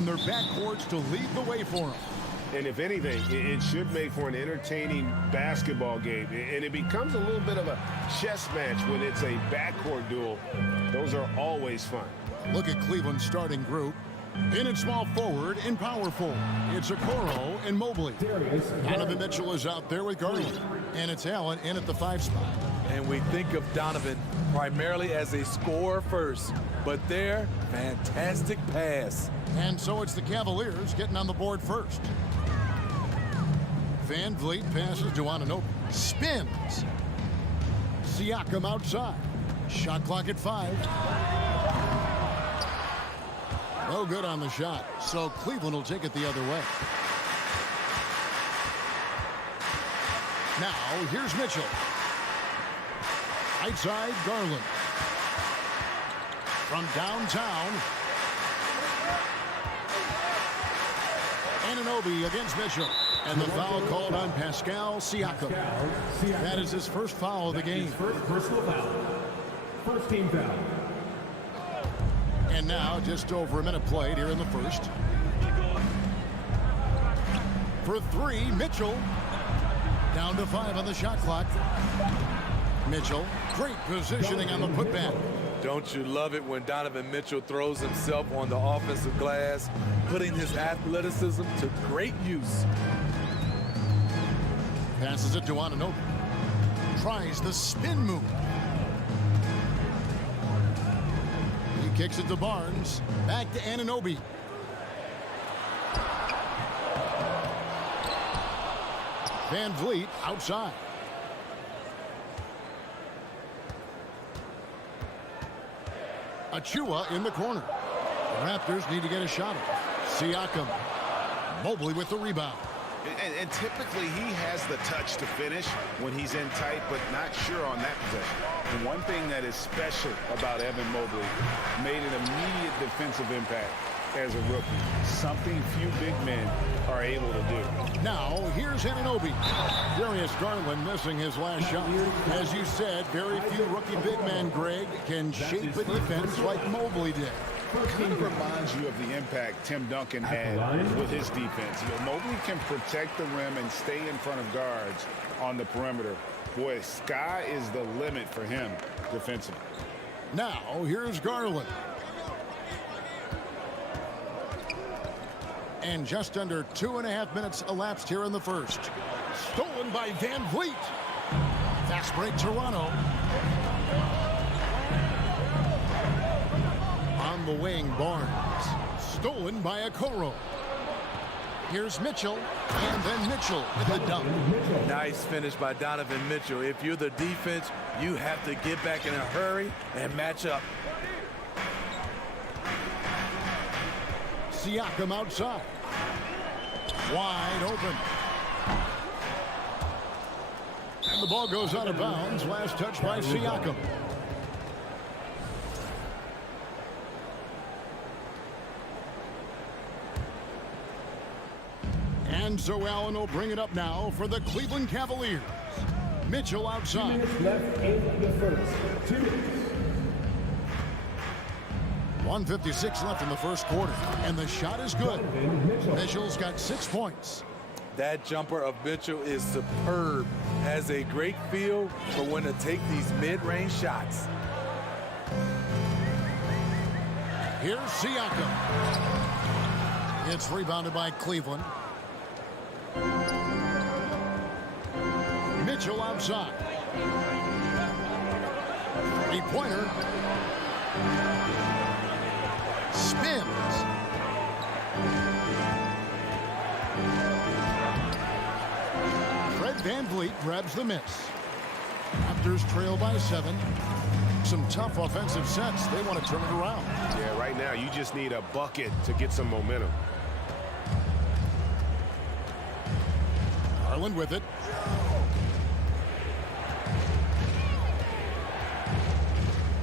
on their backcourts to lead the way for them. And if anything, it should make for an entertaining basketball game. And it becomes a little bit of a chess match when it's a backcourt duel. Those are always fun. Look at Cleveland's starting group. In at small forward and power forward, it's Okoro and Mobley. Donovan Mitchell is out there with Garland. And it's Allen in at the 5 spot. And we think of Donovan primarily as a scorer first, but their fantastic pass. And so it's the Cavaliers getting on the board first. Van Vliet passes to Anunoby. Spins. Siakam outside. Shot clock at 5. No good on the shot, so Cleveland will take it the other way. Now, here's Mitchell. Right side, Garland. From downtown, Anunoby against Mitchell. And the foul called on Pascal Siakam. That is his first foul of the game. First personal foul. First team foul. And now, just over a minute played here in the first. For 3, Mitchell. Down to 5 on the shot clock. Mitchell, great positioning on the putback. Don't you love it when Donovan Mitchell throws himself on the offensive glass, putting his athleticism to great use. Passes it to Anunoby. Tries the spin move. He kicks it to Barnes. Back to Anunoby. Van Vliet outside. Achua in the corner. The Raptors need to get a shot off. Siakam. Mobley with the rebound. And typically he has the touch to finish when he's in tight, but not sure on that possession. And one thing that is special about Evan Mobley, made an immediate defensive impact as a rookie. Something few big men are able to do. Now, here's Anunoby. Darius Garland missing his last shot. As you said, very few rookie big men, Greg, can shape a defense like Mobley did. Kind of reminds you of the impact Tim Duncan had with his defense. But Mobley can protect the rim and stay in front of guards on the perimeter. Boy, sky is the limit for him defensively. Now, here's Garland. And just under 2.5 minutes elapsed here in the first. Stolen by Van Vliet. Fast break, Toronto. On the wing, Barnes. Stolen by Okoro. Here's Mitchell, and then Mitchell with the dunk. Nice finish by Donovan Mitchell. If you're the defense, you have to get back in a hurry and match up. Siakam outside. Wide open. And the ball goes out of bounds. Last touch by Siakam. And so Allen will bring it up now for the Cleveland Cavaliers. Mitchell outside. 2 minutes left in the first. 2 minutes. 1:56 left in the first quarter, and the shot is good. Mitchell's got 6 points. That jumper of Mitchell is superb. Has a great feel for when to take these mid-range shots. Here's Siakam. It's rebounded by Cleveland. Mitchell outside. Three-pointer. Spins. Fred Van Vliet grabs the miss. Raptors trail by 7. Some tough offensive sets. They want to turn it around. Yeah, right now you just need a bucket to get some momentum. Garland with it.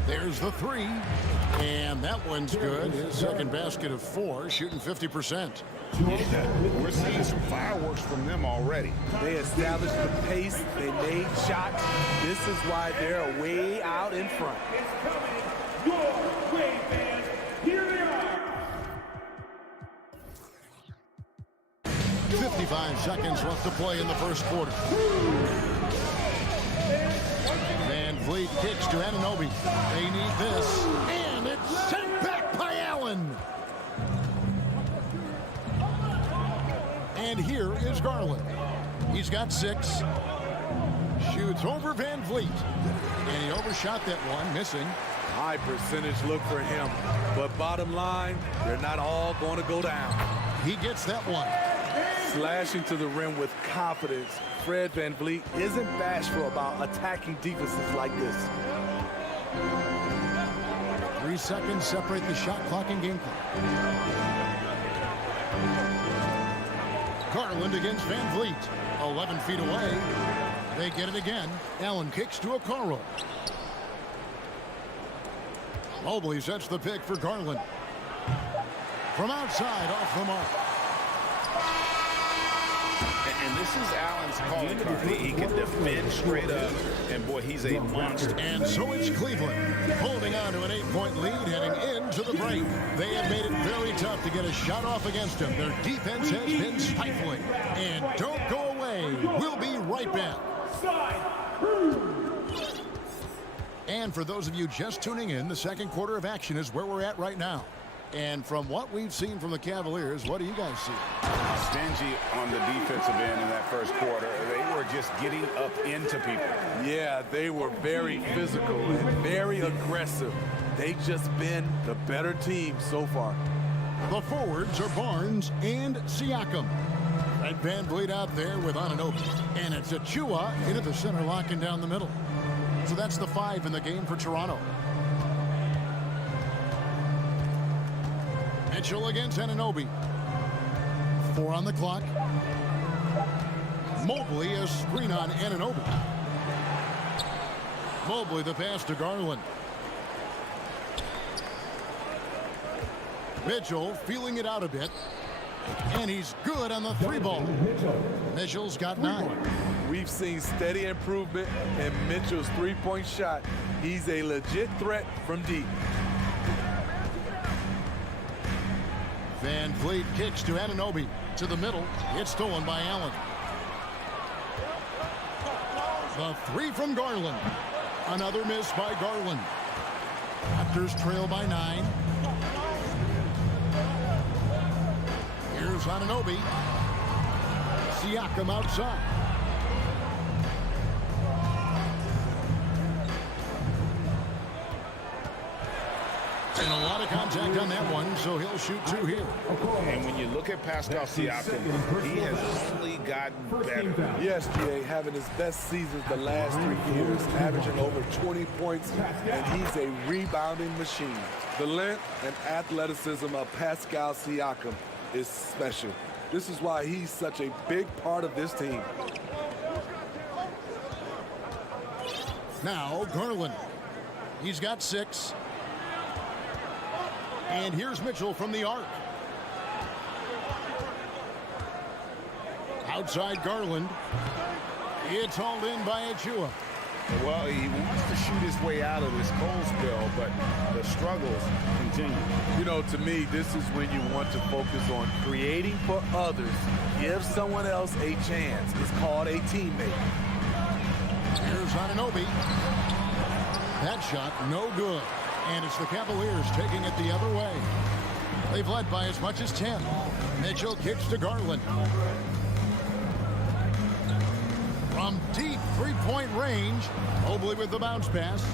There's the 3. And that one's good. His second basket of 4, shooting 50%. Yeah, we're seeing some fireworks from them already. They established the pace. They made shots. This is why they're way out in front. It's coming your way, fans. Here they are. 55 seconds left to play in the first quarter. Van Vliet kicks to Anunoby. They need this. And it's sent back by Allen. And here is Garland. He's got 6. Shoots over Van Vliet. And he overshot that one, missing. High percentage look for him. But bottom line, they're not all going to go down. He gets that one. Slashing to the rim with confidence. Fred Van Vliet isn't bashful about attacking defenses like this. 3 seconds separate the shot clock and game clock. Garland against Van Vliet. 11 feet away. They get it again. Allen kicks to Okoro. Mobley sets the pick for Garland. From outside, off the mark. And this is Allen's calling card. He can defend straight up, and boy, he's a monster. And so it's Cleveland holding on to an 8-point lead heading into the break. They have made it very tough to get a shot off against him. Their defense has been stifling. And don't go away. We'll be right back. And for those of you just tuning in, the second quarter of action is where we're at right now. And from what we've seen from the Cavaliers, what do you guys see? Stingy on the defensive end in that first quarter. They were just getting up into people. Yeah, they were very physical and very aggressive. They've just been the better team so far. The forwards are Barnes and Siakam. Fred Van Vliet out there with Anunoby. And it's Achua into the center, locking down the middle. So that's the 5 in the game for Toronto. Mitchell against Anunoby. 4 on the clock. Mobley, a screen on Anunoby. Mobley the pass to Garland. Mitchell feeling it out a bit. And he's good on the 3-ball. Mitchell's got 9. We've seen steady improvement in Mitchell's 3-point shot. He's a legit threat from deep. Van Vliet kicks to Anunoby. To the middle. It's stolen by Allen. The 3 from Garland. Another miss by Garland. Raptors trail by 9. Here's Anunoby. Siakam outside. And a lot of contact on that one, so he'll shoot 2 here. And when you look at Pascal Siakam, he has only gotten better. Yes, GA, having his best seasons the last 3 years, averaging over 20 points, and he's a rebounding machine. The length and athleticism of Pascal Siakam is special. This is why he's such a big part of this team. Now, Garland. He's got 6. And here's Mitchell from the arc. Outside Garland. It's hauled in by Achua. Well, he wants to shoot his way out of this cold spell, but the struggles continue. You know, to me, this is when you want to focus on creating for others. Give someone else a chance. It's called a teammate. Here's Anunoby. That shot, no good. And it's the Cavaliers taking it the other way. They've led by as much as 10. Mitchell kicks to Garland. From deep 3-point range, Mobley with the bounce pass.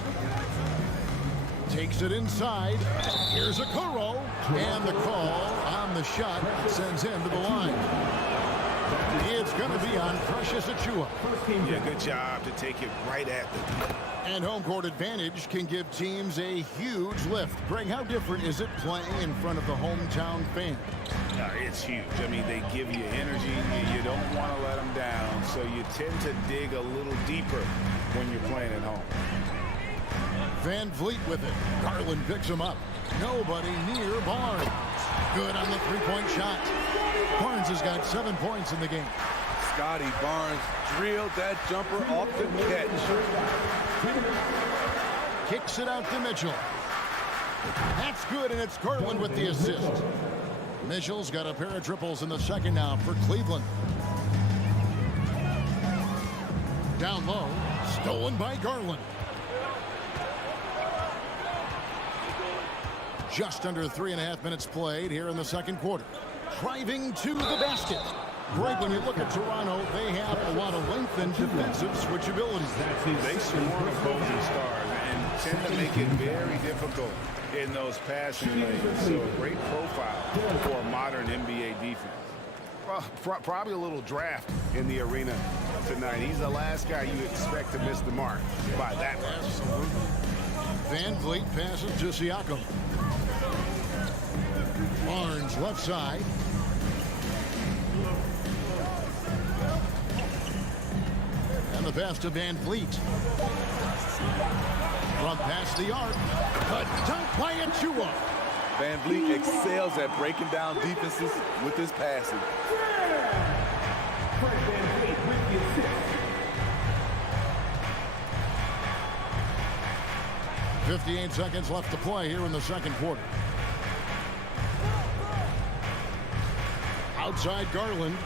Takes it inside. Here's Okoro. And the call on the shot sends him to the line. It's going to be on Precious Achua. Yeah, good job to take it right at them. And home court advantage can give teams a huge lift. Greg, how different is it playing in front of the hometown fan? It's huge. I mean, they give you energy. You don't want to let them down, so you tend to dig a little deeper when you're playing at home. Van Vliet with it. Garland picks him up. Nobody near Barnes. Good on the 3-point shot. Barnes has got 7 points in the game. Scotty Barnes drilled that jumper off the catch. Kicks it out to Mitchell. That's good, and it's Garland with the assist. Mitchell's got a pair of triples in the second now for Cleveland. Down low, stolen by Garland. Just under 3.5 minutes played here in the second quarter. Driving to the basket. Greg, when you look at Toronto, they have a lot of length and defensive switchability. They swarm opposing stars and tend to make it very difficult in those passing lanes. So great profile for a modern NBA defense. Probably a little draft in the arena tonight. He's the last guy you expect to miss the mark by that much. Van Vliet passes to Siakam. Barnes left side. And the pass to Van Vliet. From past the arc. But dunk by Achua. Van Vliet excels at breaking down defenses with his passing. Fred Van Vliet with the assist. 58 seconds left to play here in the second quarter. Outside Garland.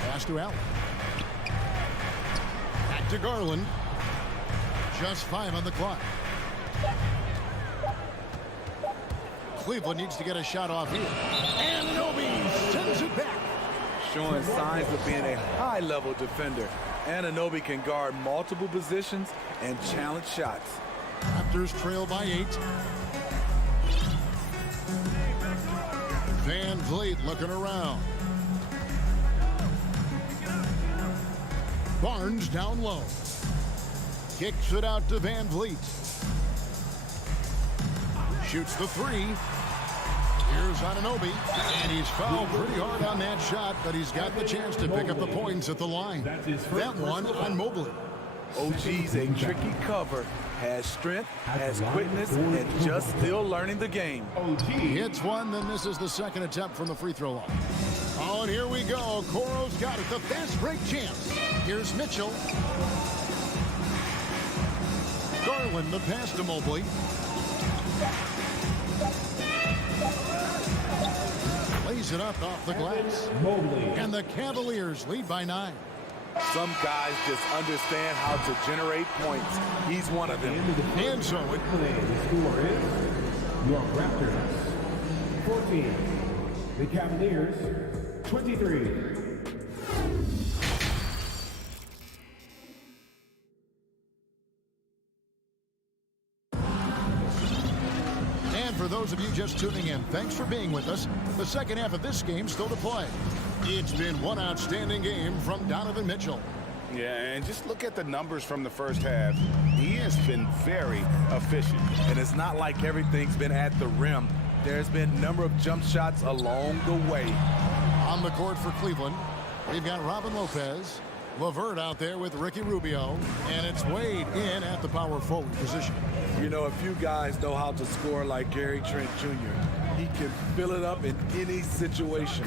Pass to Allen. Back to Garland. Just 5 on the clock. Cleveland needs to get a shot off here. And Anunoby sends it back. Showing signs of being a high-level defender. Anunoby can guard multiple positions and challenge shots. Raptors trail by 8. Van Vliet looking around. Barnes down low. Kicks it out to Van Vliet. Shoots the 3. Here's Anunoby. And he's fouled pretty hard on that shot, but he's got the chance to pick up the points at the line. That one on Mobley. OG's a tricky cover. Has strength, has quickness, and just still learning the game. Hits one, then misses the second attempt from the free throw line. Oh, and here we go. Coro's got it. The fast break chance. Here's Mitchell. Garland, the pass to Mobley. Lays it up off the glass. And the Cavaliers lead by 9. Some guys just understand how to generate points. He's one of them. And so it The score is your Raptors 14, the Cavaliers 23. And for those of you just tuning in, thanks for being with us. The second half of this game still to play. It's been one outstanding game from Donovan Mitchell. Yeah, and just look at the numbers from the first half. He has been very efficient. And it's not like everything's been at the rim. There's been a number of jump shots along the way. On the court for Cleveland, we've got Robin Lopez, LeVert out there with Ricky Rubio, and it's Wade in at the power forward position. You know, a few guys know how to score like Gary Trent Jr. He can fill it up in any situation,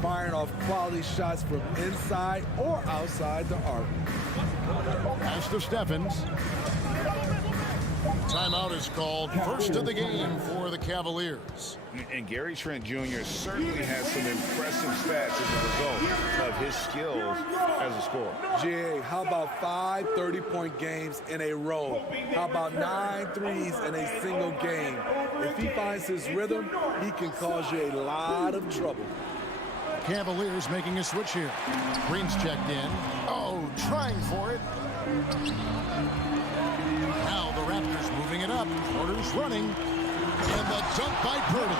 firing off quality shots from inside or outside the arc. Pass to Stephens. Timeout is called. First of the game for the Cavaliers. And Gary Trent Jr. certainly has some impressive stats as a result of his skills as a scorer. Jay, how about 5 30-point games in a row? How about 9 threes in a single game? If he finds his rhythm, he can cause you a lot of trouble. Cavaliers making a switch here. Green's checked in. Oh, trying for it. Now the Raptors moving it up. Porter's running. And the dunk by Purdy.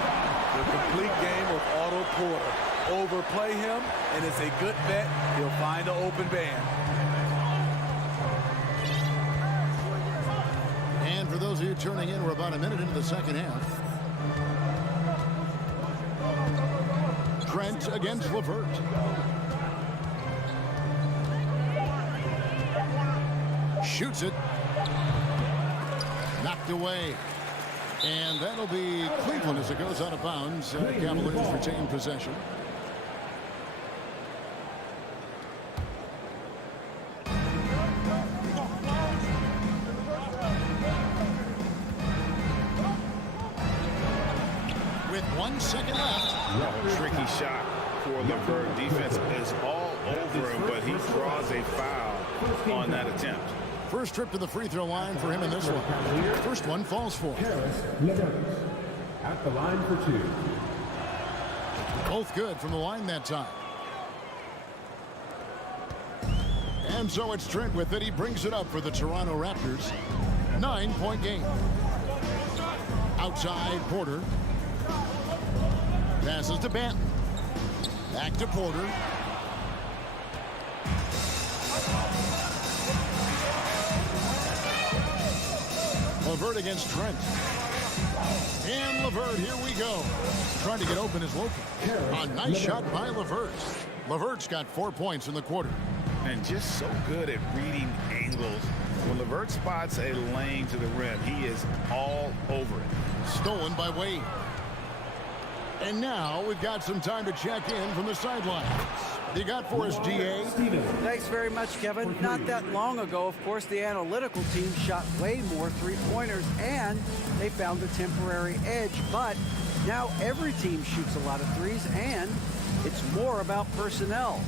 The complete game with Otto Porter. Overplay him, and it's a good bet he'll find the open band. And for those of you tuning in, we're about a minute into the second half. Trent against LeVert. Shoots it. Knocked away. And that'll be Cleveland as it goes out of bounds. Cavaliers retain possession. With 1 second left. A tricky shot for LeVert. Defense is all over him, but he draws a foul on that attempt. First trip to the free throw line for him in this one. First one falls for. At the line for 2. Both good from the line that time. And so it's Trent with it. He brings it up for the Toronto Raptors. 9-point game. Outside Porter. Passes to Banton. Back to Porter. LeVert against Trent. And LeVert, here we go. Trying to get open is Loki. A nice shot by LeVert. LeVert's got 4 points in the quarter. And just so good at reading angles. When LeVert spots a lane to the rim, he is all over it. Stolen by Wade. And now we've got some time to check in from the sideline. You got for us, DA? Thanks very much, Kevin. Not that long ago, of course, the analytical team shot way more three-pointers, and they found a temporary edge. But now every team shoots a lot of threes, and it's more about personnel.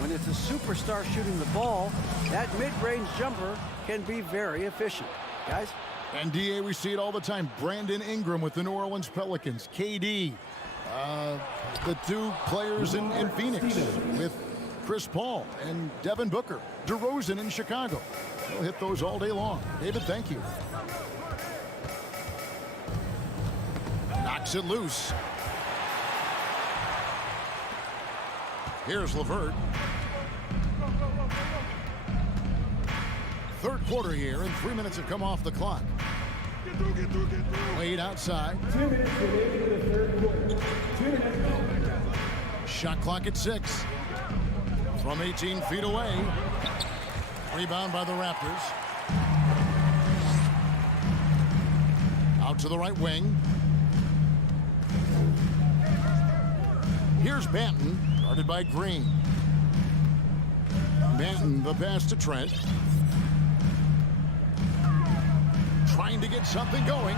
When it's a superstar shooting the ball, that mid-range jumper can be very efficient. Guys? And DA, we see it all the time. Brandon Ingram with the New Orleans Pelicans. KD. The two players in Phoenix with Chris Paul and Devin Booker. DeRozan in Chicago. They'll hit those all day long. David, thank you. Knocks it loose. Here's LeVert. Third quarter here, and 3 minutes have come off the clock. Wade outside. 2 minutes remaining in the third quarter. 2 minutes. Shot clock at 6. From 18 feet away. Rebound by the Raptors. Out to the right wing. Here's Banton, guarded by Green. Banton, the pass to Trent. Trying to get something going.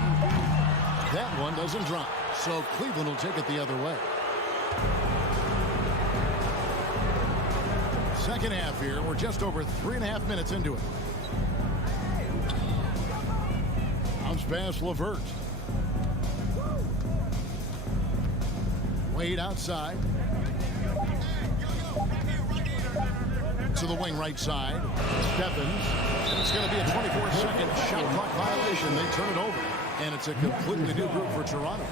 That one doesn't drop. So Cleveland will take it the other way. Second half here. We're just over 3.5 minutes into it. Bounce pass LeVert. Wade outside. To the wing right side. Stephens. It's going to be a 24-second shot clock violation. They turn it over. And it's a completely new group for Toronto.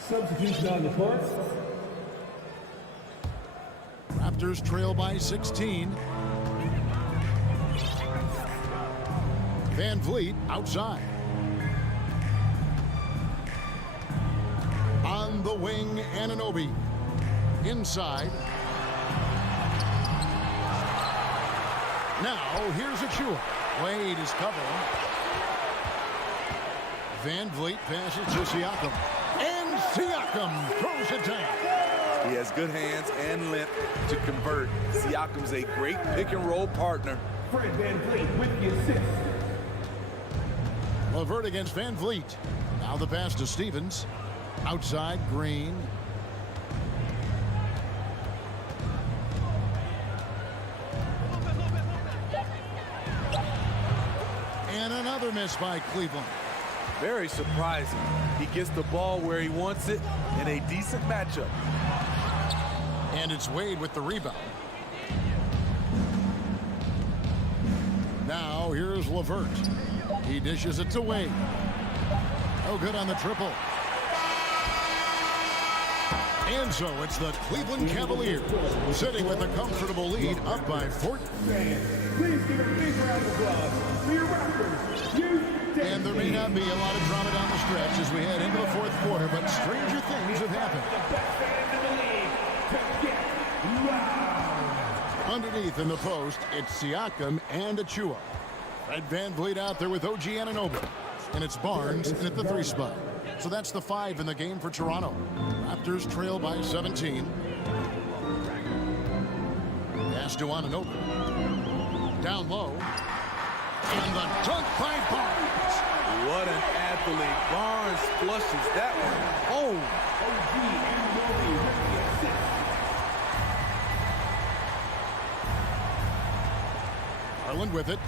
Substitution on the court. Raptors trail by 16. Van Vliet outside. On the wing, Anunoby. Inside. Now, here's Achua. Wade is covering. Van Vliet passes to Siakam. And Siakam throws it down. He has good hands and length to convert. Siakam's a great pick-and-roll partner. Fred Van Vliet with the assist. LeVert against Van Vliet. Now the pass to Stevens. Outside, Green. And another miss by Cleveland. Very surprising. He gets the ball where he wants it in a decent matchup. And it's Wade with the rebound. Now here's LeVert. He dishes it to Wade. Oh, good on the triple. And so it's the Cleveland Cavaliers sitting with a comfortable lead up by 14. Please give a big round of applause for your Raptors. And there may not be a lot of drama down the stretch as we head into the fourth quarter, but stranger things have happened. Underneath in the post, it's Siakam and Achua. Fred Van Vliet out there with OG Anunoby. And it's Barnes in at the 3 spot. So that's the 5 in the game for Toronto. Raptors trail by 17. Pass to Anunoby. Down low. And the dunk by Barnes. What an athlete. Barnes flushes that one home. Garland with it.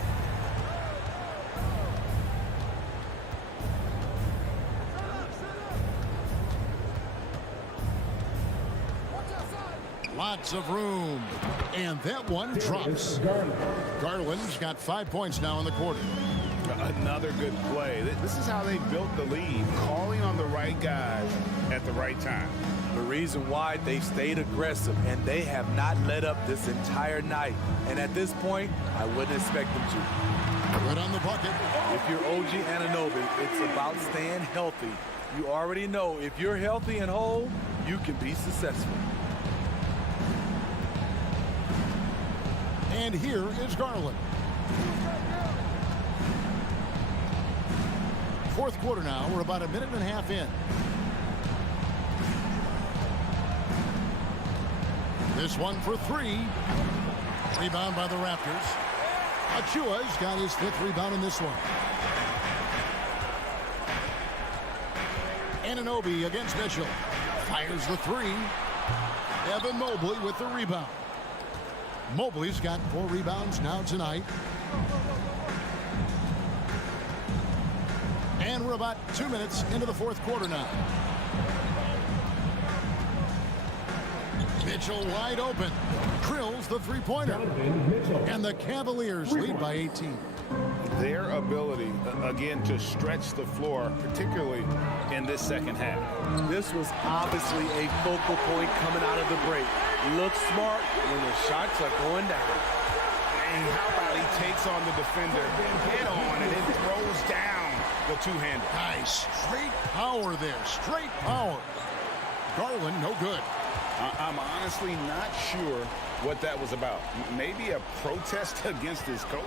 Lots of room. And that one drops. Garland's got 5 points now in the quarter. Another good play. This is how they built the lead, calling on the right guys at the right time. The reason why they've stayed aggressive, and they have not let up this entire night. And at this point, I wouldn't expect them to. Good on the bucket. If you're OG Anunoby, it's about staying healthy. You already know if you're healthy and whole, you can be successful. And here is Garland. Fourth quarter now. We're about a minute and a half in. This one for three. Rebound by the Raptors. Achua's got his 5th rebound in this one. Anunoby against Mitchell. Fires the 3. Evan Mobley with the rebound. Mobley's got 4 rebounds now tonight. And we're about 2 minutes into the fourth quarter now. Mitchell wide open. Drills the three-pointer. And the Cavaliers lead by 18. Their ability, again, to stretch the floor, particularly in this second half. This was obviously a focal point coming out of the break. Look smart when the shots are going down. And how about he takes on the defender head on and then throws down the two-hander. Nice. Straight power there. Straight power. Garland, no good. I'm honestly not sure what that was about. Maybe a protest against his coach?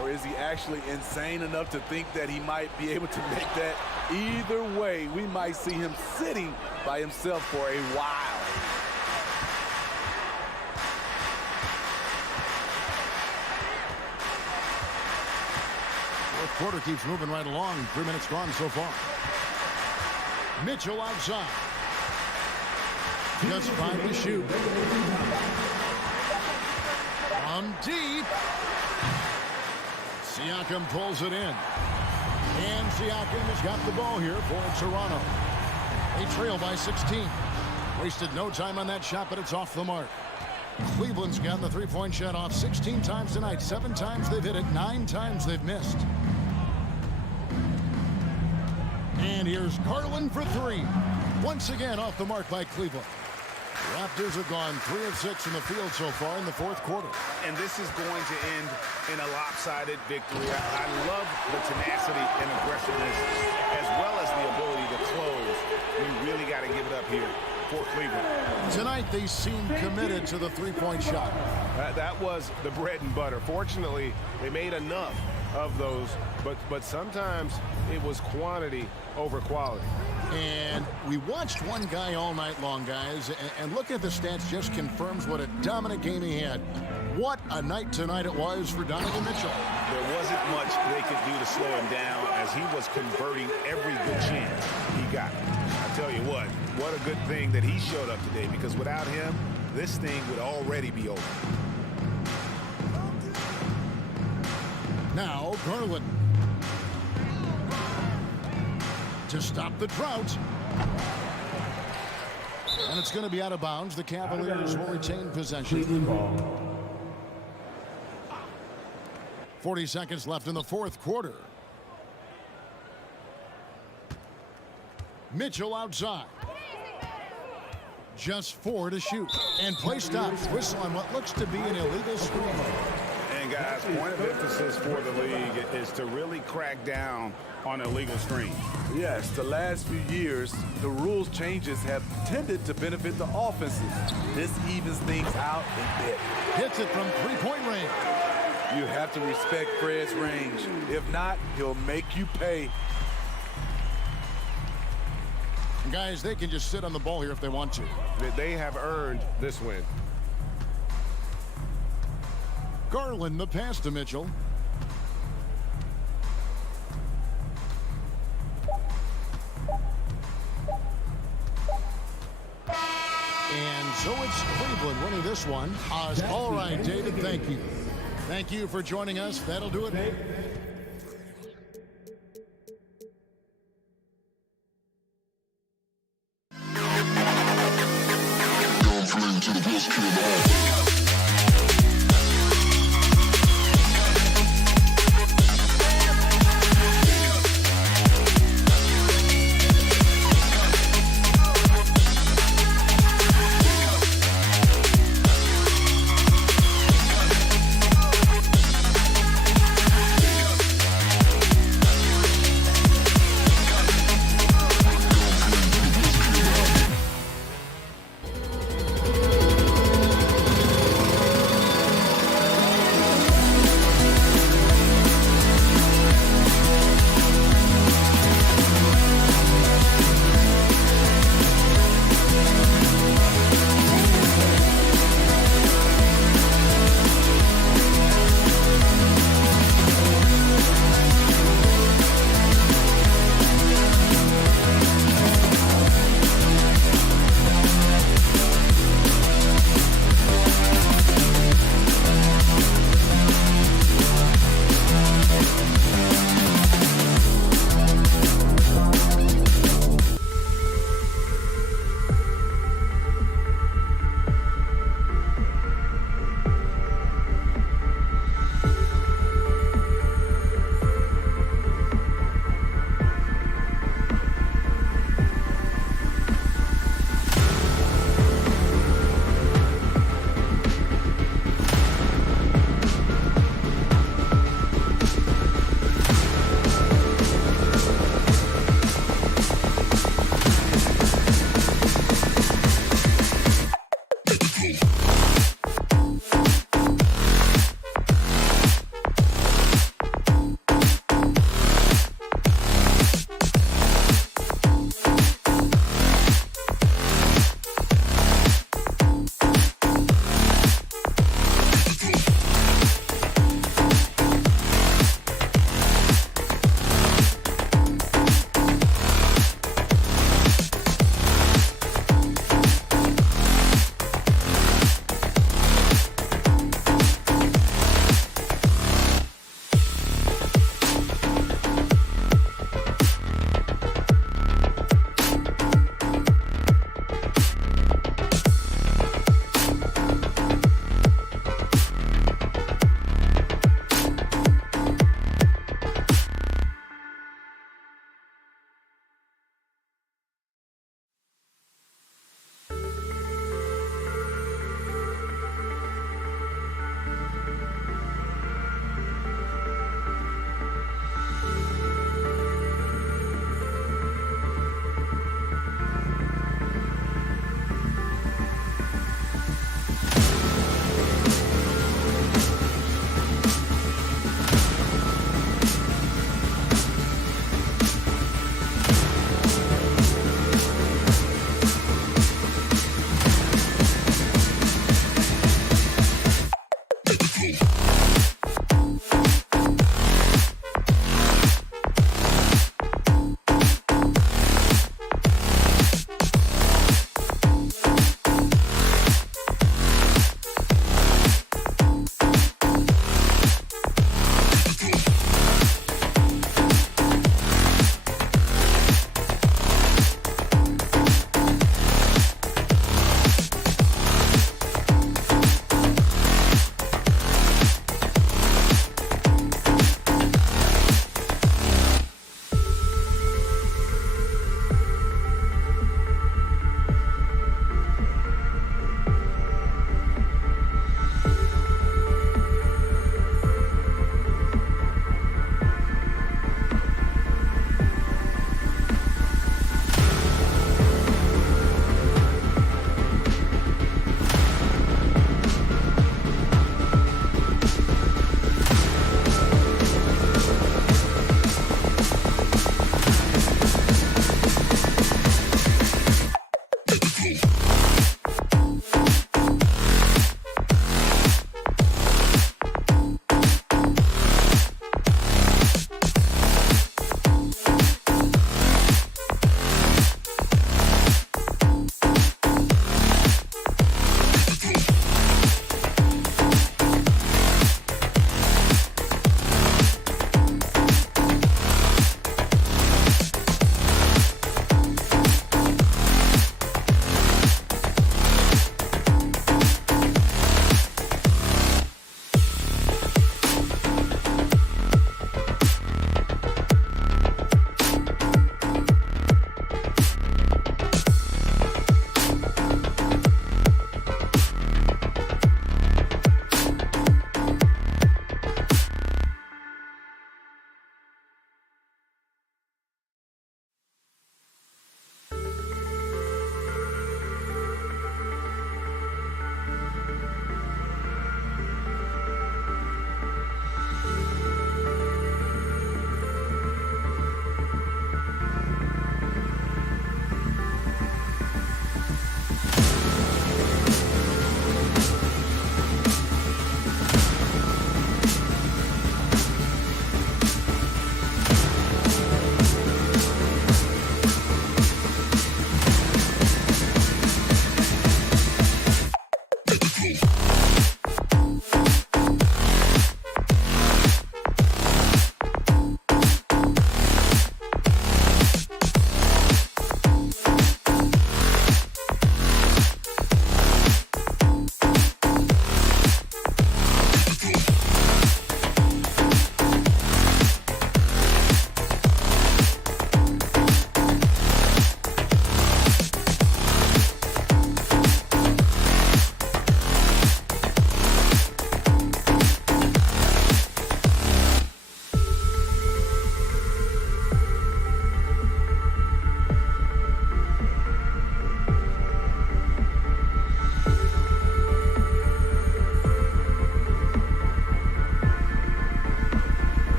Or is he actually insane enough to think that he might be able to make that? Either way, we might see him sitting by himself for a while. Fourth quarter keeps moving right along. 3 minutes gone so far. Mitchell outside. Just 5 to shoot. From deep. Siakam pulls it in. And Siakam has got the ball here for Toronto. They trail by 16. Wasted no time on that shot, but it's off the mark. Cleveland's gotten the three-point shot off 16 times tonight. 7 times they've hit it. 9 times they've missed. And here's Garland for 3. Once again off the mark by Cleveland. Raptors have gone 3 of 6 in the field so far in the fourth quarter. And this is going to end in a lopsided victory. I love the tenacity and aggressiveness as well as the ability to close. We really got to give it up here for Cleveland. Tonight they seem committed to the three-point shot. That was the bread and butter. Fortunately, they made enough of those, but sometimes it was quantity over quality. And we watched one guy all night long, guys, and looking at the stats just confirms what a dominant game he had. What a night tonight it was for Donovan Mitchell. There wasn't much they could do to slow him down as he was converting every good chance he got. I tell you what a good thing that he showed up today, because without him, this thing would already be over. Now Garland. To stop the drought. And it's going to be out of bounds. The Cavaliers will retain possession. 40 seconds left in the fourth quarter. Mitchell outside. Just 4 to shoot. And play stops. Whistle on what looks to be an illegal screen. And guys, point of emphasis for the league is to really crack down on illegal screens. Yes, the last few years, the rules changes have tended to benefit the offenses. This evens things out a bit. Hits it from three-point range. You have to respect Fred's range. If not, he'll make you pay. Guys, they can just sit on the ball here if they want to. They have earned this win. Garland, the pass to Mitchell. So it's Cleveland winning this one. All right, David, thank you. Thank you for joining us. That'll do it.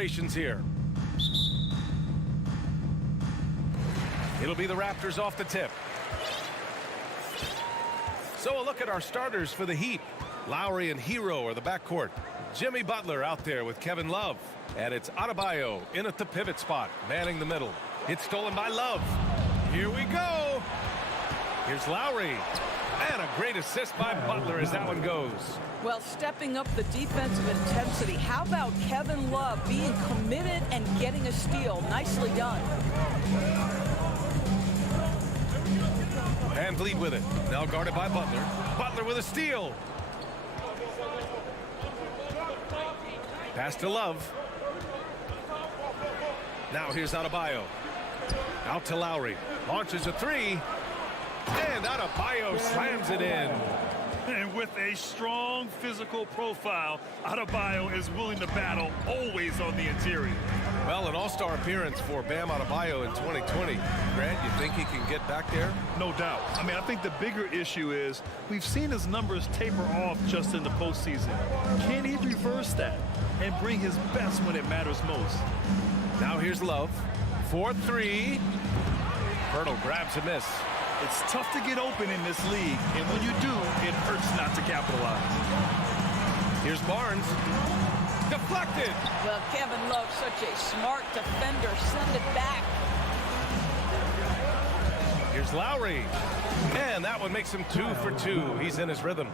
operations here. It'll be the Raptors off the tip. So a look at our starters for the Heat. Lowry and Hero are the backcourt. Jimmy Butler out there with Kevin Love. And it's Adebayo in at the pivot spot, manning the middle. It's stolen by Love. Here we go. Here's Lowry. And a great assist by Butler as that one goes. Well, stepping up the defensive intensity. How about Kevin Love being committed and getting a steal? Nicely done. Van Vliet with it. Now guarded by Butler. Butler with a steal. Pass to Love. Now here's Adebayo. Out to Lowry. Launches a three. And Adebayo slams it in. And with a strong physical profile, Adebayo is willing to battle, always on the interior. Well, an all-star appearance for Bam Adebayo in 2020. Grant, you think he can get back there? No doubt. I mean, I think the bigger issue is we've seen his numbers taper off just in the postseason. Can he reverse that and bring his best when it matters most? Now here's Love. 4-3. Hurdle grabs a miss. It's tough to get open in this league, and when you do, it hurts not to capitalize. Here's Barnes. Deflected. Well, Kevin Love, such a smart defender. Send it back. Here's Lowry. And that one makes him 2 for 2. He's in his rhythm.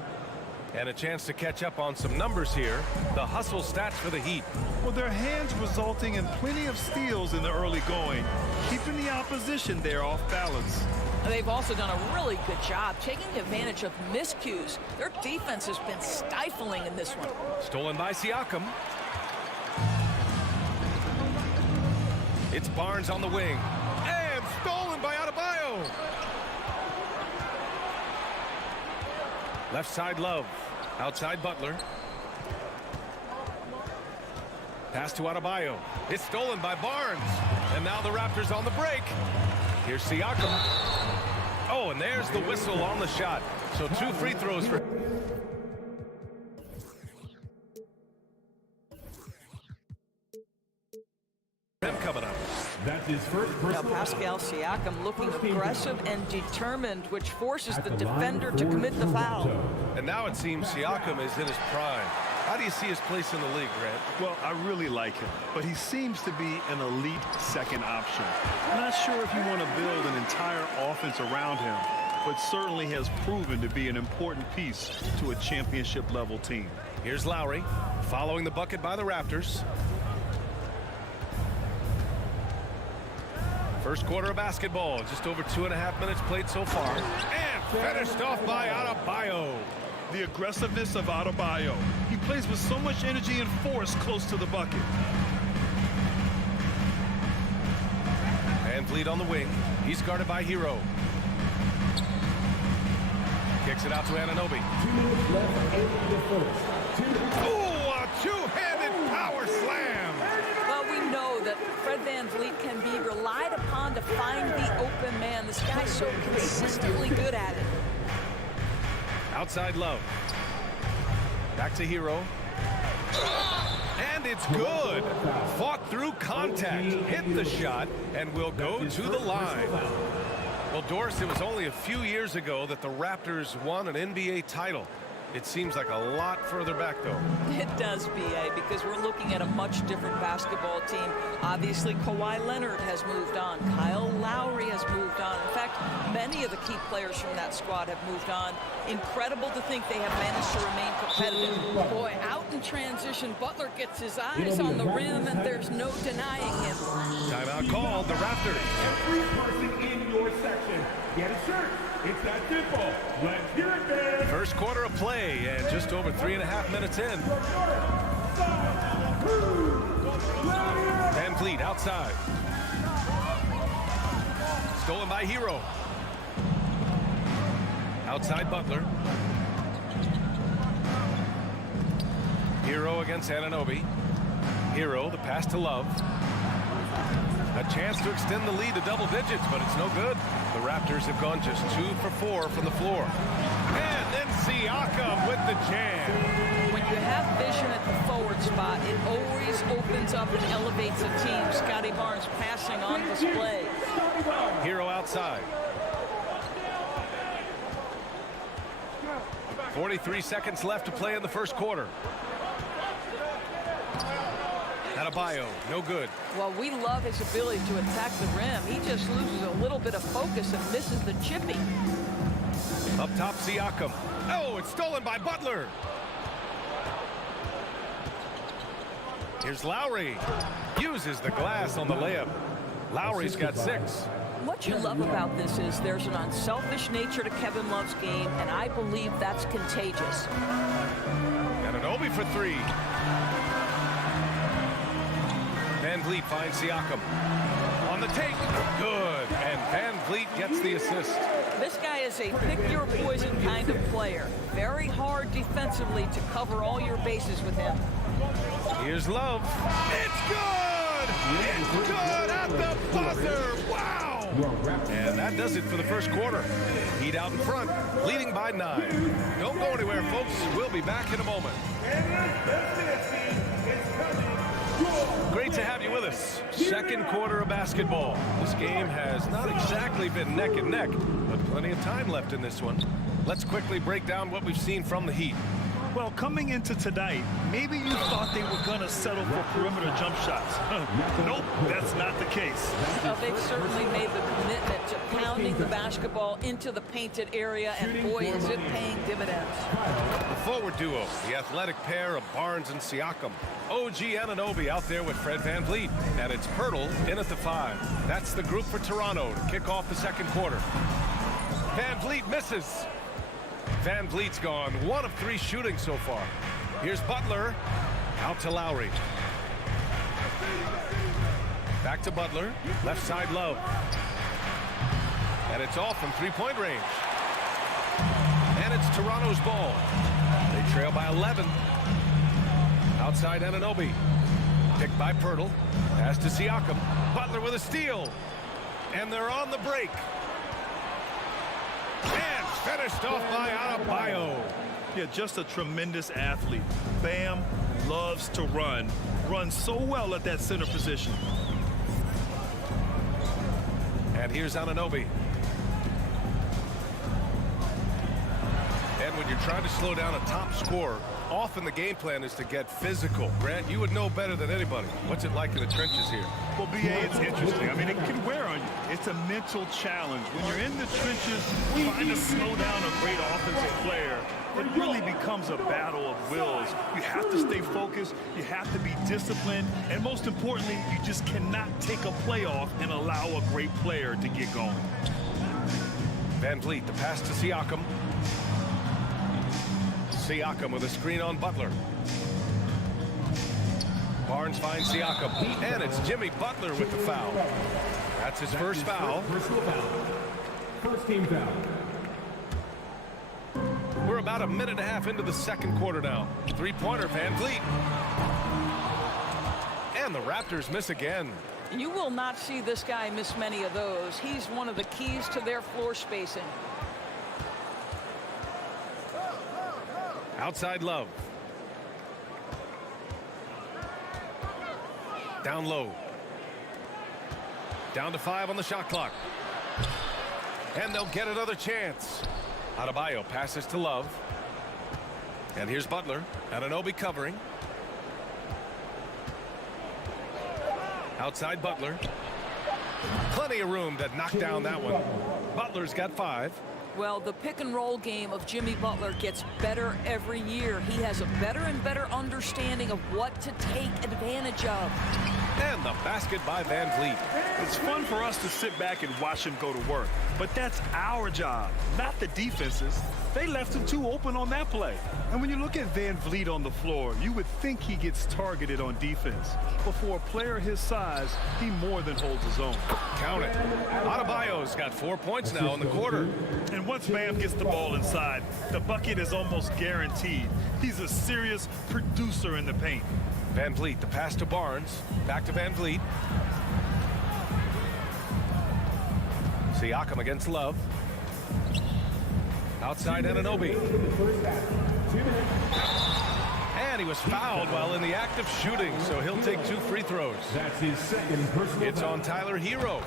And a chance to catch up on some numbers here. The hustle stats for the Heat. Well, their hands resulting in plenty of steals in the early going, keeping the opposition there off balance. They've also done a really good job taking advantage of miscues. Their defense has been stifling in this one. Stolen by Siakam. It's Barnes on the wing. And stolen by Adebayo. Left side Love. Outside Butler. Pass to Adebayo. It's stolen by Barnes. And now the Raptors on the break. Here's Siakam. Oh, and there's the whistle on the shot. So 2 free throws for... him coming up. That's his first Now personal. Pascal Siakam looking aggressive and determined, which forces the defender to commit the foul. And now it seems Siakam is in his prime. How do you see his place in the league, Grant? Well, I really like him, but he seems to be an elite second option. Not sure if you want to build an entire offense around him, but certainly has proven to be an important piece to a championship-level team. Here's Lowry, following the bucket by the Raptors. First quarter of basketball, just over 2.5 minutes played so far. And finished off by Adebayo. The aggressiveness of Adebayo. He plays with so much energy and force close to the bucket. Van Vliet on the wing. He's guarded by Hero. Kicks it out to Anunoby. 2 minutes left in the first. Ooh, a two-handed power slam. Well, we know that Fred Van Vliet can be relied upon to find the open man. This guy's so consistently good at it. Outside Love. Back to Hero. And it's good. Fought through contact, hit the shot, and will go to the line. Well, Doris, it was only a few years ago that the Raptors won an NBA title. It seems like a lot further back, though. It does, B.A., because we're looking at a much different basketball team. Obviously, Kawhi Leonard has moved on. Kyle Lowry has moved on. In fact, many of the key players from that squad have moved on. Incredible to think they have managed to remain competitive. Boy, out in transition, Butler gets his eyes on the rim, and there's no denying him. Timeout called, the Raptors. Every person in your section get a shirt. It's that simple. Let's hear it, man. First quarter of play, and just over 3.5 minutes in. Van Vliet outside. Stolen by Hero. Outside Butler. Hero against Anunoby. Hero, the pass to Love. A chance to extend the lead to double digits, but it's no good. The Raptors have gone just 2 for 4 from the floor. And then Siakam with the jam. When you have vision at the forward spot, it always opens up and elevates a team. Scotty Barnes passing on display. Hero outside. 43 seconds left to play in the first quarter. Adebayo, no good. Well, we love his ability to attack the rim. He just loses a little bit of focus and misses the chippy. Up top, Siakam. Oh, it's stolen by Butler. Here's Lowry. Uses the glass on the layup. Lowry's got 6. What you love about this is there's an unselfish nature to Kevin Love's game, and I believe that's contagious. Anunoby for 3. Van Vliet finds Siakam. On the take. Good. And Van Vliet gets the assist. This guy is a pick-your-poison kind of player. Very hard defensively to cover all your bases with him. Here's Love. It's good! It's good at the buzzer! Wow! And that does it for the first quarter. Heat out in front, leading by 9. Don't go anywhere, folks. We'll be back in a moment. Great to have you with us. Second quarter of basketball. This game has not exactly been neck and neck, but plenty of time left in this one. Let's quickly break down what we've seen from the Heat. Well, coming into tonight, maybe you thought they were going to settle for perimeter jump shots. Nope, that's not the case. Well, they've certainly made the commitment to pounding the basketball into the painted area, and boy, is it paying dividends. The forward duo, the athletic pair of Barnes and Siakam. OG Anunoby out there with Fred Van Vliet. And it's Pirtle in at the 5. That's the group for Toronto to kick off the second quarter. Van Vliet misses. Van Vliet's gone 1 of 3 shooting so far. Here's Butler. Out to Lowry. Back to Butler. Left side Love. And it's off from 3-point range. And it's Toronto's ball. They trail by 11. Outside Anunoby. Picked by Pirtle. Pass to Siakam. Butler with a steal. And they're on the break. And finished off by Adebayo. Yeah, just a tremendous athlete. Bam loves to run. Runs so well at that center position. And here's Anunoby. And when you're trying to slow down a top scorer, often the game plan is to get physical. Grant, you would know better than anybody. What's it like in the trenches here? Well, B.A., it's interesting. I mean, it can wear on you. It's a mental challenge. When you're in the trenches, trying to slow down a great offensive player, it really becomes a battle of wills. You have to stay focused. You have to be disciplined. And most importantly, you just cannot take a play off and allow a great player to get going. Van Vliet, the pass to Siakam. Siakam with a screen on Butler. Barnes finds Siakam. And it's Jimmy Butler with the foul. That's his first foul. First team foul. We're about a minute and a half into the second quarter now. 3-pointer, Van Vliet. And the Raptors miss again. You will not see this guy miss many of those. He's one of the keys to their floor spacing. Outside Love. Down low. Down to 5 on the shot clock. And they'll get another chance. Adebayo passes to Love. And here's Butler. Anunoby covering. Outside Butler. Plenty of room to knock down that one. Butler's got 5. Well, the pick and roll game of Jimmy Butler gets better every year. He has a better and better understanding of what to take advantage of. And the basket by Van Vliet. It's fun for us to sit back and watch him go to work. But that's our job, not the defense's. They left him too open on that play. And when you look at Van Vliet on the floor, you would think he gets targeted on defense. But for a player his size, he more than holds his own. Count it. Adebayo's got 4 points now in the quarter. And once Bam gets the ball inside, the bucket is almost guaranteed. He's a serious producer in the paint. Van Vliet, the pass to Barnes. Back to Van Vliet. Siakam against Love. Outside Anunoby. And he was fouled while in the act of shooting, so he'll take 2 free throws. That's his second personal It's on Tyler Hero.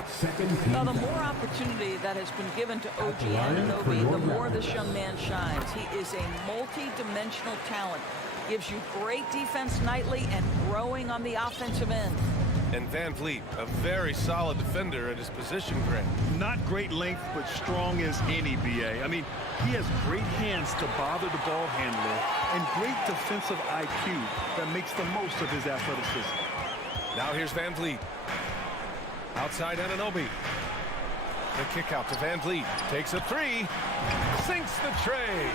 Now, the more opportunity that has been given to OG Anunoby, the more this young man shines. He is a multi-dimensional talent. Gives you great defense nightly and growing on the offensive end. And Van Vliet, a very solid defender at his position grade. Not great length, but strong as any, BA. I mean, he has great hands to bother the ball handler and great defensive IQ that makes the most of his athleticism. Now here's Van Vliet. Outside Anunoby. The kick out to Van Vliet. Takes a 3. Sinks the tray.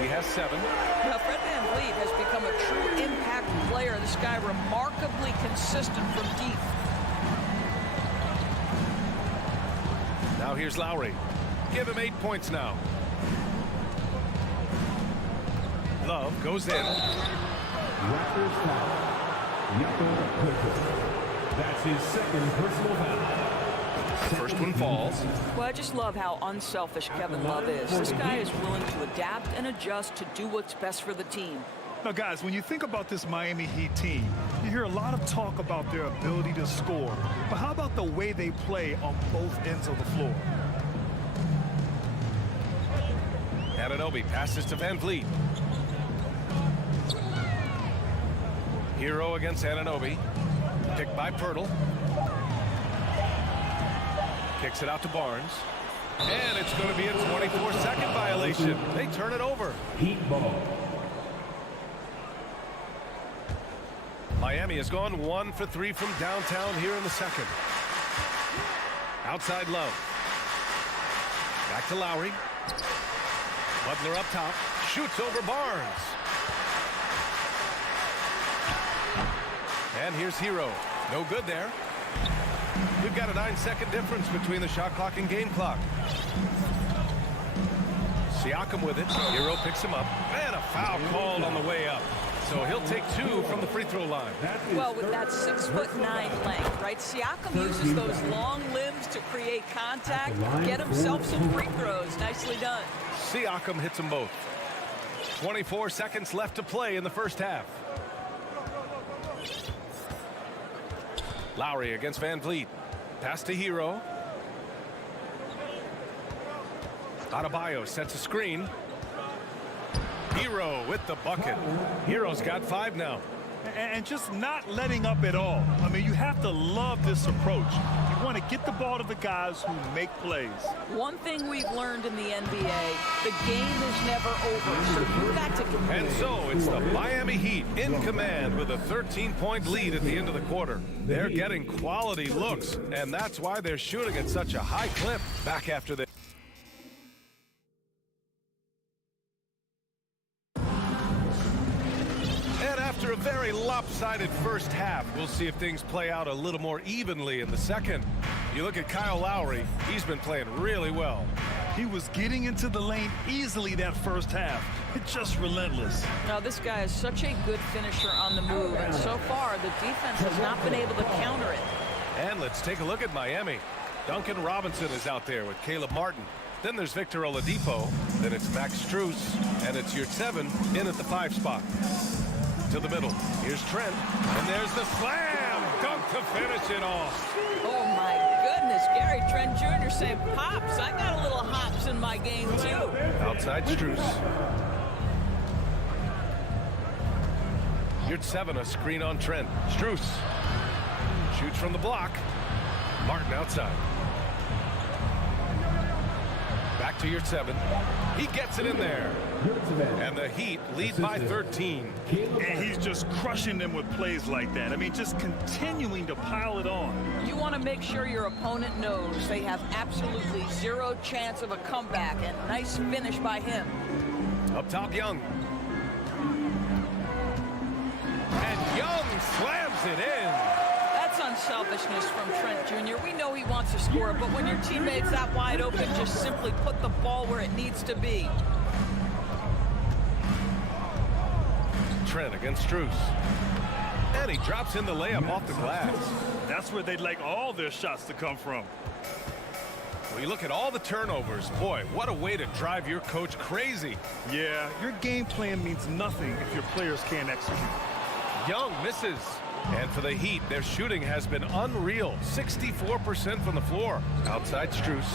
He has 7. Now, Fred Van Vliet has become a true impact player. This guy remarkably consistent from deep. Now here's Lowry. Give him 8 points now. Love goes in. Raptors foul. That's his second personal foul. First one falls. Well, I just love how unselfish Kevin Love is. This guy is willing to adapt and adjust to do what's best for the team. Now, guys, when you think about this Miami Heat team, you hear a lot of talk about their ability to score. But how about the way they play on both ends of the floor? Anunoby passes to Van Vliet. Hero against Anunoby. Picked by Pirtle. Kicks it out to Barnes. And it's going to be a 24-second violation. They turn it over. Heat ball. Miami has gone 1 for 3 from downtown here in the second. Outside Love. Back to Lowry. Butler up top. Shoots over Barnes. And here's Hero. No good there. We've got a 9-second difference between the shot clock and game clock. Siakam with it. Hero picks him up. And a foul called on the way up. So he'll take 2 from the free throw line. Well, with that 6'9" length, right? Siakam uses those long limbs to create contact, get himself some free throws. Nicely done. Siakam hits them both. 24 seconds left to play in the first half. Lowry against Van Vliet. Pass to Hero. Adebayo sets a screen. Hero with the bucket. Hero's got 5 now. And just not letting up at all. I mean, you have to love this approach. You want to get the ball to the guys who make plays. One thing we've learned in the NBA, the game is never over, so you've got to compete. And so it's the Miami Heat in command with a 13-point lead at the end of the quarter. They're getting quality looks, and that's why they're shooting at such a high clip. Back after this. After a very lopsided first half, we'll see if things play out a little more evenly in the second. You look at Kyle Lowry, he's been playing really well. He was getting into the lane easily that first half. It's just relentless. Now, this guy is such a good finisher on the move, and so far, the defense has not been able to counter it. And let's take a look at Miami. Duncan Robinson is out there with Caleb Martin. Then there's Victor Oladipo. Then it's Max Strus. And it's your 7 in at the 5 spot. To the middle. Here's Trent. And there's the slam dunk to finish it off. Oh, my goodness. Gary Trent Jr. saying, Pops, I got a little hops in my game, too. Outside Strus. Here's 7, a screen on Trent. Strus shoots from the block. Martin outside. Back to your 7. He gets it in there. And the Heat lead by 13. And he's just crushing them with plays like that. I mean, just continuing to pile it on. You want to make sure your opponent knows they have absolutely zero chance of a comeback. And nice finish by him. Up top, Young. And Young slams it in. That's unselfishness from Trent Jr. We know he wants to score, but when your teammate's that wide open, just simply put the ball where it needs to be. Trent against Strus. And he drops in the layup off the glass. That's where they'd like all their shots to come from. Well, you look at all the turnovers. Boy, what a way to drive your coach crazy. Yeah, your game plan means nothing if your players can't execute. Young misses. And for the Heat, their shooting has been unreal. 64% from the floor. Outside Strus.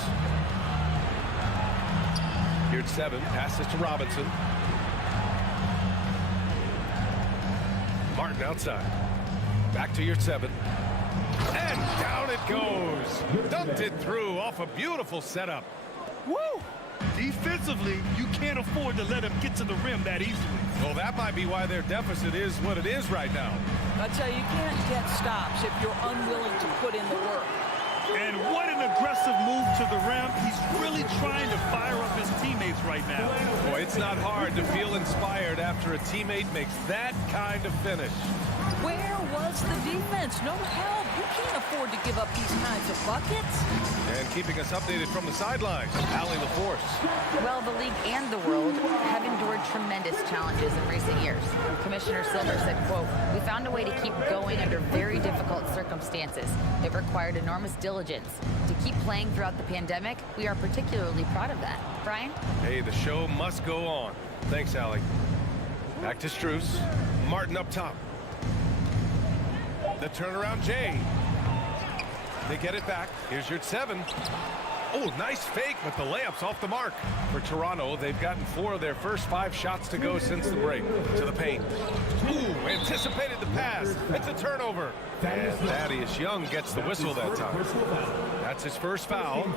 Here at 7, passes to Robinson. Martin outside. Back to your 7. And down it goes. Dumped it through off a beautiful setup. Woo! Defensively, you can't afford to let him get to the rim that easily. Well, that might be why their deficit is what it is right now. I tell you, you can't get stops if you're unwilling to put in the work. And what an aggressive move to the rim. He's really trying to fire up his teammates right now. Boy, it's not hard to feel inspired after a teammate makes that kind of finish. Where was the defense? No help. You can't afford to give up these kinds of buckets. And keeping us updated from the sidelines, Allie LaForce. Well, the league and the world have endured tremendous challenges in recent years. Commissioner Silver said, quote, "We found a way to keep going under very difficult circumstances. It required enormous diligence. To keep playing throughout the pandemic, we are particularly proud of that." Brian? Hey, the show must go on. Thanks, Allie. Back to Strus. Martin up top. The turnaround, Jay. They get it back. Here's your 7. Oh, nice fake, but the layup's off the mark. For Toronto, they've gotten 4 of their first 5 shots to go since the break. To the paint. Ooh, anticipated the pass. It's a turnover. And Thaddeus Young gets the whistle that time. That's his first foul.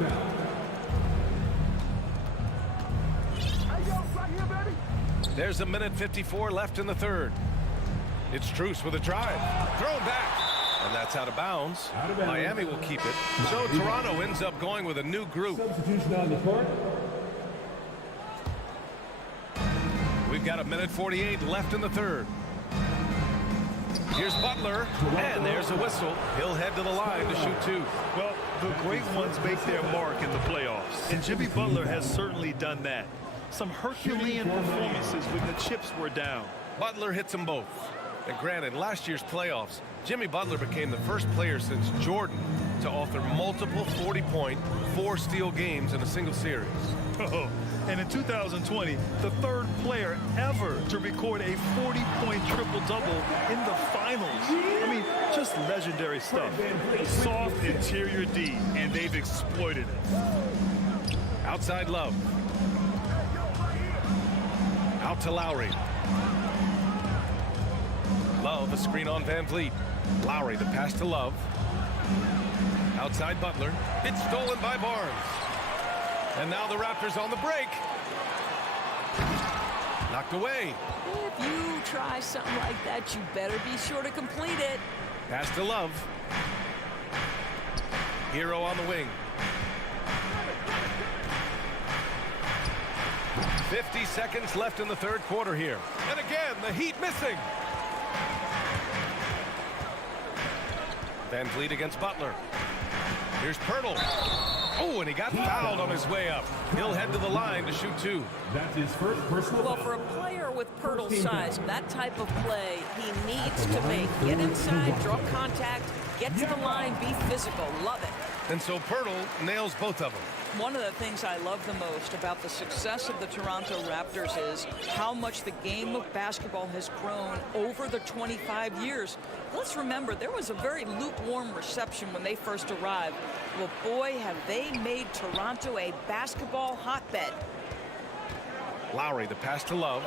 There's a minute 54 left in the third. It's Strus with a drive. Thrown back. And that's out of bounds. Miami will keep it. So Toronto ends up going with a new group. Substitution on the court. We've got a minute 48 left in the third. Here's Butler. And there's a whistle. He'll head to the line to shoot 2. Well, the great ones make their mark in the playoffs. And Jimmy Butler has certainly done that. Some Herculean performances when the chips were down. Butler hits them both. And granted, last year's playoffs, Jimmy Butler became the first player since Jordan to author multiple 40-point, 4-steal games in a single series. Oh, and in 2020, the third player ever to record a 40-point triple-double in the finals. I mean, just legendary stuff. Soft interior D, and they've exploited it. Outside Love. Out to Lowry. Love, a screen on Van Vliet. Lowry, the pass to Love. Outside Butler. It's stolen by Barnes. And now the Raptors on the break. Knocked away. If you try something like that, you better be sure to complete it. Pass to Love. Hero on the wing. 50 seconds left in the third quarter here. And again, the Heat missing. Van Vliet against Butler. Here's Pirtle. Oh, and he got fouled on his way up. He'll head to the line to shoot 2. That's his first personal Well, foul. for a player with Pirtle's size, that type of play he needs to make. Get inside, draw contact, get to the line, be physical. Love it. And so Pirtle nails both of them. One of the things I love the most about the success of the Toronto Raptors is how much the game of basketball has grown over the 25 years. Let's remember, there was a very lukewarm reception when they first arrived. Well, boy, have they made Toronto a basketball hotbed. Lowry, the pass to Love.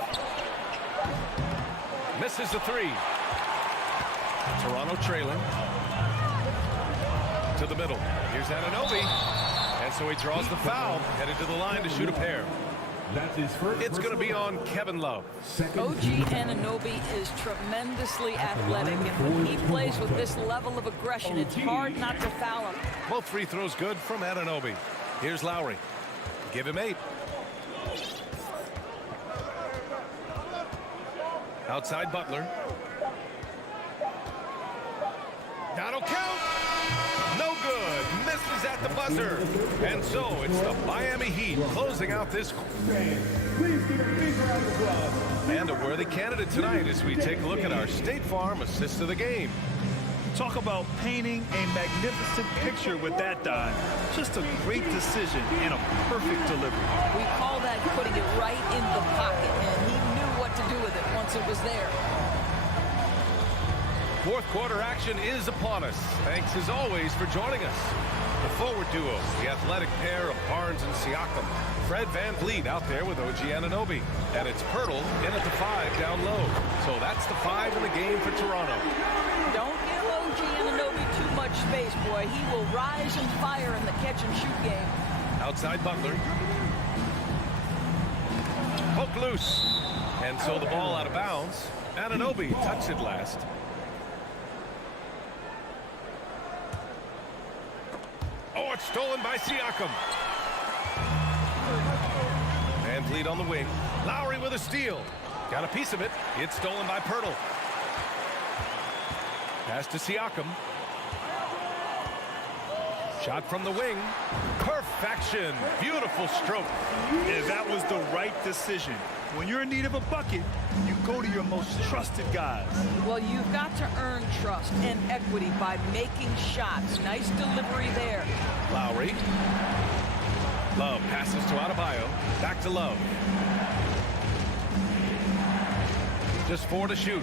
Misses the 3. Toronto trailing. To the middle. Here's Anunoby. And so he draws the foul, headed to the line to shoot a pair. That's his first. It's going to be on Kevin Love. OG Anunoby is tremendously athletic, and when he plays with this level of aggression, it's hard not to foul him. Both free throws good from Anunoby. Here's Lowry. Give him 8. Outside Butler. That'll count. No good. Misses at the buzzer. And so it's the Miami Heat closing out this. Please give a big round of applause. And a worthy candidate tonight as we take a look at our State Farm assist of the game. Talk about painting a magnificent picture with that dive. Just a great decision and a perfect delivery. We call that putting it right in the pocket, and he knew what to do with it once it was there. Fourth quarter action is upon us. Thanks as always for joining us. The forward duo, the athletic pair of Barnes and Siakam. Fred VanVleet out there with OG Anunoby. And it's Pirtle in at the 5 down low. So that's the 5 in the game for Toronto. Don't give OG Anunoby too much space, boy. He will rise and fire in the catch-and-shoot game. Outside Butler. Poke loose. And so the ball out of bounds. Anunoby touched it last. Oh, it's stolen by Siakam. VanVleet on the wing. Lowry with a steal. Got a piece of it. It's stolen by Pirtle. Pass to Siakam. Shot from the wing. Perfection. Beautiful stroke. And that was the right decision. When you're in need of a bucket, you go to your most trusted guys. Well, you've got to earn trust and equity by making shots. Nice delivery there. Lowry. Love passes to Adebayo. Back to Love. Just 4 to shoot.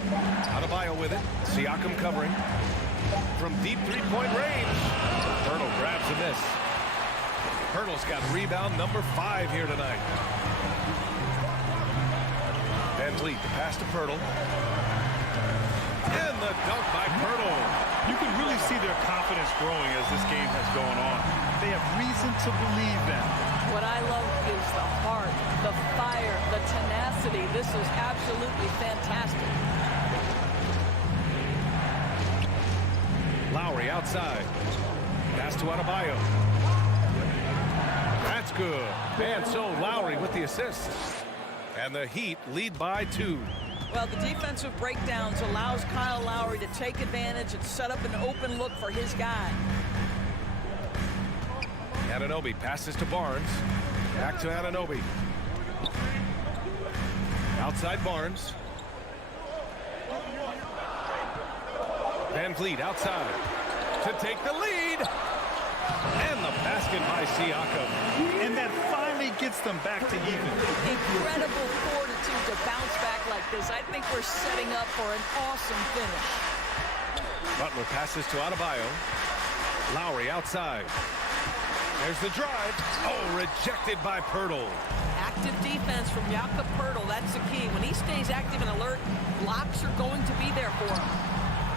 Adebayo with it. Siakam covering. From deep three-point range. Pirtle grabs a miss. Pirtle's got rebound number 5 here tonight. VanVleet, the pass to Pirtle. And the dunk by Pirtle. You can really see their confidence growing as this game has gone on. They have reason to believe that. What I love is the heart, the fire, the tenacity. This is absolutely fantastic. Lowry outside. Pass to Adebayo. That's good. And so Lowry with the assist. And the Heat lead by 2. Well, the defensive breakdowns allows Kyle Lowry to take advantage and set up an open look for his guy. Anunoby passes to Barnes. Back to Anunoby. Outside Barnes. VanVleet outside to take the lead. And the basket by Siakam. And that finally gets them back to even. Incredible fortitude to bounce back like this. I think we're setting up for an awesome finish. Butler passes to Adebayo. Lowry outside. There's the drive. Oh, rejected by Pirtle. Active defense from Jakob Pirtle. That's the key. When he stays active and alert, blocks are going to be there for him.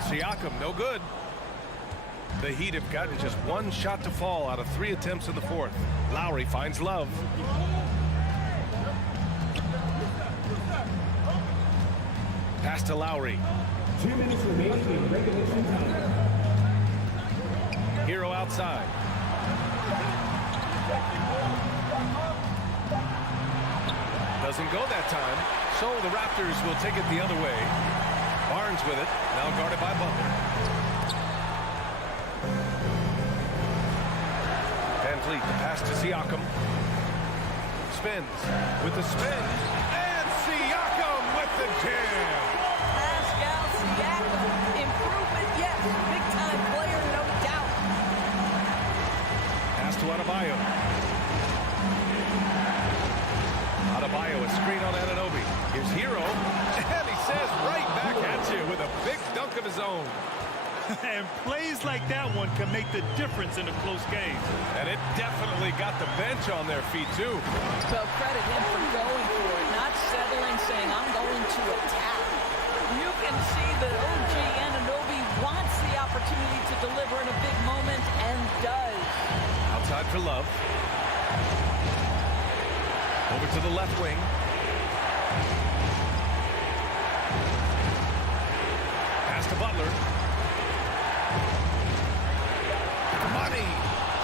Siakam, no good. The Heat have gotten just 1 shot to fall out of 3 attempts in the fourth. Lowry finds Love. Pass to Lowry. 2 minutes remaining in regulation time. Hero outside. Doesn't go that time. So the Raptors will take it the other way. Barnes with it. Now guarded by Butler. VanVleet, the pass to Siakam. Spins with the spin. And Siakam with the jam. Pascal Siakam. Improvement, yes. Big-time player, no doubt. Pass to Adebayo. Adebayo, a screen on Anunoby. Here's Hero. And he says right back at you with a big dunk of his own. And plays like that one can make the difference in a close game. And it definitely got the bench on their feet, too. So credit him for going for it, not settling, saying, I'm going to attack. You can see that OG Anunoby wants the opportunity to deliver in a big moment and does. Outside for Love. Over to the left wing. Pass to Butler. Money.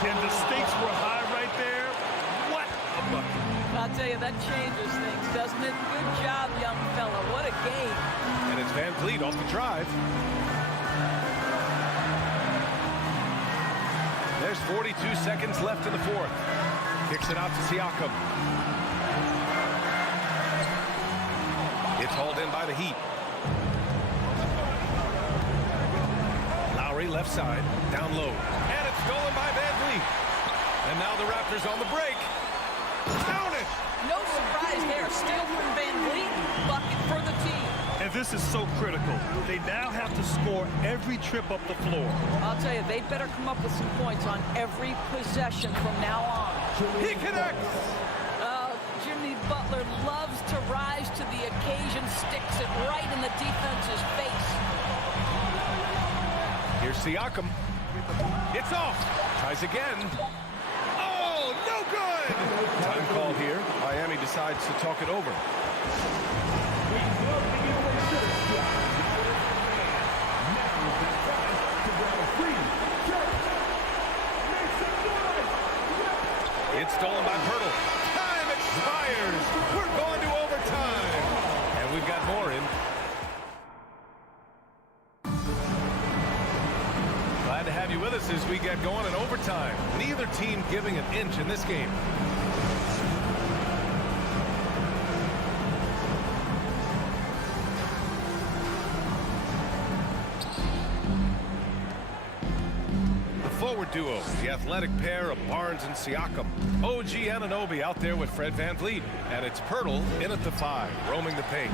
And the stakes were high right there. What a bucket. I'll tell you, that changes things, doesn't it? Good job, young fella. What a game. And it's VanVleet off the drive. There's 42 seconds left in the fourth. Kicks it out to Siakam. It's hauled in by the Heat. Lowry left side. Down low. And it's stolen by Van Vliet. And now the Raptors on the break. Count it! No surprise there. Steal from Van Vliet. Bucket for the team. And this is so critical. They now have to score every trip up the floor. I'll tell you, they'd better come up with some points on every possession from now on. He connects! Jimmy Butler loves to rise to the occasion, sticks it right in the defense's face. Here's Siakam. It's off. Tries again. Oh, no good! Time called here. Miami decides to talk it over. It's stolen by Pirtle. Time expires. We're going to overtime. And we've got more in. Glad to have you with us as we get going in overtime. Neither team giving an inch in this game. Forward duo, the athletic pair of Barnes and Siakam. OG Anunoby out there with Fred VanVleet. And it's Pirtle in at the 5, roaming the paint.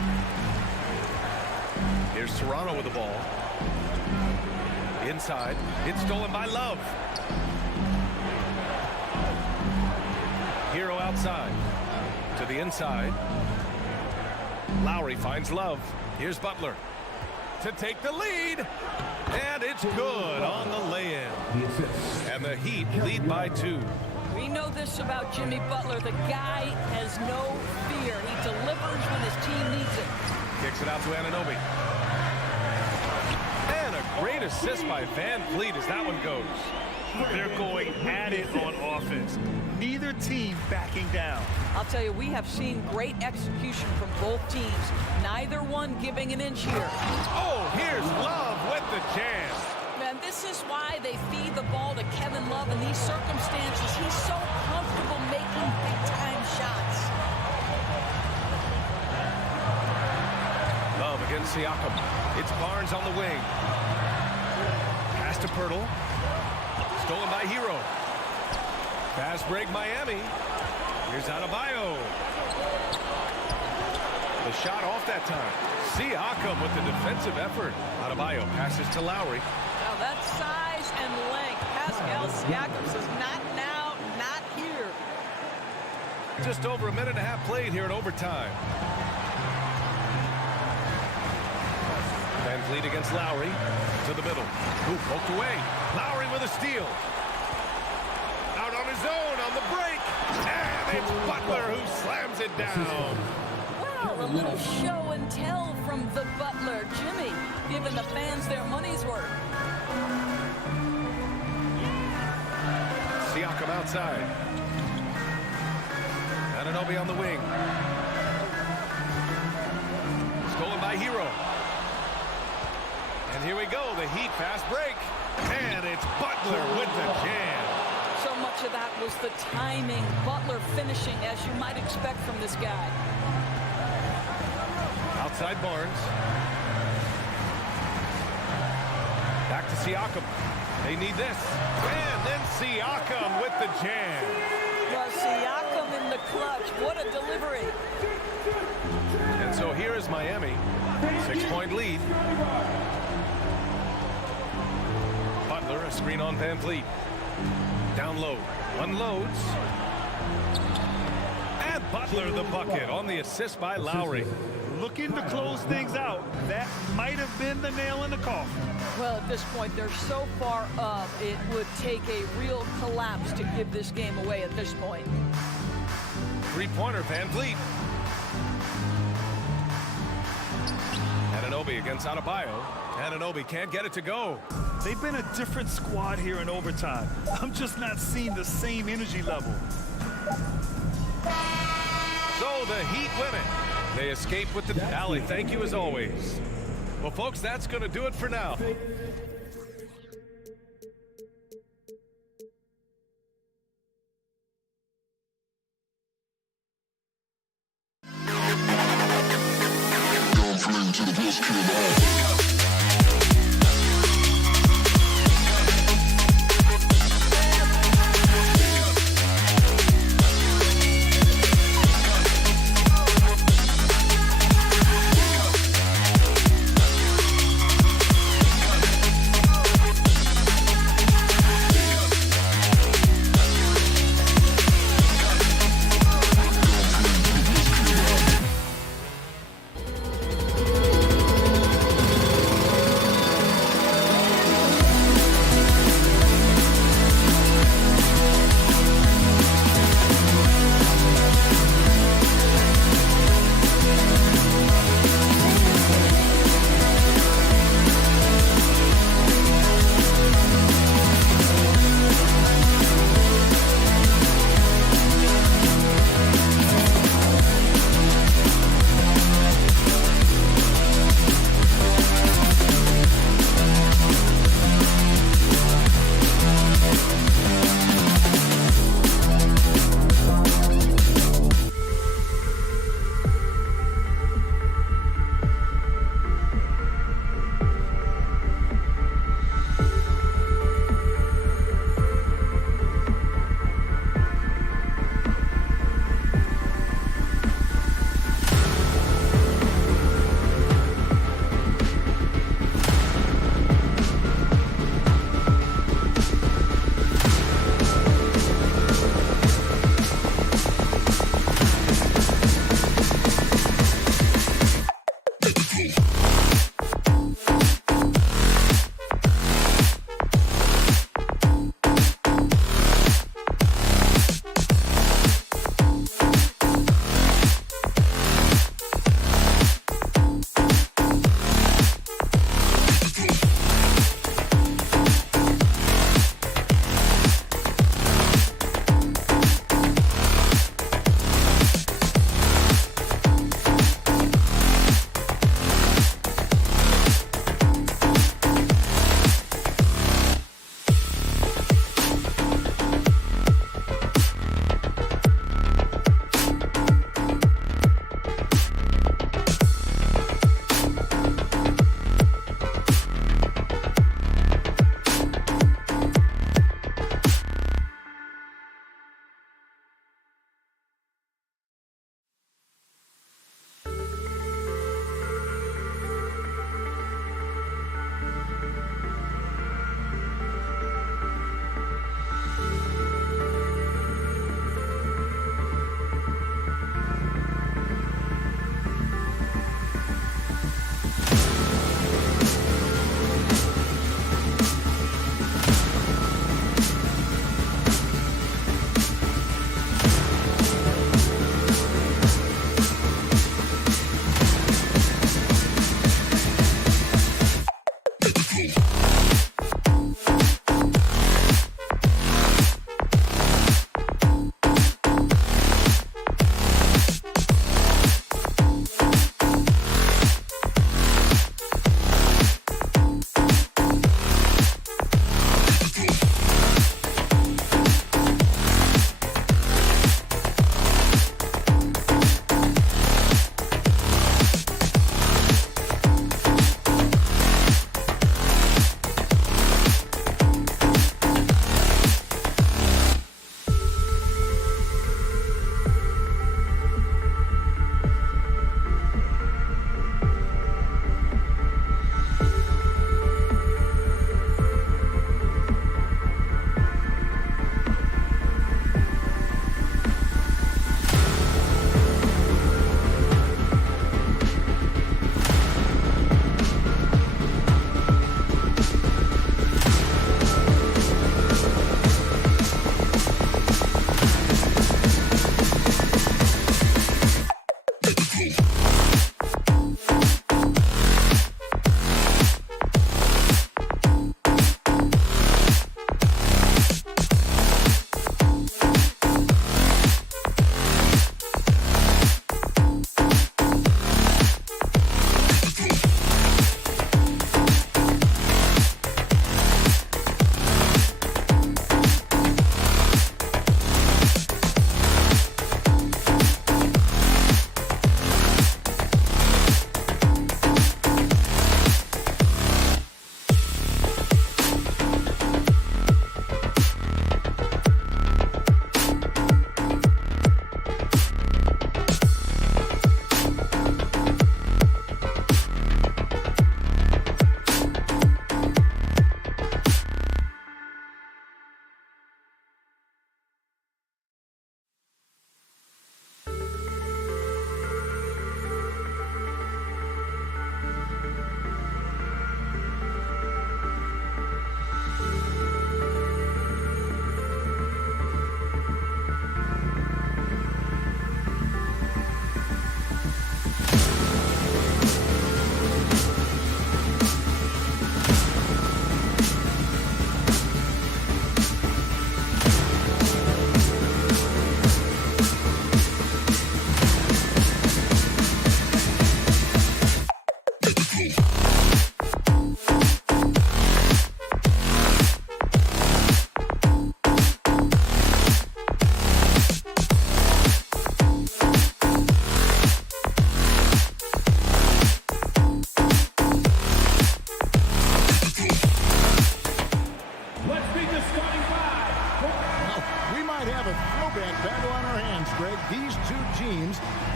Here's Toronto with the ball. Inside, it's stolen by Love. Hero outside. To the inside. Lowry finds Love. Here's Butler to take the lead. And it's good on the lay-in. And the Heat lead by 2. We know this about Jimmy Butler. The guy has no fear. He delivers when his team needs it. Kicks it out to Anunoby. And a great assist by Van Vliet as that one goes. They're going at it on offense. Neither team backing down. I'll tell you, we have seen great execution from both teams. Neither one giving an inch here. Oh, here's Love with the jam. Man, this is why they feed the ball to Kevin Love in these circumstances. He's so comfortable making big-time shots. Love against Siakam. It's Barnes on the wing. Pass to Pirtle. Stolen by Hero. Fast break Miami. Here's Adebayo. The shot off that time. Siakam with the defensive effort. Adebayo passes to Lowry. Now that's size and length. Pascal Siakam says not now, not here. Just over a minute and a half played here in overtime. Van Vliet against Lowry. To the middle. Ooh, poked away. Lowry with a steal. Out on his own on the break. And it's Butler who slams it down. Wow, a little show and tell from the Butler. Jimmy giving the fans their money's worth. Siakam outside. Anunoby on the wing. Stolen by Hero. And here we go, the Heat fast break. And it's Butler with the jam. So much of that was the timing. Butler finishing as you might expect from this guy. Outside Barnes. Back to Siakam. They need this. And then Siakam with the jam. Well, Siakam in the clutch. What a delivery. And so here is Miami. 6-point lead. Butler, a screen on Van Vliet. Down low. Unloads. And Butler the bucket on the assist by Lowry. Looking to close things out. That might have been the nail in the coffin. Well, at this point, they're so far up, it would take a real collapse to give this game away at this point. Three-pointer, Van Vliet. Anunoby against Adebayo. Anunoby can't get it to go. They've been a different squad here in overtime. I'm just not seeing the same energy level. So the Heat win it. They escape with the Allie. Thank you as always. Well, folks, that's going to do it for now. To the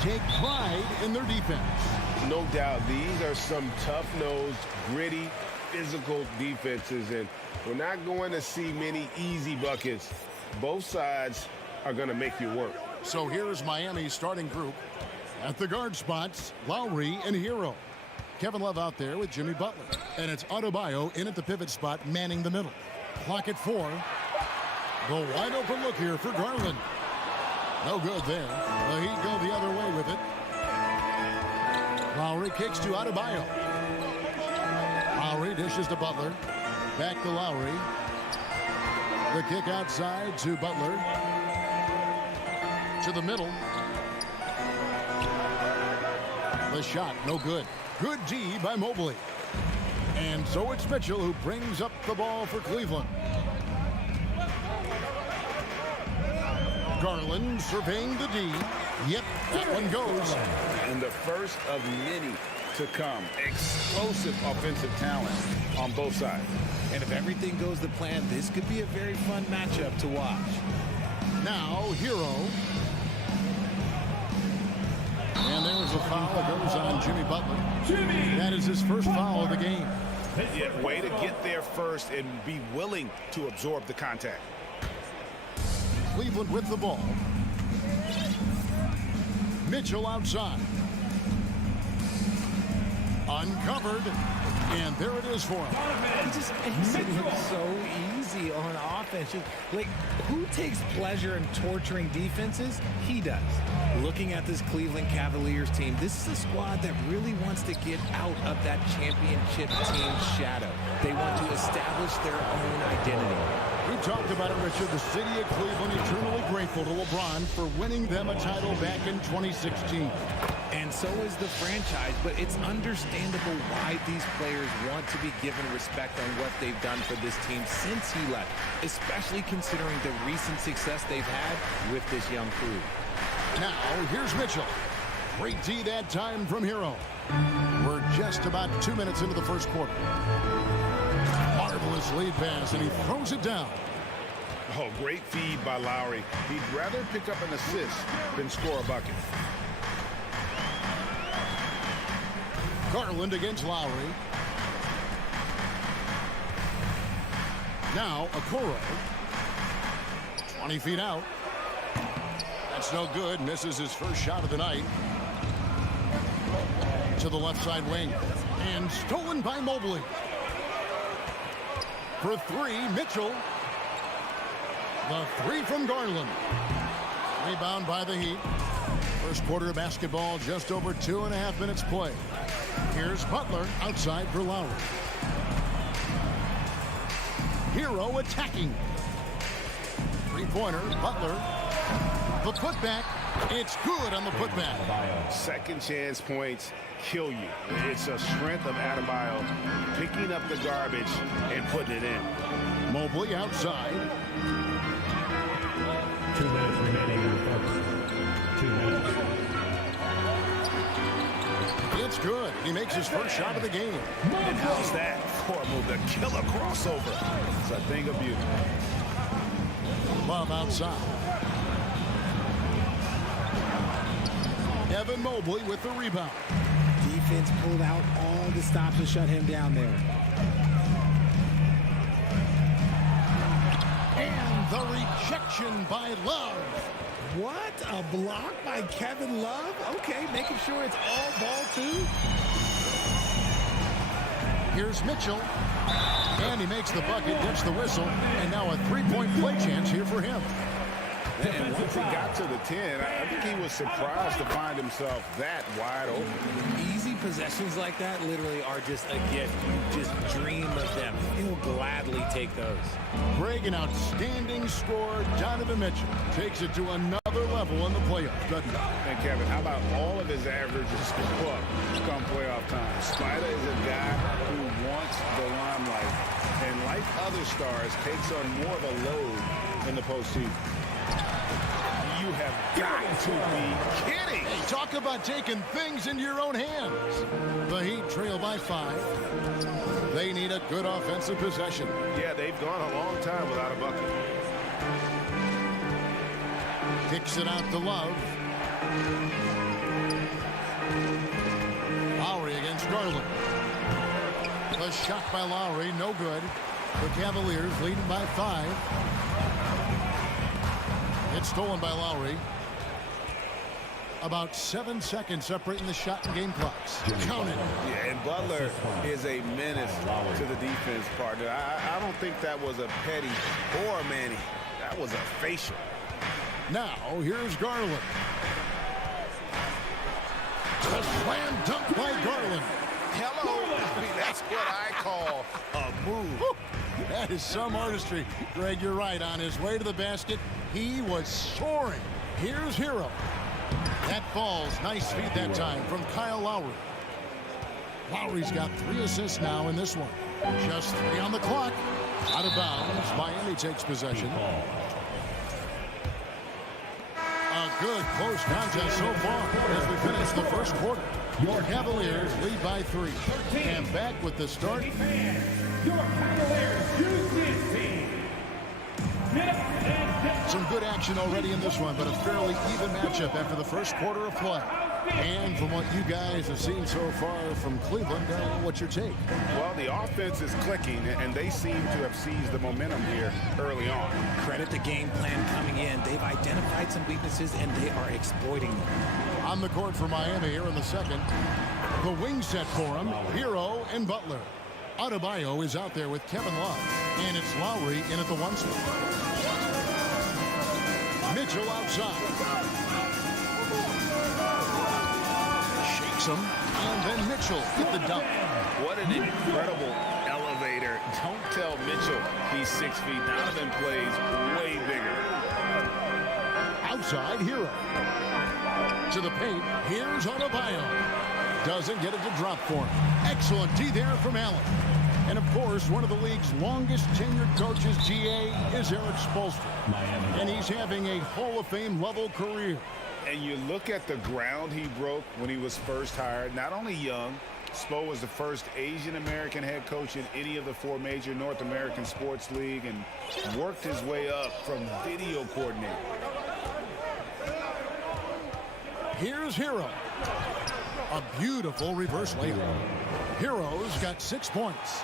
take pride in their defense. No doubt, these are some tough-nosed, gritty, physical defenses, and we're not going to see many easy buckets. Both sides are going to make you work. So here's Miami's starting group. At the guard spots, Lowry and Hero. Kevin Love out there with Jimmy Butler. And it's Adebayo in at the pivot spot, manning the middle. Clock at 4. The wide open look here for Garland. No good there. The Heat go the other way with it. Lowry kicks to Adebayo. Lowry dishes to Butler. Back to Lowry. The kick outside to Butler. To the middle. The shot, no good. Good D by Mobley. And so it's Mitchell who brings up the ball for Cleveland. Garland surveying the D. Yep, that one goes. And the first of many to come. Explosive offensive talent on both sides. And if everything goes to plan, this could be a very fun matchup to watch. Now, Hero. And there's a foul that goes on Jimmy Butler. That is his first foul of the game. Yeah, way to get there first and be willing to absorb the contact. Cleveland with the ball. Mitchell outside. Uncovered. And there it is for him. He just makes it look so easy on offense. Like, who takes pleasure in torturing defenses? He does. Looking at this Cleveland Cavaliers team, this is a squad that really wants to get out of that championship team shadow. They want to establish their own identity. We talked about it, Richard. The city of Cleveland eternally grateful to LeBron for winning them a title back in 2016. And so is the franchise, but it's understandable why these players want to be given respect on what they've done for this team since he left, especially considering the recent success they've had with this young crew. Now, here's Mitchell. Great D that time from Hero. We're just about 2 minutes into the first quarter. Marvelous lead pass, and he throws it down. Oh, great feed by Lowry. He'd rather pick up an assist than score a bucket. Garland against Lowry. Now, Okoro. 20 feet out. That's no good. Misses his first shot of the night. To the left side wing. And stolen by Mobley. For 3, Mitchell. The 3 from Garland. Rebound by the Heat. First quarter of basketball, just over 2.5 minutes play. Here's Butler outside for Lowry. Hero attacking. Three-pointer, Butler. The putback. It's good on the putback. Second chance points kill you. It's a strength of Adebayo picking up the garbage and putting it in. Mobley outside. 2 minutes remaining in the first. 2 minutes. It's good. He makes his first shot of the game. And how's that for a move? The killer crossover. It's a thing of beauty. Love outside. Evan Mobley with the rebound. Defense pulled out all the stops to shut him down there. And the rejection by Love. What? A block by Kevin Love? Okay, making sure it's all ball too. Here's Mitchell. And he makes the bucket, gets the whistle, and now a three-point play chance here for him. And once he got to the 10, I think he was surprised to find himself that wide open. Easy possessions like that literally are just a gift. You just dream of them. He'll gladly take those. Greg, an outstanding scorer. Donovan Mitchell takes it to another level in the playoffs, doesn't he? And Kevin, how about all of his averages go up come playoff time? Spider is a guy who wants the limelight, and like other stars, takes on more of a load in the postseason. You have got to be kidding. Hey, talk about taking things into your own hands. The Heat trail by 5. They need a good offensive possession. Yeah, they've gone a long time without a bucket. Kicks it out to Love. Garland. A shot by Lowry, no good. The Cavaliers leading by 5. It's stolen by Lowry. About 7 seconds separating the shot and game clocks. Counted. Yeah, and Butler is a menace to the defense partner. I don't think that was a petty or a Manny. That was a facial. Now, here's Garland. A slam dunk by Garland. Hello. I mean, that's what I call a move. Woo. That is some artistry. Greg, you're right. On his way to the basket, he was soaring. Here's Hero. That falls. Nice feed that time from Kyle Lowry. Lowry's got 3 assists now in this one. Just 3 on the clock. Out of bounds. Miami takes possession. A good close contest so far as we finish the first quarter. Your Cavaliers lead by 3. And back with the start. Your Cavaliers use this team. Some good action already in this one, but a fairly even matchup after the first quarter of play. And from what you guys have seen so far from Cleveland, what's your take? Well, the offense is clicking, and they seem to have seized the momentum here early on. Credit the game plan coming in. They've identified some weaknesses, and they are exploiting them. On the court for Miami here in the second. The wing set for him, Hero and Butler. Adebayo is out there with Kevin Love, and it's Lowry in at the 1 spot. Mitchell outside. Shakes him, and then Mitchell with the dunk. What an incredible elevator. Don't tell Mitchell he's 6 feet. Donovan plays way bigger. Outside, Hero. To the paint, here's Adebayo. Doesn't get it to drop for him. Excellent D there from Allen. And, of course, one of the league's longest tenured coaches, GA, is Eric Spoelstra. And he's having a Hall of Fame level career. And you look at the ground he broke when he was first hired. Not only young, Spo was the first Asian-American head coach in any of the 4 major North American sports league and worked his way up from video coordinator. Here's Hero. A beautiful reverse layup. Hero's got 6 points.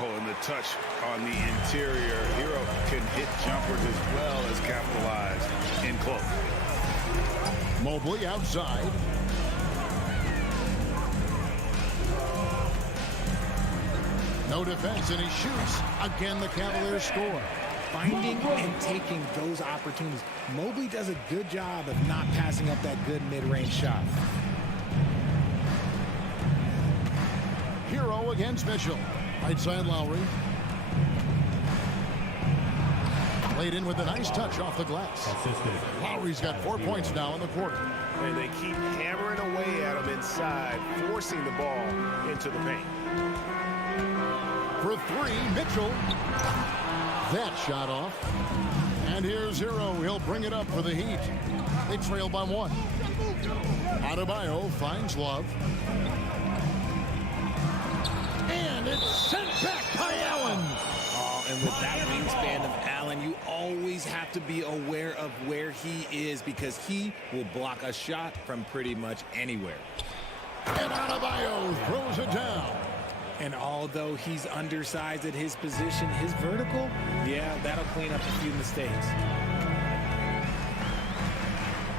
Oh, and the touch on the interior. Hero can hit jumpers as well as capitalize in close. Mobley outside. No defense, and he shoots. Again, the Cavaliers score. Finding and taking those opportunities. Mobley does a good job of not passing up that good mid-range shot. Hero against Mitchell. Right side Lowry. Laid in with a nice touch off the glass. Lowry's got 4 points now in the quarter. And they keep hammering away at him inside, forcing the ball into the paint. For 3, Mitchell. That shot off. And here's Hero. He'll bring it up for the Heat. They trail by 1. Adebayo finds Love. And it's sent back by Allen. Oh, and with that wingspan of Allen, you always have to be aware of where he is because he will block a shot from pretty much anywhere. And Adebayo throws it down. And although he's undersized at his position, his vertical, yeah, that'll clean up a few mistakes.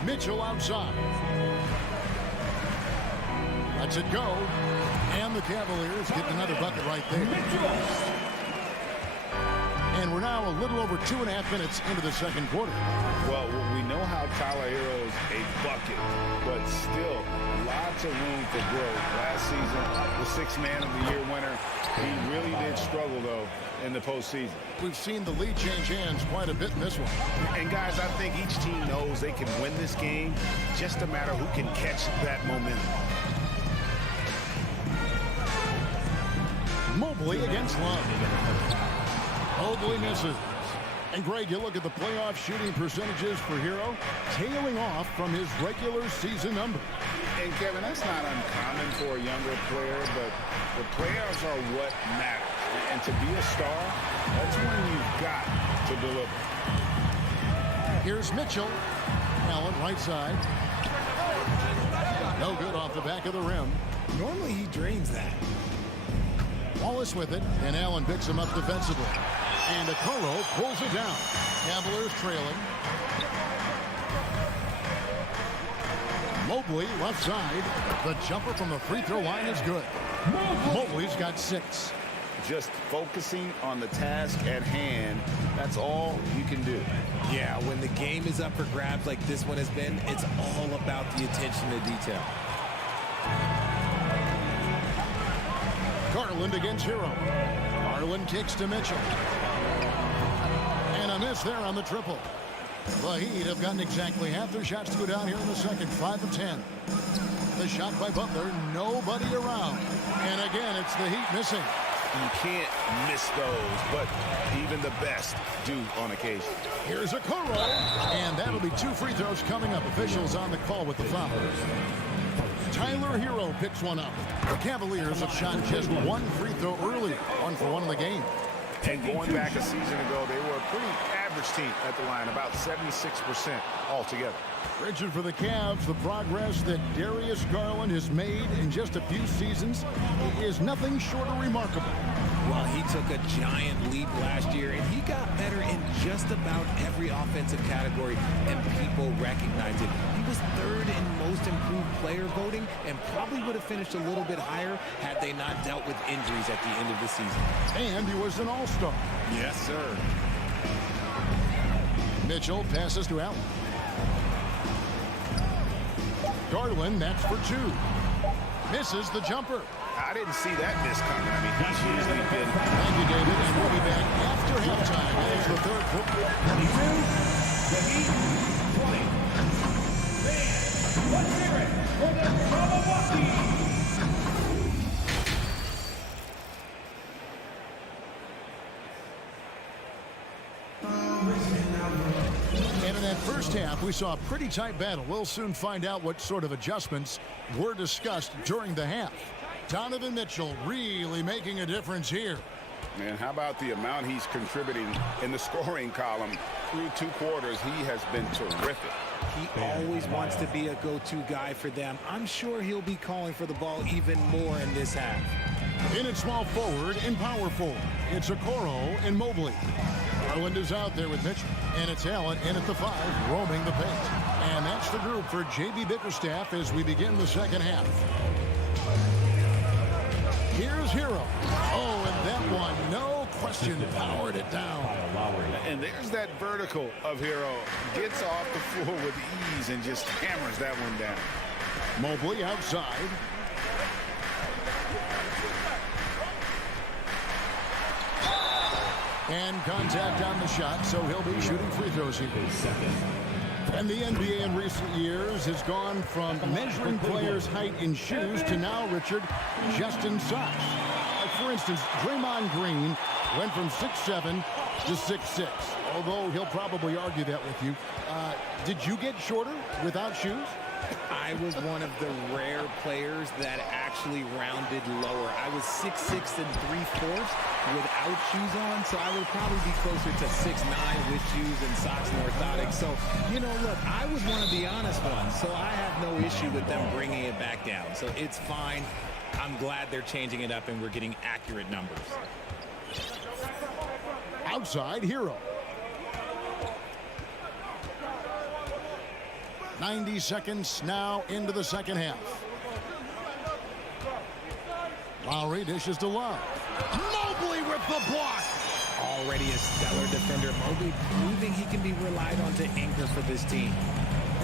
Mitchell outside. Lets it go. And the Cavaliers get another bucket right there. And we're now a little over 2.5 minutes into the second quarter. Well, we know how Tyler Hero's a bucket, but still lots of room for growth. Last season, the 6th Man of the Year winner, he really did struggle, though, in the postseason. We've seen the lead change hands quite a bit in this one. And, guys, I think each team knows they can win this game, just a matter who can catch that momentum. Mobley against Love. Mobley misses. And Greg, you look at the playoff shooting percentages for Hero, tailing off from his regular season number. And Kevin, that's not uncommon for a younger player, but the playoffs are what matters. And to be a star, that's when you've got to deliver. Here's Mitchell. Allen right side. No good off the back of the rim. Normally he drains that. Wallace with it, and Allen picks him up defensively. And Okoro pulls it down. Cavaliers trailing. Mobley left side. The jumper from the free throw line is good. Mobley's got 6. Just focusing on the task at hand, that's all you can do. Yeah, when the game is up for grabs like this one has been, it's all about the attention to detail. Garland against Hero. Garland kicks to Mitchell. And a miss there on the triple. The Heat have gotten exactly half their shots to go down here in the second, 5 of 10. The shot by Butler, nobody around. And again, it's the Heat missing. You can't miss those, but even the best do on occasion. Here's Okoro, and that'll be 2 free throws coming up. Officials on the call with the foul. Tyler Hero picks one up. The Cavaliers have shot just 1 free throw earlier, 1 for 1 in the game. And going back a season ago, they were a pretty average team at the line, about 76% altogether. Richard, for the Cavs, the progress that Darius Garland has made in just a few seasons is nothing short of remarkable. Well, he took a giant leap last year, and he got better in just about every offensive category, and people recognized it. He was 3rd in most improved player voting and probably would have finished a little bit higher had they not dealt with injuries at the end of the season. And he was an all-star. Yes, sir. Mitchell passes to Allen. Garland, that's for 2. Misses the jumper. I didn't see that miss coming. I mean, he's usually been... Thank you, David, and we'll be back after halftime as the third quarter. 22, the Heat, 20. Fans, let's hear it for the Milwaukee. And in that first half, we saw a pretty tight battle. We'll soon find out what sort of adjustments were discussed during the half. Donovan Mitchell really making a difference here. Man, how about the amount he's contributing in the scoring column through 2 quarters? He has been terrific. He always wants to be a go-to guy for them. I'm sure he'll be calling for the ball even more in this half. In at small forward and power forward, it's Okoro and Mobley. Garland is out there with Mitchell, and it's Allen in at the 5, roaming the paint. And that's the group for J.B. Bickerstaff as we begin the second half. Here's Hero. Oh, and that one, no question, powered it down. And there's that vertical of Hero. Gets off the floor with ease and just hammers that one down. Mobley outside. And contact on the shot, so he'll be shooting free throws here. And the NBA in recent years has gone from measuring players' height in shoes to now, Richard, just in socks. For instance, Draymond Green went from 6'7" to 6'6", although he'll probably argue that with you. Did you get shorter without shoes? I was one of the rare players that actually rounded lower. I was 6'6" and 3/4 without shoes on, so I would probably be closer to 6'9" with shoes and socks and orthotics. So, you know, look, I was one of the honest ones, so I have no issue with them bringing it back down. So it's fine. I'm glad they're changing it up and we're getting accurate numbers. Outside, Hero. 90 seconds now into the second half. Lowry dishes to Love. Mobley with the block. Already a stellar defender. Mobley proving he can be relied on to anchor for this team.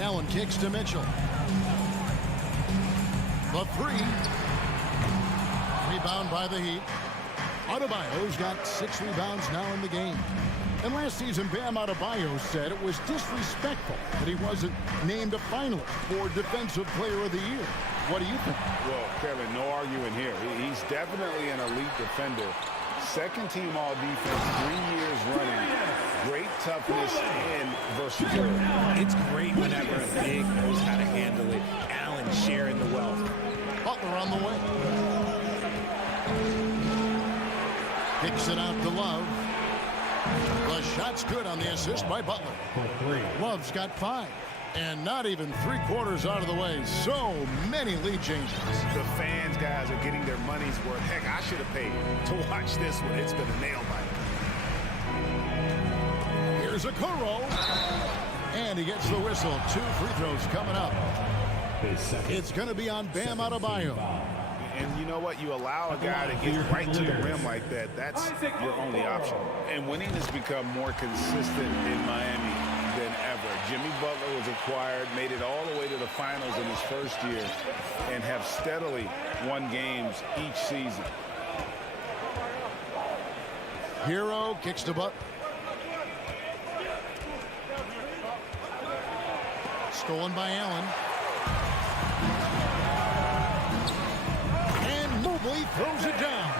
Allen kicks to Mitchell. The 3. Rebound by the Heat. Adebayo's got 6 rebounds now in the game. And last season, Bam Adebayo said it was disrespectful that he wasn't named a finalist for Defensive Player of the Year. What do you think? Well, Kevin, no arguing here. He's definitely an elite defender. Second team all defense, 3 years running. Great toughness and versatility. It's great whenever a big knows how to handle it. Allen sharing the wealth. Butler on the way. Kicks it out to Love. The shot's good on the assist by Butler. Love's got 5. And not even 3/4 out of the way. So many lead changes. The fans, guys, are getting their money's worth. Heck, I should have paid to watch this one. It's been a nail biter. Here's a Kuro. And he gets the whistle. 2 free throws coming up. It's going to be on Bam Adebayo. And you know what? You allow a guy to get right to the rim like that. That's your only option. And winning has become more consistent in Miami than ever. Jimmy Butler was acquired, made it all the way to the finals in his first year, and have steadily won games each season. Hero kicks the butt. Stolen by Allen. And Mobley throws it down.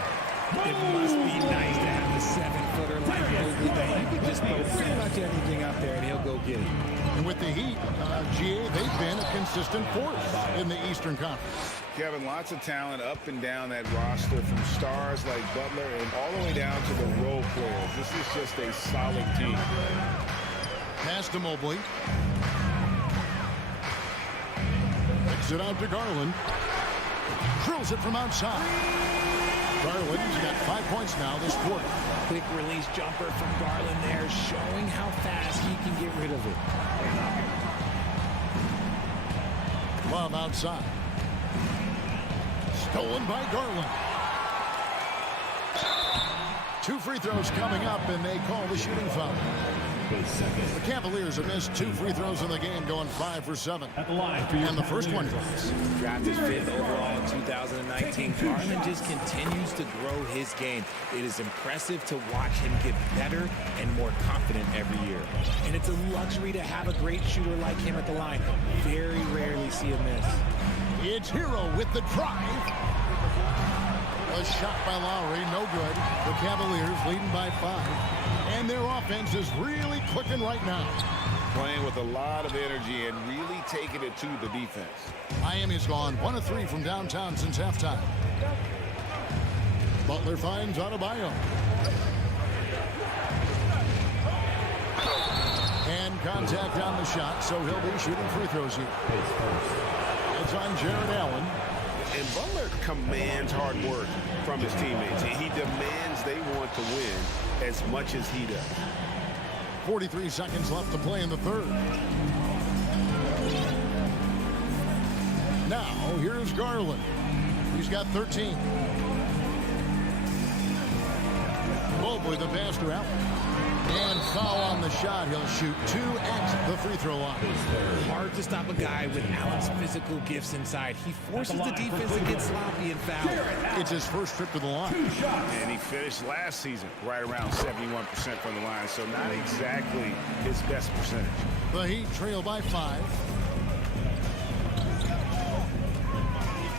It must be nice to have a 7-footer like Mobley that you can just throw pretty much anything up there and he'll go get it. And with the Heat, GA, they've been a consistent force in the Eastern Conference. Kevin, lots of talent up and down that roster, from stars like Butler and all the way down to the role players. This is just a solid team. Pass to Mobley. Kicks it out to Garland. Drills it from outside. Garland's got 5 points now this quarter. Quick release jumper from Garland there, showing how fast he can get rid of it. Love outside. Stolen by Garland. 2 free throws coming up, and they call the shooting foul. The Cavaliers have missed 2 free throws in the game, going 5 for 7. And the first one drops. Drafted 5th overall in 2019. Garland just continues to grow his game. It is impressive to watch him get better and more confident every year. And it's a luxury to have a great shooter like him at the line. Very rarely see a miss. It's Hero with the drive. A shot by Lowry, no good. The Cavaliers leading by 5. And their offense is really clicking right now. Playing with a lot of energy and really taking it to the defense. Miami's gone 1 of 3 from downtown since halftime. Butler finds Adebayo. And contact on the shot, so he'll be shooting free throws here. It's on Jared Allen. And Butler commands hard work from his teammates. He demands they want to win as much as he does. 43 seconds left to play in the third. Now, here's Garland. He's got 13. Mobley, the pass to Allen. And foul on the shot. He'll shoot 2 at the free throw line. Hard to stop a guy with Allen's physical gifts inside. He forces the defense to get sloppy and foul. It's his first trip to the line. And he finished last season right around 71% from the line, so not exactly his best percentage. The Heat trail by 5.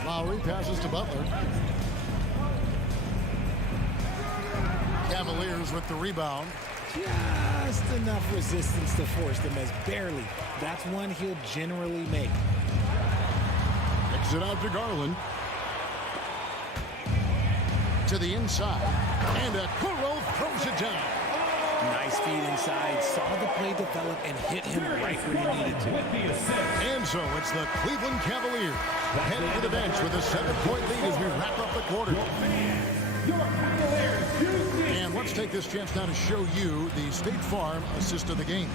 Lowry passes to Butler. Cavaliers with the rebound. Just enough resistance to force them as barely. That's one he'll generally make. Kicks it out to Garland. To the inside. And Kuro throws it down. Nice feed inside. Saw the play develop and hit him right where he needed to. And so it's the Cleveland Cavaliers heading to the bench with a 7-point lead as we wrap up the quarter. And let's take this chance now to show you the State Farm assist of the game.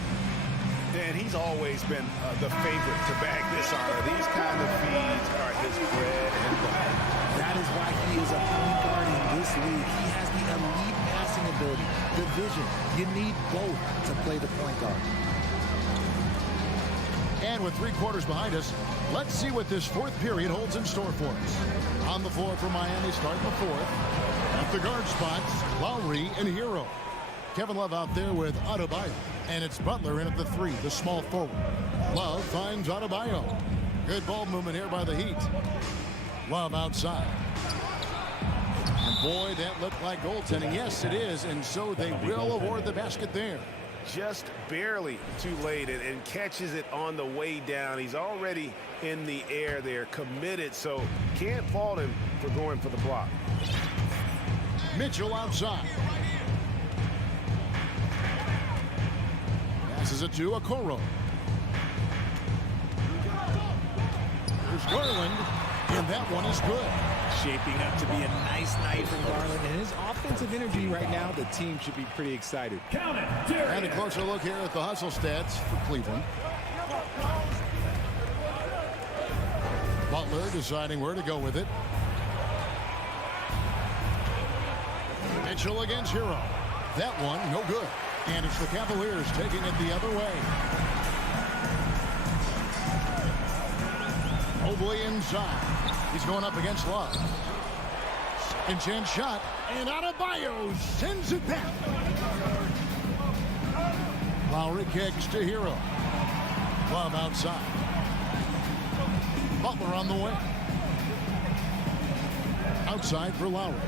Dan, he's always been the favorite to bag this honor. These kind of feeds are his bread and butter. That is why he is a point guard in this league. He has the elite passing ability, the vision. You need both to play the point guard. And with 3 quarters behind us, let's see what this 4th period holds in store for us. On the floor for Miami, starting the 4th. At the guard spots, Lowry and Hero. Kevin Love out there with Adebayo. And it's Butler in at the 3, the small forward. Love finds Adebayo. Good ball movement here by the Heat. Love outside. And boy, that looked like goaltending. Yes, it is. And so they will award the basket there. Just barely too late and catches it on the way down. He's already in the air there, committed, so can't fault him for going for the block. Mitchell outside. Passes it to Okoro. Here's Garland, and that one is good. Shaping up to be a nice night for Garland, and his offensive energy right now, the team should be pretty excited. And a closer look here at the hustle stats for Cleveland. Butler deciding where to go with it. Mitchell against Hero. That one, no good. And it's the Cavaliers taking it the other way. Mobley inside. He's going up against Love. Second chance shot. And Adebayo sends it back. Lowry kicks to Hero. Love outside. Butler on the way. Outside for Lowry.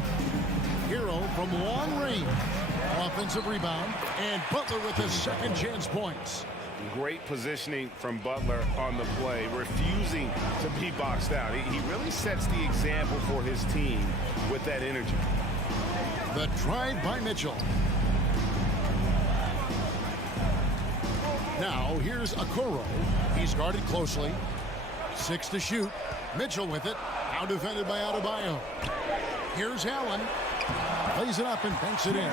Hero from long range. Offensive rebound. And Butler with his second chance points. Great positioning from Butler on the play, refusing to be boxed out. He really sets the example for his team with that energy. The drive by Mitchell. Now here's Okoro. He's guarded closely. 6 to shoot. Mitchell with it. Now defended by Adebayo. Here's Allen. Plays it up and banks it in.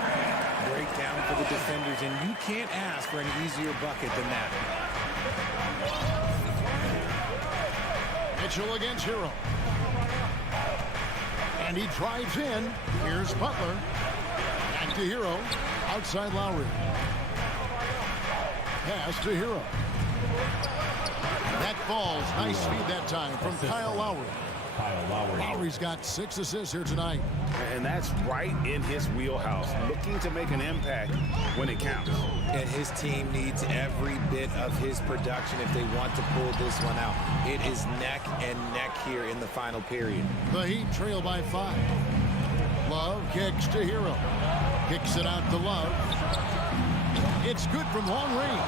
Breakdown for the defenders, and you can't ask for an easier bucket than that. Mitchell against Hero. And he drives in. Here's Butler. Back to Hero. Outside Lowry. Pass to Hero. That falls. Nice speed that time from Kyle Lowry. Lowry's got 6 assists here tonight. And that's right in his wheelhouse, looking to make an impact when it counts. And his team needs every bit of his production if they want to pull this one out. It is neck and neck here in the final period. The Heat trail by 5. Love kicks to Hero. Kicks it out to Love. It's good from long range.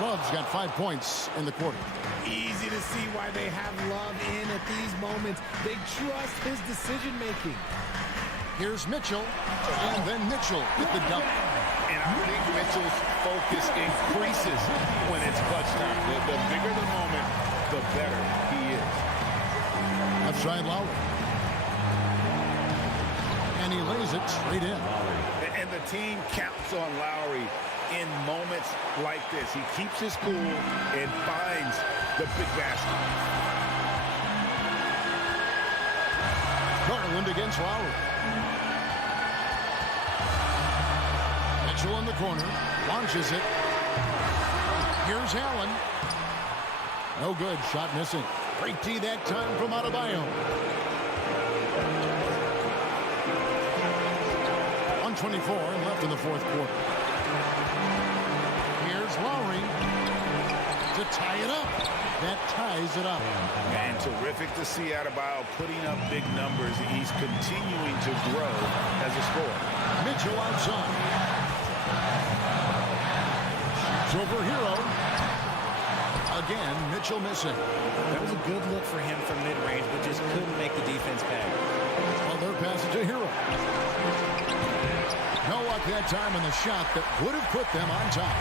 Love's got 5 points in the quarter. Easy to see why they have Love in at these moments. They trust his decision-making. Here's Mitchell, and then Mitchell with the dunk. And I think Mitchell's focus increases when it's clutch time. The bigger the moment, the better he is. Left side Lowry. And he lays it straight in. And the team counts on Lowry in moments like this. He keeps his cool and finds the big basket. Garland against Lowry. Mitchell in the corner. Launches it. Here's Allen. No good. Shot missing. Great D that time from Adebayo. 1:24 left in the fourth quarter. Here's Lowry to tie it up. That ties it up. And terrific to see Adebayo putting up big numbers. He's continuing to grow as a scorer. Mitchell outside. Shoots over Hero. Again, Mitchell missing. That was a good look for him from mid-range, but just couldn't make the defense pay. Other passage to Hero. No luck that time in the shot that would have put them on top.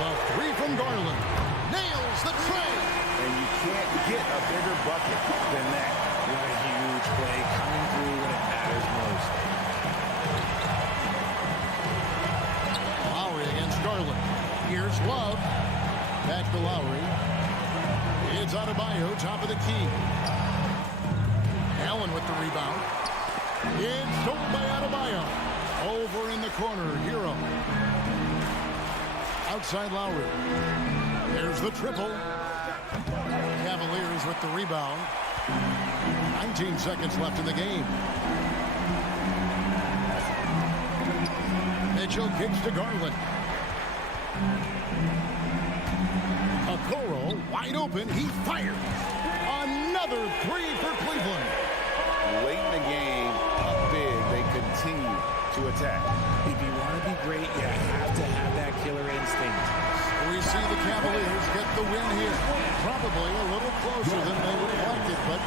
A 3 from Garland. Nails the tray. And you can't get a bigger bucket than that. What a huge play coming through when it matters most. Lowry against Garland. Here's Love. Back to Lowry. It's Adebayo, top of the key. Allen with the rebound. It's stolen by Adebayo. Over in the corner, Hero. Outside Lowry. There's the triple. Cavaliers with the rebound. 19 seconds left in the game. Mitchell kicks to Garland. Okoro wide open. He fires. Another 3 for Cleveland. Late in the game, up big, they continue to attack. If you want to be great, you have to have that killer instinct. We see the Cavaliers get the win here. Probably a little closer than they would have liked it, but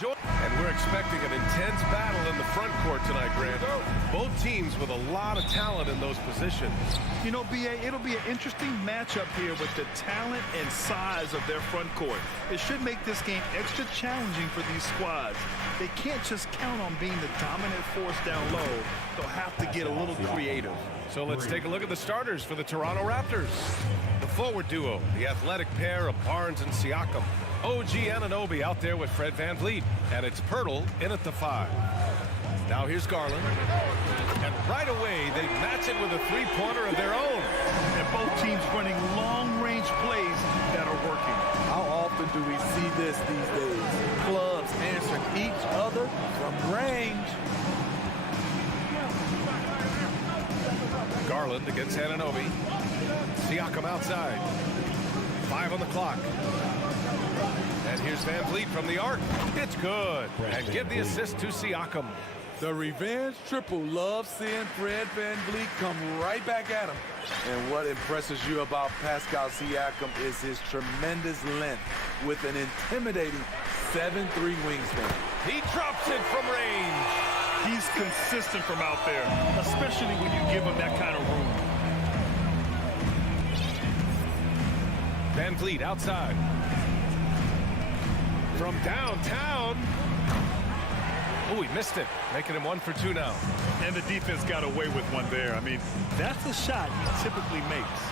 And we're expecting an intense battle in the front court tonight, Grant. Both teams with a lot of talent in those positions. You know, B.A., it'll be an interesting matchup here with the talent and size of their front court. It should make this game extra challenging for these squads. They can't just count on being the dominant force down low. They'll have to get a little creative. So let's take a look at the starters for the Toronto Raptors. The forward duo, the athletic pair of Barnes and Siakam. OG Anunoby out there with Fred VanVleet, and it's Pirtle in at the 5. Now here's Garland, and right away they match it with a three-pointer of their own. And both teams running long-range plays that are working. How often do we see this these days? Clubs answering each other from range. Garland against Anunoby. Siakam outside. 5 on the clock. And here's VanVleet from the arc. It's good. And give the assist to Siakam. The revenge triple loves seeing Fred VanVleet come right back at him. And what impresses you about Pascal Siakam is his tremendous length with an intimidating 7'3" wingspan. He drops it from range. He's consistent from out there, especially when you give him that kind of room. VanVleet outside. From downtown. Oh, he missed it. Making him 1 for 2 now. And the defense got away with one there. I mean, that's a shot he typically makes.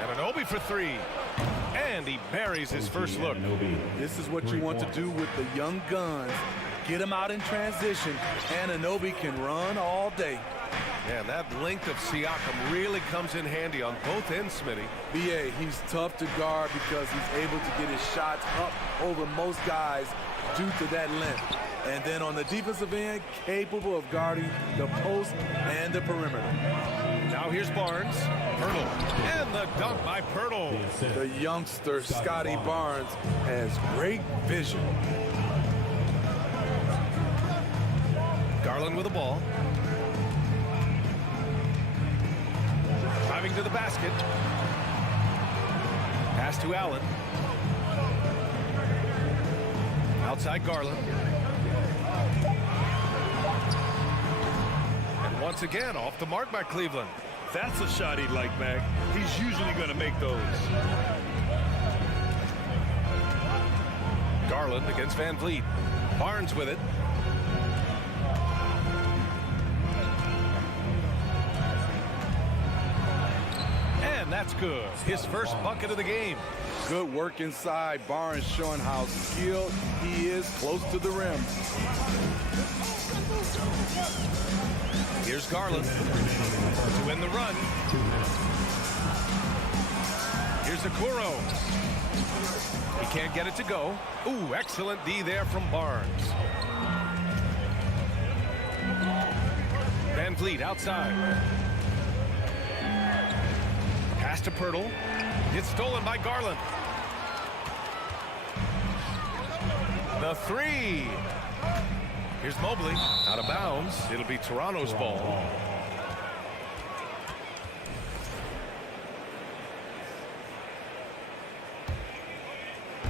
Anunoby for 3. And he buries his first look. This is what you want to do with the young guns. Get them out in transition. Anunoby can run all day. Man, that length of Siakam really comes in handy on both ends, Smitty. B.A., he's tough to guard because he's able to get his shots up over most guys due to that length. And then on the defensive end, capable of guarding the post and the perimeter. Now here's Barnes. Pirtle. And the dunk by Pirtle. The youngster, Scotty Barnes, has great vision. Garland with the ball. Driving to the basket. Pass to Allen. Outside Garland. And once again, off the mark by Cleveland. That's a shot he'd like, Mac. He's usually going to make those. Garland against VanVleet. Barnes with it. good. His first bucket of the game. Good work inside. Barnes showing how skilled he is close to the rim. Here's Garland to win the run. Here's Okoro. He can't get it to go. Ooh, excellent D there from Barnes. Van Vliet outside. Pass to Pirtle. It's stolen by Garland. The three. Here's Mobley. Out of bounds. It'll be Toronto's ball.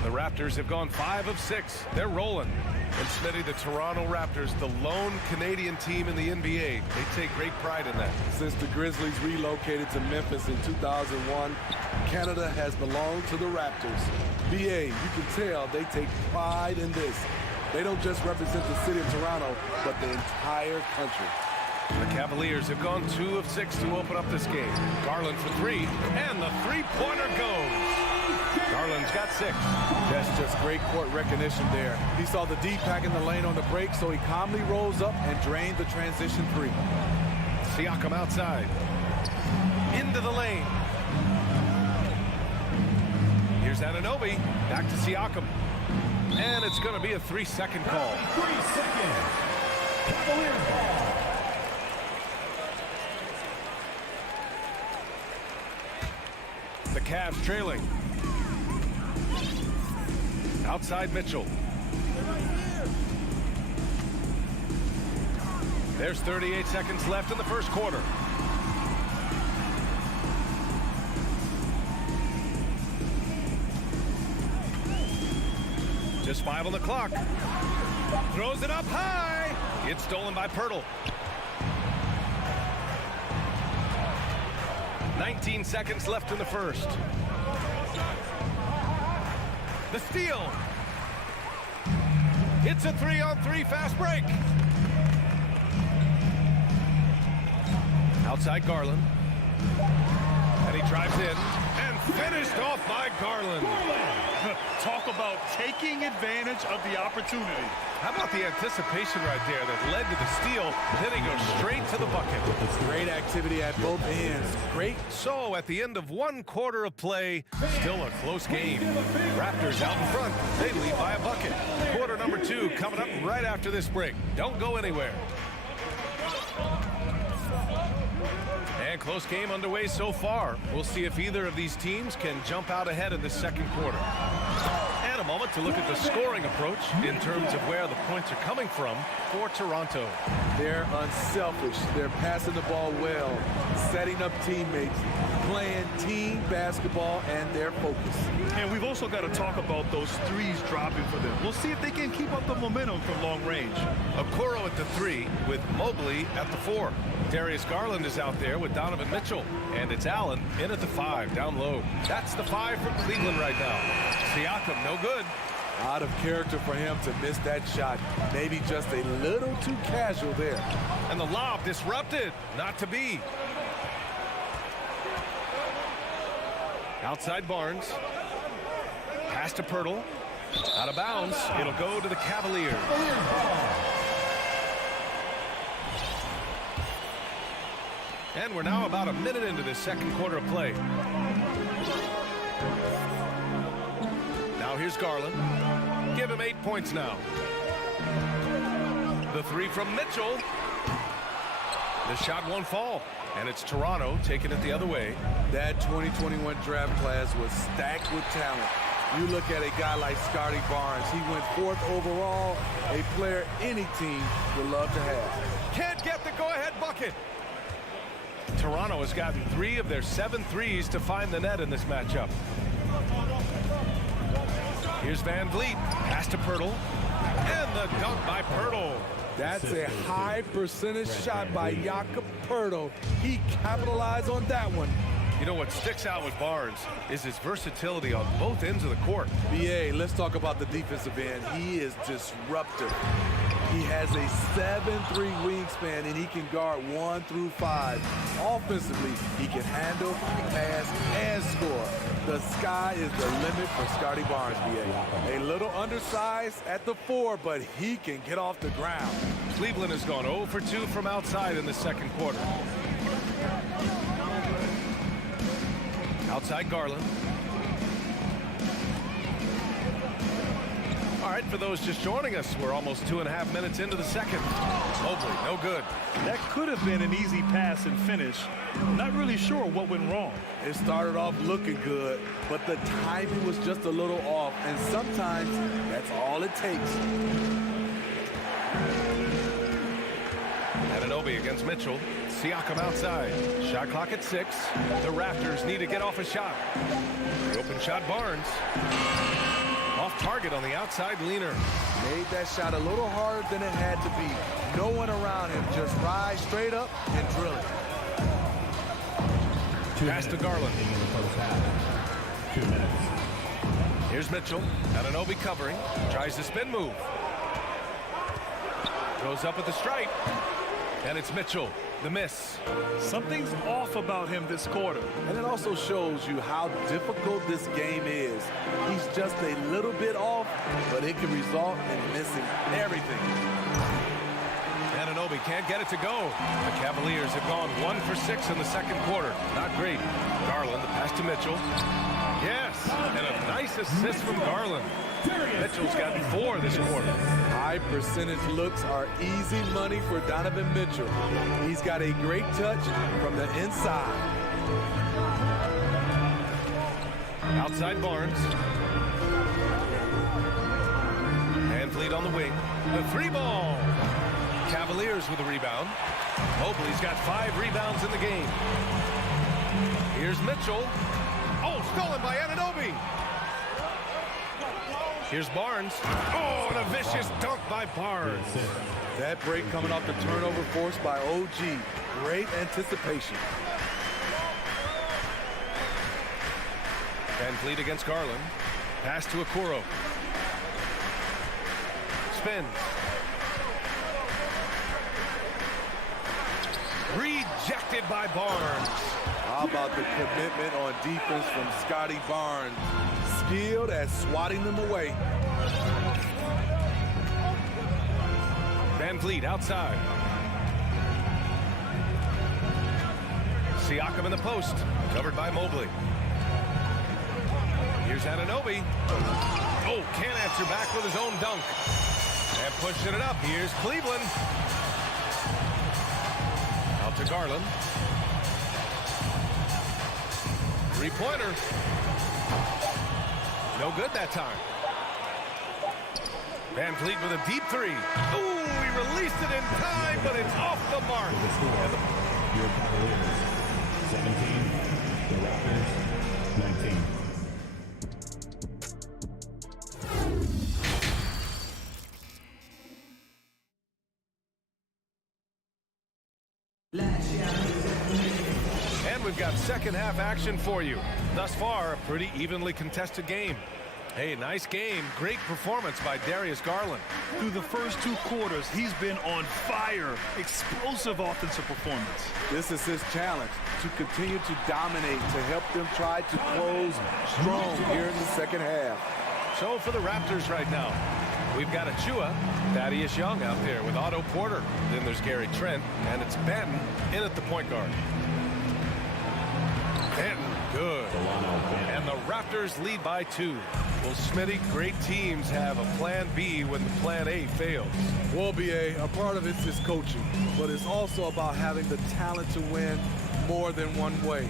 The Raptors have gone 5 of 6. They're rolling. And Smitty, the Toronto Raptors, the lone Canadian team in the NBA. They take great pride in that. Since the Grizzlies relocated to Memphis in 2001, Canada has belonged to the Raptors. BA, you can tell they take pride in this. They don't just represent the city of Toronto, but the entire country. The Cavaliers have gone 2 of 6 to open up this game. Garland for 3, and the three-pointer goes. Garland's got 6. That's just great court recognition there. He saw the D pack in the lane on the break, so he calmly rose up and drained the transition 3. Siakam outside. Into the lane. Here's Anunoby. Back to Siakam. And it's going to be a 3-second call. 3 seconds. Cavaliers ball. The Cavs trailing. Outside Mitchell. There's 38 seconds left in the first quarter. Just 5 on the clock. Throws it up high. It's stolen by Pirtle. 19 seconds left in the first. The steal. It's a 3-on-3 fast break. Outside Garland. And he drives in and finished off by Garland. Talk about taking advantage of the opportunity. How about the anticipation right there that led to the steal, then he goes straight to the bucket. Great activity at both ends. Great. So at the end of 1 quarter of play, still a close game. Raptors out in front. They lead by a bucket. Quarter number 2 coming up right after this break. Don't go anywhere. And close game underway so far. We'll see if either of these teams can jump out ahead in the second quarter. And a moment to look at the scoring approach in terms of where the points are coming from for Toronto. They're unselfish. They're passing the ball well, setting up teammates, playing team basketball, and their focus. And we've also got to talk about those threes dropping for them. We'll see if they can keep up the momentum from long range. Okoro at the 3 with Mobley at the 4. Darius Garland is out there with Donovan Mitchell. And it's Allen in at the 5, down low. That's the 5 from Cleveland right now. Siakam, no good. Out of character for him to miss that shot. Maybe just a little too casual there. And the lob disrupted. Not to be. Outside Barnes. Pass to Pirtle. Out of bounds. It'll go to the Cavaliers. And we're now about a minute into this second quarter of play. Now here's Garland. Give him 8 points now. The 3 from Mitchell. The shot won't fall. And it's Toronto taking it the other way. That 2021 draft class was stacked with talent. You look at a guy like Scotty Barnes. He went 4th overall, a player any team would love to have. Can't get the go-ahead bucket. Toronto has gotten 3 of their 7 threes to find the net in this matchup. Here's Van Vliet. Pass to Pirtle. And the dunk by Pirtle. That's a high percentage shot by Jakob Pirtle. He capitalized on that one. You know what sticks out with Barnes is his versatility on both ends of the court. BA, let's talk about the defensive end. He is disruptive. He has a 7'3" wingspan, and he can guard 1 through 5. Offensively, he can handle, pass, and score. The sky is the limit for Scotty Barnes, BA. A little undersized at the 4, but he can get off the ground. Cleveland has gone 0 for 2 from outside in the second quarter. Outside Garland. All right, for those just joining us, we're almost 2.5 minutes into the second. Mobley, no good. That could have been an easy pass and finish. Not really sure what went wrong. It started off looking good, but the timing was just a little off, and sometimes that's all it takes. Anunoby against Mitchell. Siakam outside. Shot clock at 6. The Raptors need to get off a shot. The open shot, Barnes. Off target on the outside, leaner. Made that shot a little harder than it had to be. No one around him, just rise straight up and drill it. Pass to Garland. 2 minutes. Here's Mitchell. Anunoby covering. Tries the spin move. Goes up with the strike. And it's Mitchell. The miss. Something's off about him this quarter. And it also shows you how difficult this game is. He's just a little bit off, but it can result in missing everything. Anunoby can't get it to go. The Cavaliers have gone 1 for 6 in the second quarter. Not great. Garland, the pass to Mitchell. Yes, and a nice assist from Garland. Mitchell's gotten 4 this quarter. High percentage looks are easy money for Donovan Mitchell. He's got a great touch from the inside. Outside Barnes. VanVleet on the wing. The 3-ball. Cavaliers with a rebound. Mobley's got 5 rebounds in the game. Here's Mitchell. Oh, stolen by Anunoby. Here's Barnes. Oh, and a vicious dunk by Barnes. That break coming off the turnover forced by OG. Great anticipation. VanVleet against Garland. Pass to Okoro. Spins. Rejected by Barnes. How about the commitment on defense from Scotty Barnes? Skilled at swatting them away. VanVleet outside. Siakam in the post. Covered by Mobley. Here's Anunoby. Oh, can't answer back with his own dunk. And pushing it up. Here's Cleveland. Out to Garland. 3-pointer. No good that time. VanVleet with a deep 3. Ooh, he released it in time, but it's off the mark. Your Cavaliers, 17. The Raptors, 19. And we've got second half action for you. Thus far, a pretty evenly contested game. Hey, nice game. Great performance by Darius Garland. Through the first 2 quarters, he's been on fire. Explosive offensive performance. This is his challenge, to continue to dominate, to help them try to close strong here in the second half. So for the Raptors right now, we've got Achua, Thaddeus Young out there with Otto Porter. Then there's Gary Trent, and it's Benton in at the point guard. Benton, good. And the Raptors lead by 2. Well, Smitty, great teams have a plan B when the plan A fails. Well, BA, a part of it is coaching, but it's also about having the talent to win more than one way.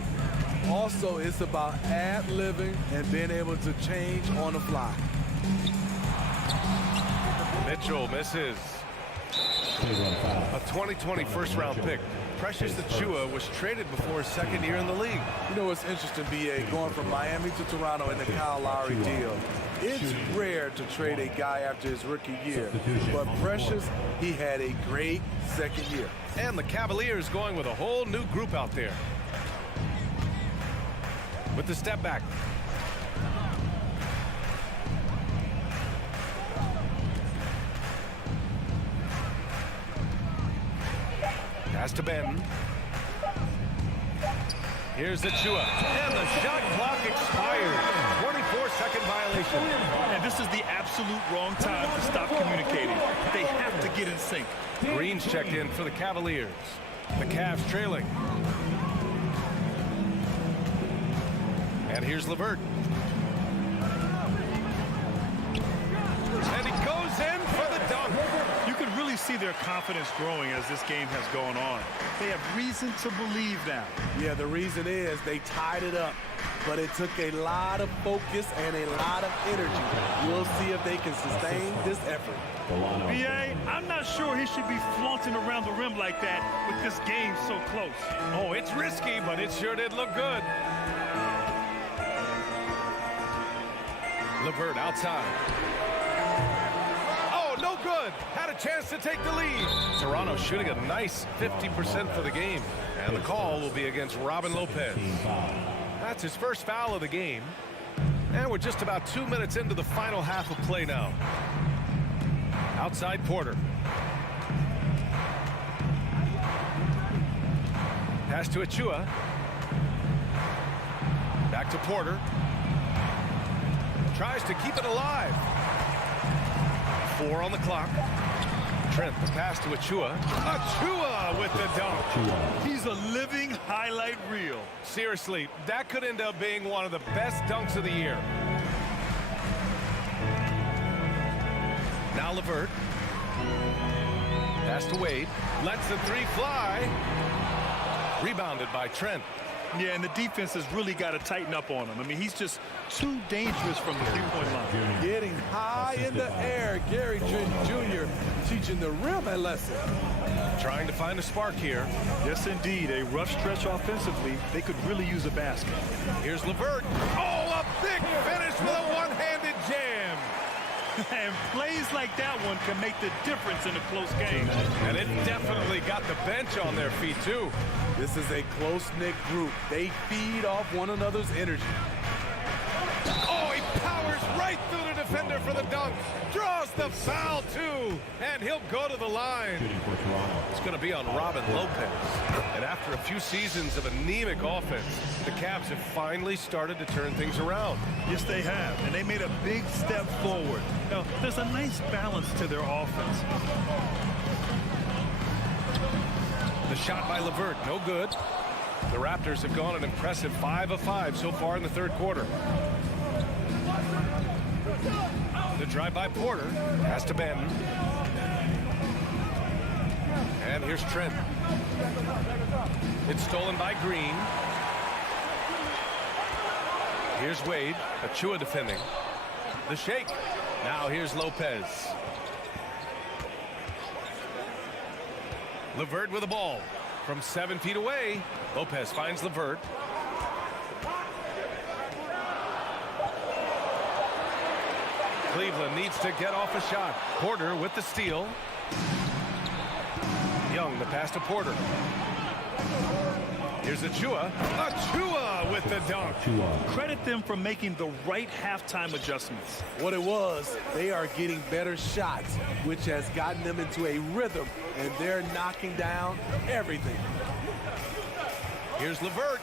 Also, it's about ad-libbing and being able to change on the fly. Mitchell misses. A 2020 first-round pick. Precious Achua was traded before his second year in the league. You know what's interesting, BA, going from Miami to Toronto in the Kyle Lowry deal. It's rare to trade a guy after his rookie year, but Precious, he had a great second year. And the Cavaliers going with a whole new group out there. With the step back. Pass to Benton. Here's Achua. And the shot clock expired. 24-second violation. And this is the absolute wrong time to stop communicating. They have to get in sync. Green's checked in for the Cavaliers. The Cavs trailing. And here's LeVert. And he goes in for the dunk. You can really see their confidence growing as this game has gone on. They have reason to believe now. Yeah, the reason is they tied it up, but it took a lot of focus and a lot of energy. We'll see if they can sustain this effort. B.A., I'm not sure he should be flaunting around the rim like that with this game so close. Oh, it's risky, but it sure did look good. LeVert outside. Oh, no good. Had a chance to take the lead. Toronto shooting a nice 50% for the game. And the call will be against Robin Lopez. That's his first foul of the game. And we're just about 2 minutes into the final half of play now. Outside Porter. Pass to Achua. Back to Porter. Tries to keep it alive. 4 on the clock. Trent, the pass to Achua. Achua with the dunk. He's a living highlight reel. Seriously, that could end up being one of the best dunks of the year. Now LeVert. Pass to Wade. Lets the three fly. Rebounded by Trent. Yeah, and the defense has really got to tighten up on him. I mean, he's just too dangerous from the three-point line. Getting high in the air, Gary Trent Jr. teaching the rim a lesson. Trying to find a spark here. Yes, indeed. A rough stretch offensively. They could really use a basket. Here's LeVert. Oh, a big finish with a one-handed jam. And plays like that one can make the difference in a close game. And it definitely got the bench on their feet, too. This is a close-knit group. They feed off one another's energy. Oh, he powers right through the defender for the dunk. Draws the foul, too. And he'll go to the line. It's going to be on Robin Lopez. And after a few seasons of anemic offense, the Cavs have finally started to turn things around. Yes, they have. And they made a big step forward. Now, there's a nice balance to their offense. The shot by LeVert, no good. The Raptors have gone an impressive 5 of 5 so far in the third quarter. The drive by Porter. Has to Benton. And here's Trent. It's stolen by Green. Here's Wade. Achua defending. The shake. Now here's Lopez. LeVert with the ball. From 7 feet away, Lopez finds LeVert. Cleveland needs to get off a shot. Porter with the steal. Young, the pass to Porter. Here's Achua. Achua with the dunk. Credit them for making the right halftime adjustments. What it was, they are getting better shots, which has gotten them into a rhythm, and they're knocking down everything. Here's LeVert.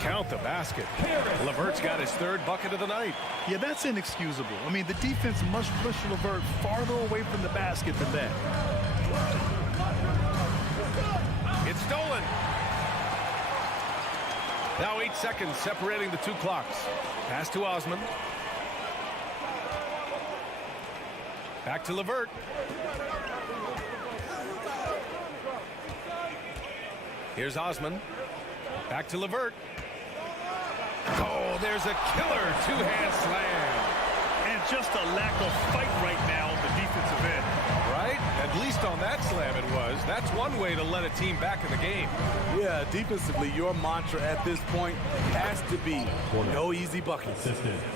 Count the basket. LeVert's got his third bucket of the night. Yeah, that's inexcusable. I mean, the defense must push LeVert farther away from the basket than that. It's stolen. Now 8 seconds separating the 2 clocks. Pass to Osman. Back to LeVert. Here's Osman. Back to LeVert. Oh, there's a killer two-hand slam. And just a lack of fight right now on the defensive end. Right? At least on that slam it was. That's one way to let a team back in the game. Yeah, defensively, your mantra at this point has to be no easy buckets.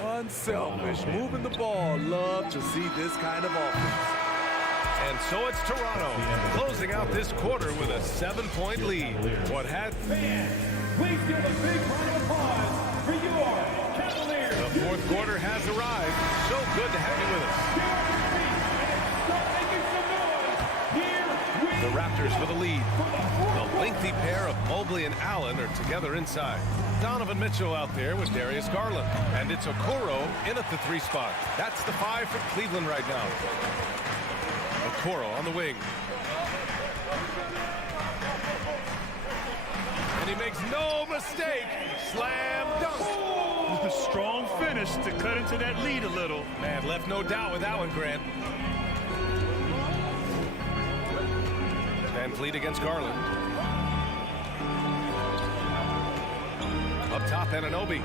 Unselfish, moving the ball. Love to see this kind of offense. And so it's Toronto closing out this quarter with a 7-point lead. What had... Fans, please give a big round of applause for your Cavaliers. The fourth quarter has arrived. So good to have you with us. The Raptors Raptors with a lead. The lengthy pair of Mobley and Allen are together inside. Donovan Mitchell out there with Darius Garland. And it's Okoro in at the 3 spot. That's the 5 for Cleveland right now. Okoro on the wing. And he makes no mistake. Slam dunk. A strong finish to cut into that lead a little. Man, left no doubt with that one, Grant. Van Vliet against Garland. Up top, Anunoby.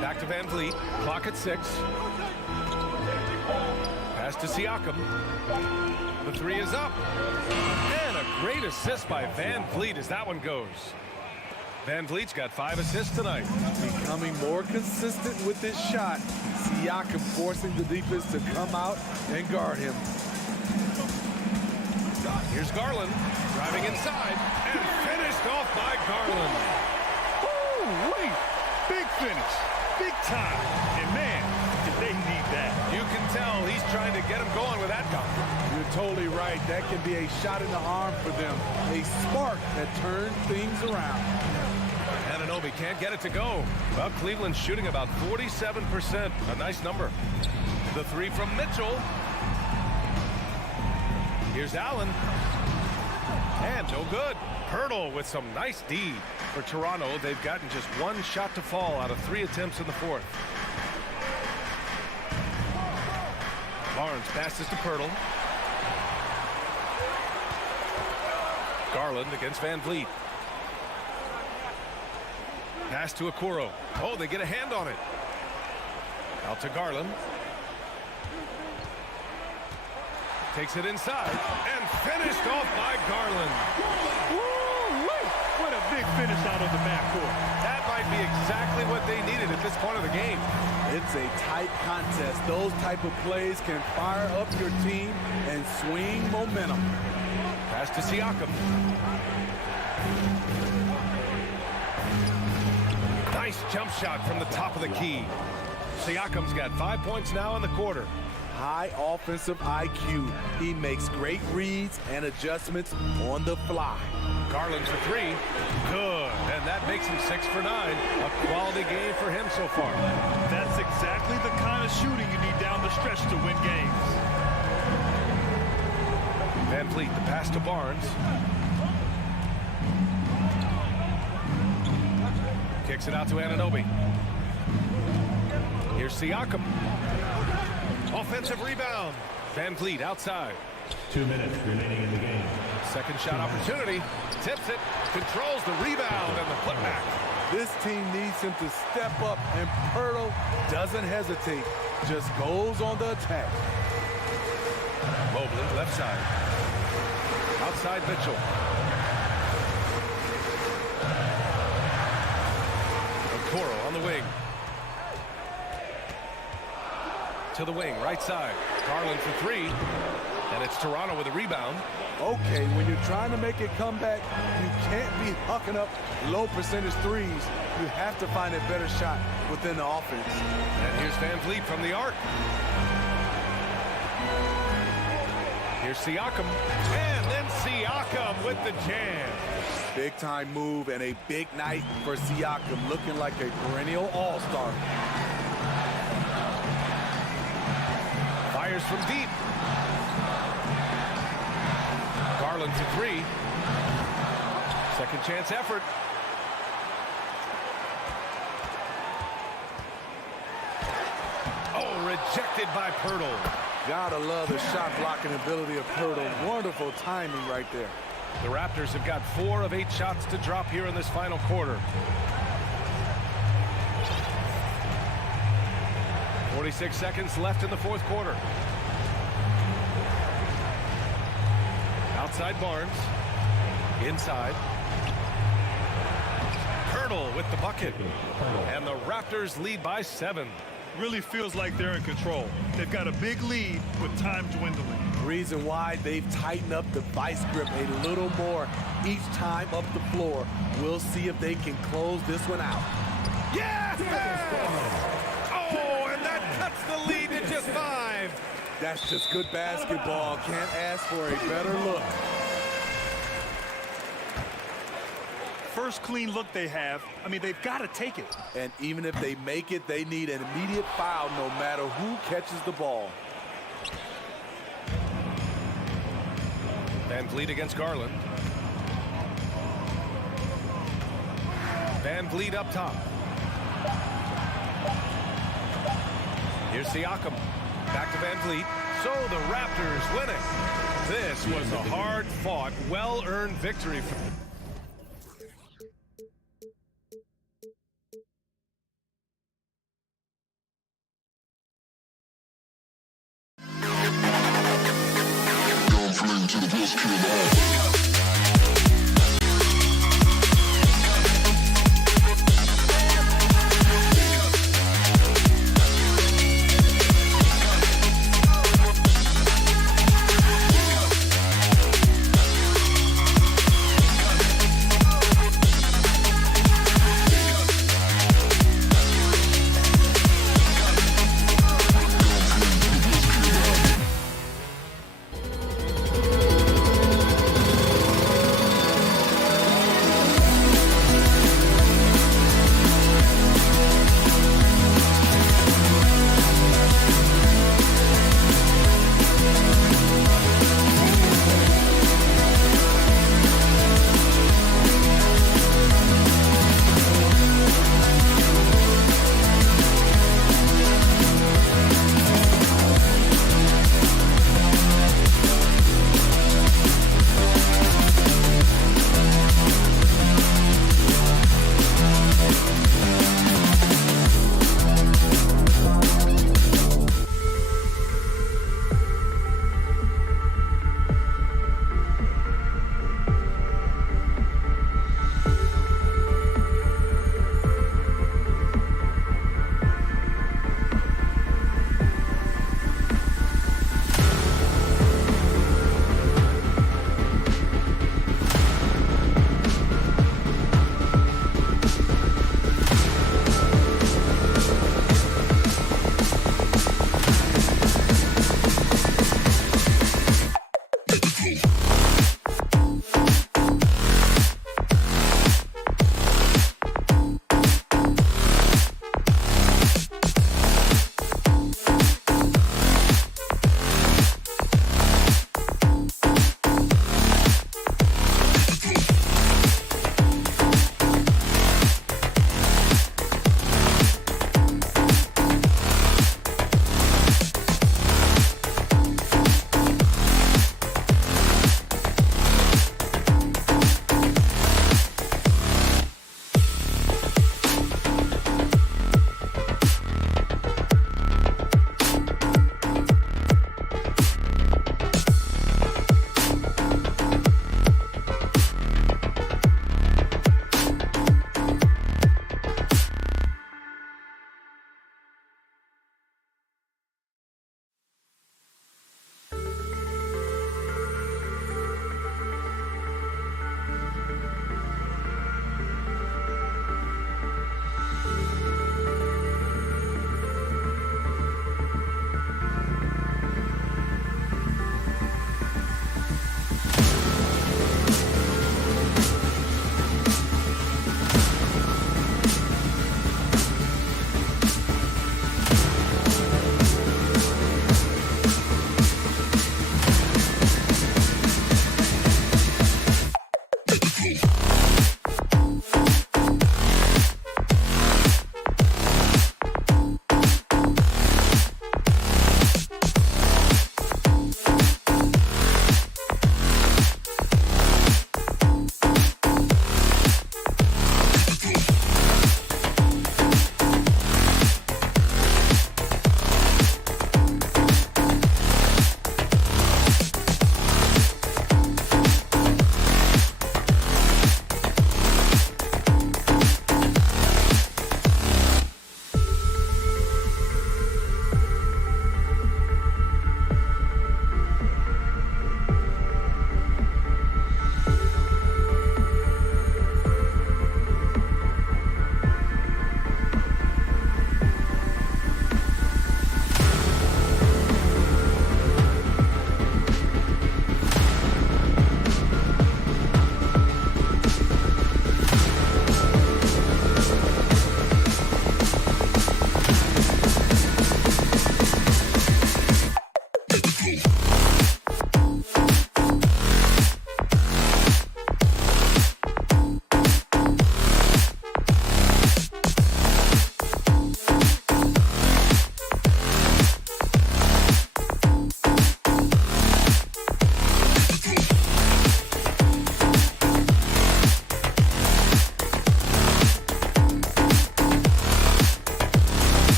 Back to Van Vliet. Clock at 6. Pass to Siakam. The 3 is up. And a great assist by Van Vliet as that one goes. Van Vliet's got 5 assists tonight. Becoming more consistent with his shot. Siakam forcing the defense to come out and guard him. Here's Garland driving inside and finished off by Garland. Ooh, wait. Big finish. Big time. And man, did they need that. You can tell he's trying to get him going with that dunk. You're totally right. That can be a shot in the arm for them. A spark that turns things around. Anunoby can't get it to go. Well, Cleveland's shooting about 47%. A nice number. The 3 from Mitchell. Here's Allen. And no good. Pirtle with some nice D. For Toronto, they've gotten just 1 shot to fall out of 3 attempts in the 4th. Barnes passes to Pirtle. Garland against Van Vliet. Pass to Okoro. Oh, they get a hand on it. Out to Garland. Takes it inside and finished off by Garland. Woo-wee! What a big finish out of the backcourt. That might be exactly what they needed at this point of the game. It's a tight contest. Those type of plays can fire up your team and swing momentum. Pass to Siakam. Nice jump shot from the top of the key. Siakam's got 5 points now in the quarter. High offensive IQ. He makes great reads and adjustments on the fly. Garland for 3. Good. And that makes him 6 for 9. A quality game for him so far. That's exactly the kind of shooting you need down the stretch to win games. Van Vliet, the pass to Barnes. Kicks it out to Anunoby. Here's Siakam. Offensive rebound. Van Vliet outside. 2 minutes remaining in the game. Second shot opportunity. Tips it. Controls the rebound and the putback. This team needs him to step up, and Pirtle doesn't hesitate. Just goes on the attack. Mobley, left side. Outside Mitchell. Okoro on the wing. To the wing, right side. Garland for 3. And it's Toronto with a rebound. Okay, when you're trying to make a comeback, you can't be hucking up low percentage threes. You have to find a better shot within the offense. And here's Van Vliet from the arc. Here's Siakam. And then Siakam with the jam. Big time move and a big night for Siakam, looking like a perennial all-star. Fires from deep. Garland to 3. Second chance effort. Oh, rejected by Pirtle. Gotta love the shot blocking ability of Pirtle. Wonderful timing right there. The Raptors have got 4 of 8 shots to drop here in this final quarter. 46 seconds left in the 4th quarter. Outside Barnes. Inside. Pirtle with the bucket. And the Raptors lead by 7. Really feels like they're in control. They've got a big lead with time dwindling. Reason why they've tightened up the vice grip a little more each time up the floor. We'll see if they can close this one out. Yes! Oh, and that cuts the lead to just 5. That's just good basketball. Can't ask for a better look. First clean look they have. I mean, they've got to take it. And even if they make it, they need an immediate foul no matter who catches the ball. Van Vliet against Garland. Van Vliet up top. Here's Siakam. Back to Van Vliet. So the Raptors winning. This was a hard-fought, well-earned victory for them. To the best kid in the hall.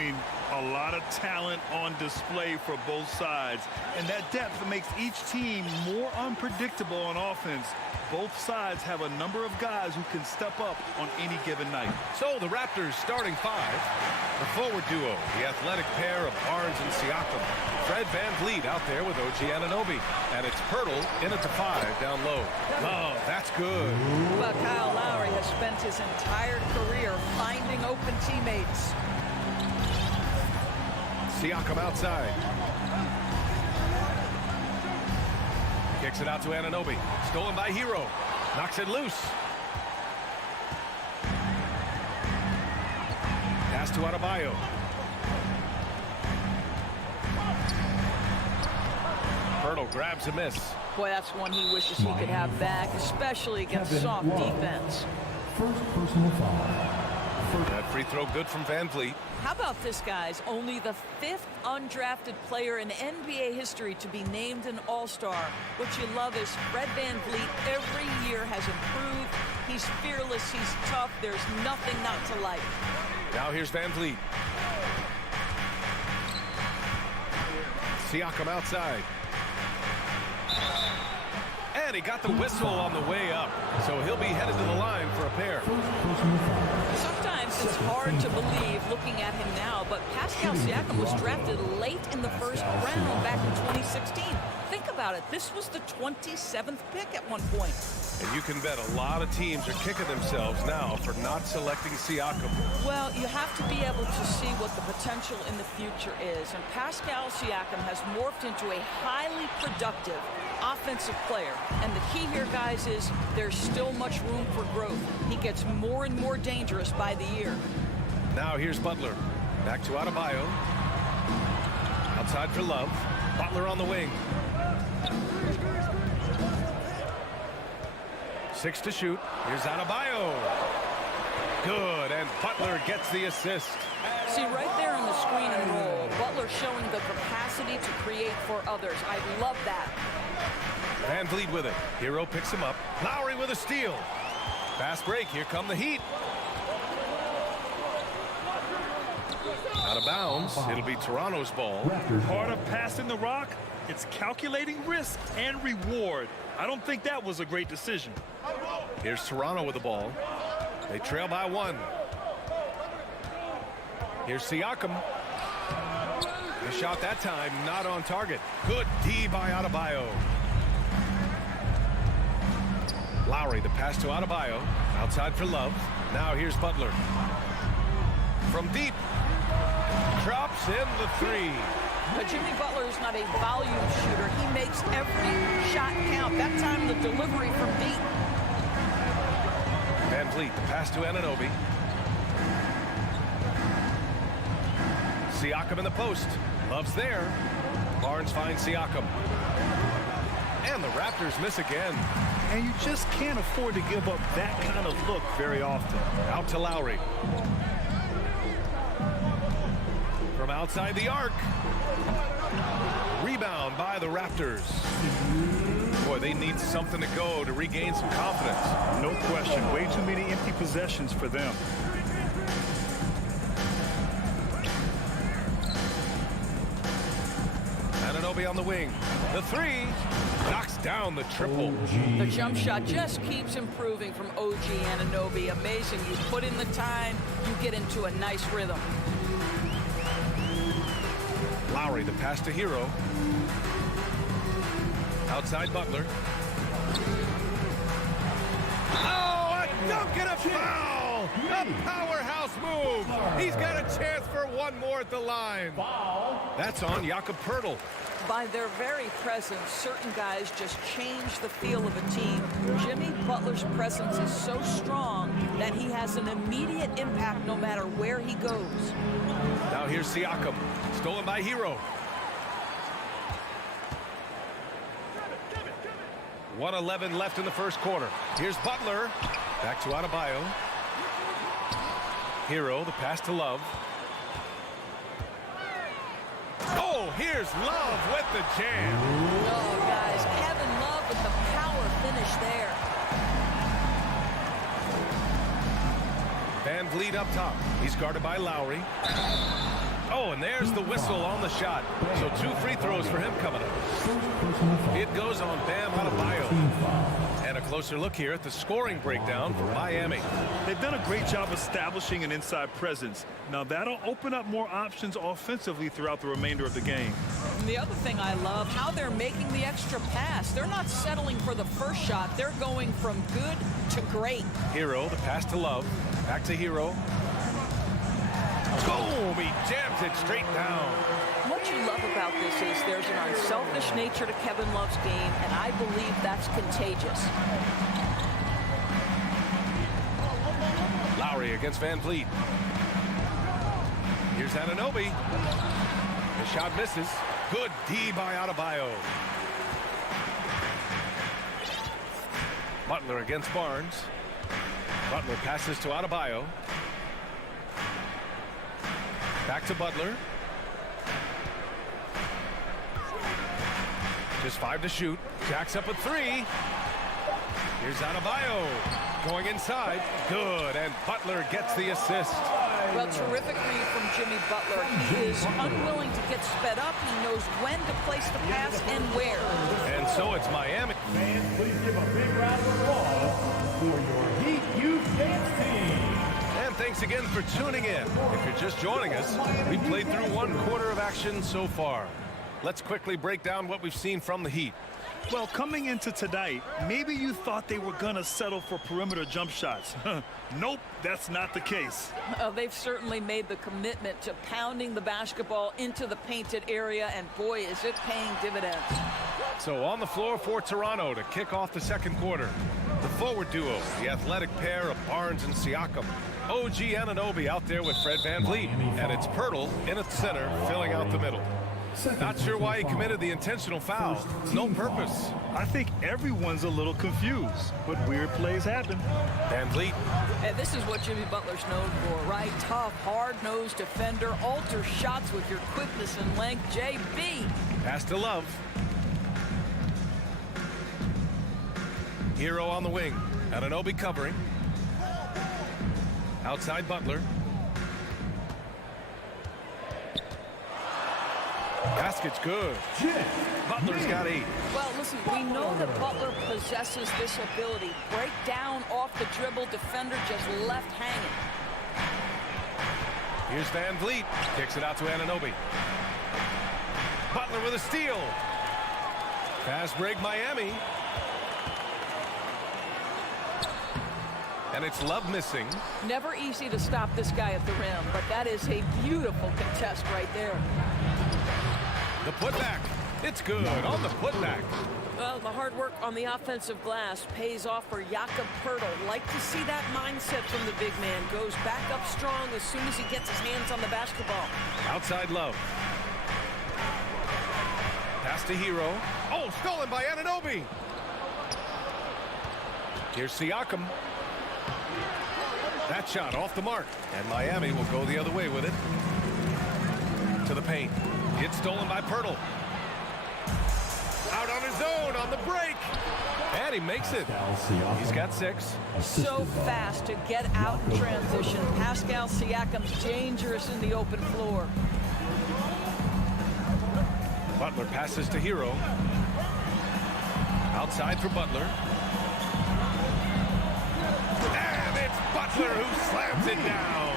mean, a lot of talent on display for both sides. And that depth makes each team more unpredictable on offense. Both sides have a number of guys who can step up on any given night. So the Raptors starting five. The forward duo, the athletic pair of Barnes and Siakam. Fred VanVleet out there with OG Anunoby. And it's Pirtle in at the 5 down low. Oh, that's good. Well, Kyle Lowry has spent his entire career finding open teammates. Siakam outside. Kicks it out to Anunoby. Stolen by Hero. Knocks it loose. Pass to Adebayo. Pirtle grabs a miss. Boy, that's one he wishes he could have back, especially against soft defense. First personal foul. That free throw good from VanVleet. How about this, guys? Only the 5th undrafted player in NBA history to be named an All-Star. What you love is Fred VanVleet every year has improved. He's fearless. He's tough. There's nothing not to like. Now here's VanVleet. Siakam outside. And he got the whistle on the way up. So he'll be headed to the line for a pair. Sometimes it's hard to believe looking at him now, but Pascal Siakam was drafted late in the first round back in 2016. Think about it. This was the 27th pick at one point. And you can bet a lot of teams are kicking themselves now for not selecting Siakam. Well, you have to be able to see what the potential in the future is. And Pascal Siakam has morphed into a highly productive offensive player. And the key here, guys, is there's still much room for growth. He gets more and more dangerous by the year. Now here's Butler. Back to Adebayo. Outside for Love. Butler on the wing. 6 to shoot. Here's Adebayo. Good, and Butler gets the assist. See, right there on the screen and roll, Butler showing the capacity to create for others. I love that. VanVleet with it. Hero picks him up. Lowry with a steal. Fast break. Here come the Heat. Out of bounds. It'll be Toronto's ball. Part of passing the rock, it's calculating risk and reward. I don't think that was a great decision. Here's Toronto with the ball. They trail by 1. Here's Siakam. The shot that time not on target. Good D by Adebayo. Lowry, the pass to Adebayo. Outside for Love. Now here's Butler. From deep. Drops in the 3. But Jimmy Butler is not a volume shooter. He makes every shot count. That time the delivery from deep. VanVleet, the pass to Anunoby. Siakam in the post. Love's there. Barnes finds Siakam. And the Raptors miss again. And you just can't afford to give up that kind of look very often. Out to Lowry. From outside the arc. Rebound by the Raptors. Boy, they need something to go to regain some confidence. No question. Way too many empty possessions for them. Anunoby on the wing. The 3 knocks down the triple. The jump shot just keeps improving from OG Anunoby. Amazing. You put in the time, you get into a nice rhythm. Lowry, the pass to Hero. Outside Butler. Oh, a dunk and a foul! A powerhouse move! He's got a chance for one more at the line. That's on Jakob Poeltl. By their very presence, certain guys just change the feel of a team. Jimmy Butler's presence is so strong that he has an immediate impact no matter where he goes. Now here's Siakam. Stolen by Hero. 1:11 left in the first quarter. Here's Butler. Back to Adebayo. Hero, the pass to Love. Oh, here's Love with the jam. Oh, guys, Kevin Love with the power finish there. VanVleet up top. He's guarded by Lowry. And there's the whistle on the shot. So 2 free throws for him coming up. It goes on Bam Adebayo. And a closer look here at the scoring breakdown for Miami. They've done a great job establishing an inside presence. Now that'll open up more options offensively throughout the remainder of the game. And the other thing I love, how they're making the extra pass. They're not settling for the first shot. They're going from good to great. Hero, the pass to Love. Back to Hero. Boom! He jams it straight down. What you love about this is there's an unselfish nature to Kevin Love's game, and I believe that's contagious. Lowry against Van Vliet. Here's Anunoby. The shot misses. Good D by Adebayo. Butler against Barnes. Butler passes to Adebayo. Back to Butler. Just 5 to shoot. Jacks up a 3. Here's Adebayo going inside. Good, and Butler gets the assist. Well, terrific read from Jimmy Butler. He is unwilling to get sped up. He knows when to place the pass and where. And so it's Miami. Fans, please give a big round of applause for your Heat Youth Dance Team. And thanks again for tuning in. If you're just joining us, we played through 1 quarter of action so far. Let's quickly break down what we've seen from the Heat. Well, coming into tonight, maybe you thought they were going to settle for perimeter jump shots. Nope, that's not the case. They've certainly made the commitment to pounding the basketball into the painted area, and boy, is it paying dividends. So on the floor for Toronto to kick off the second quarter. The forward duo, the athletic pair of Barnes and Siakam. OG Anunoby out there with Fred VanVleet. And it's Pirtle in at center, filling out the middle. Not sure why he committed the intentional foul. No purpose. I think everyone's a little confused, but weird plays happen. VanVleet. And this is what Jimmy Butler's known for, right? Tough, hard-nosed defender, alter shots with your quickness and length. JB. Pass to Love. Hero on the wing. Anunoby covering. Outside Butler. Basket's good. Butler's got 8. Well, listen, we know that Butler possesses this ability. Break down off the dribble, defender just left hanging. Here's VanVleet. Kicks it out to Anunoby. Butler with a steal. Fast break Miami. And it's Love missing. Never easy to stop this guy at the rim, but that is a beautiful contest right there. The putback. It's good on the putback. Well, the hard work on the offensive glass pays off for Jakob Poeltl. Like to see that mindset from the big man. Goes back up strong as soon as he gets his hands on the basketball. Outside Love. Pass to Hero. Oh, stolen by Anunoby. Here's Siakam. That shot off the mark. And Miami will go the other way with it. To the paint. It's stolen by Poeltl. Out on his own on the break. And he makes it. He's got 6. So fast to get out in transition. Pascal Siakam's dangerous in the open floor. Butler passes to Hero. Outside for Butler. And it's Butler who slams it down.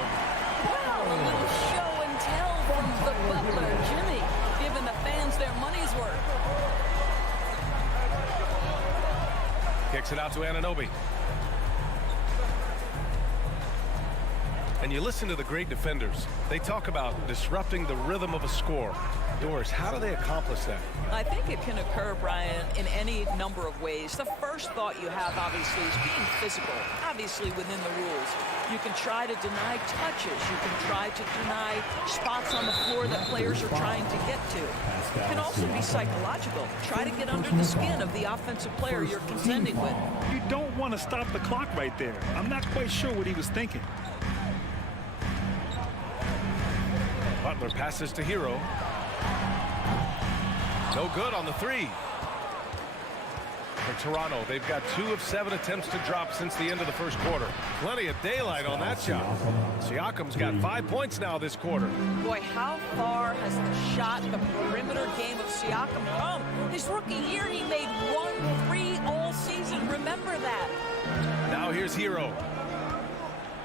Wow, a little show and tell from the Butler. Jimmy giving the fans their money's worth. Kicks it out to Anunoby. And you listen to the great defenders. They talk about disrupting the rhythm of a score. Doris, how do they accomplish that? I think it can occur, Brian, in any number of ways. The first thought you have, obviously, is being physical, obviously within the rules. You can try to deny touches. You can try to deny spots on the floor that players are trying to get to. It can also be psychological. Try to get under the skin of the offensive player you're contending with. You don't want to stop the clock right there. I'm not quite sure what he was thinking. Butler passes to Hero. No good on the 3. For Toronto, they've got 2 of 7 attempts to drop since the end of the first quarter. Plenty of daylight on that shot. Siakam's got 5 points now this quarter. Boy, how far has the shot, the perimeter game of Siakam come? His rookie year, he made 1 3 all season. Remember that. Now here's Hero.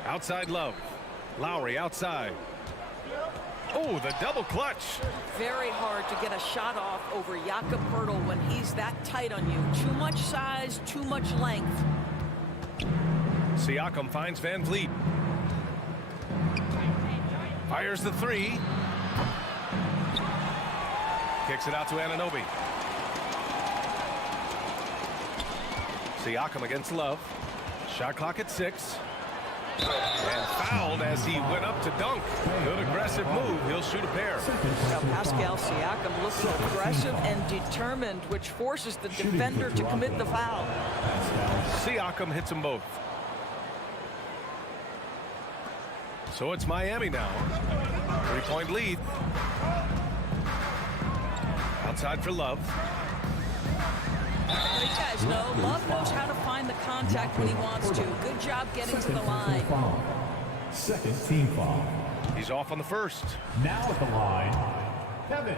Outside Love. Lowry outside. Oh, the double clutch. Very hard to get a shot off over Jakob Poeltl when he's that tight on you. Too much size, too much length. Siakam finds Van Vliet. Fires the 3. Kicks it out to Anunoby. Siakam against Love. Shot clock at 6. And fouled as he went up to dunk. Good aggressive move. He'll shoot a pair. Now Pascal Siakam looks aggressive and determined, which forces the defender to commit the foul. Siakam hits them both. So it's Miami now. 3-point lead. Outside for Love. Well, you guys know, Love knows how to find the contact when he wants to. Good job getting to the line. Second team foul. He's off on the first. Now at the line, Kevin.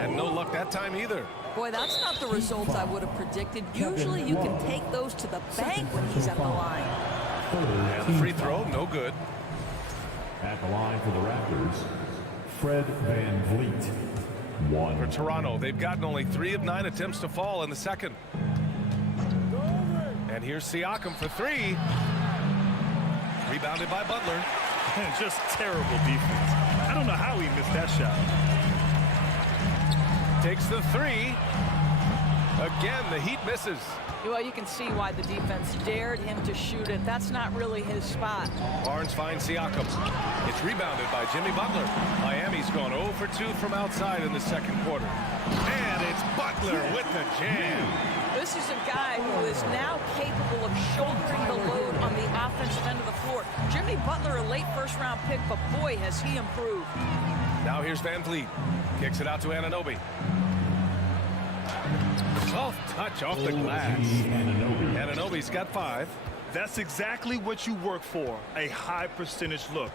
And no luck that time either. Boy, that's not the result I would have predicted. Usually you can take those to the bank when he's at the line. And the free throw, no good. At the line for the Raptors, Fred Van Vliet. 1. For Toronto, they've gotten only 3 of 9 attempts to fall in the second. And here's Siakam for 3. Rebounded by Butler. Just terrible defense. I don't know how he missed that shot. Takes the 3. Again, the Heat misses. Well, you can see why the defense dared him to shoot it. That's not really his spot. Barnes finds Siakam. It's rebounded by Jimmy Butler. Miami's gone 0 for 2 from outside in the second quarter. And it's Butler with the jam. This is a guy who is now capable of shouldering the load on the offensive end of the floor. Jimmy Butler, a late first-round pick, but boy, has he improved. Now here's Van Vliet. Kicks it out to Anunoby. Soft touch off the glass. Anunoby's got 5. That's exactly what you work for, a high percentage look.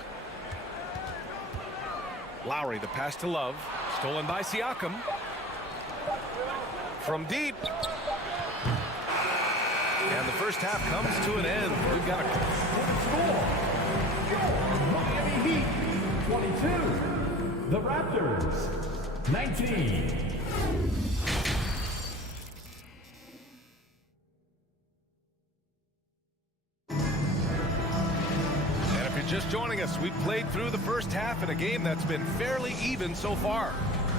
Lowry, the pass to Love. Stolen by Siakam. From deep. And the first half comes to an end. We've got a Miami Heat 22. The Raptors 19. Just joining us, we've played through the first half in a game that's been fairly even so far.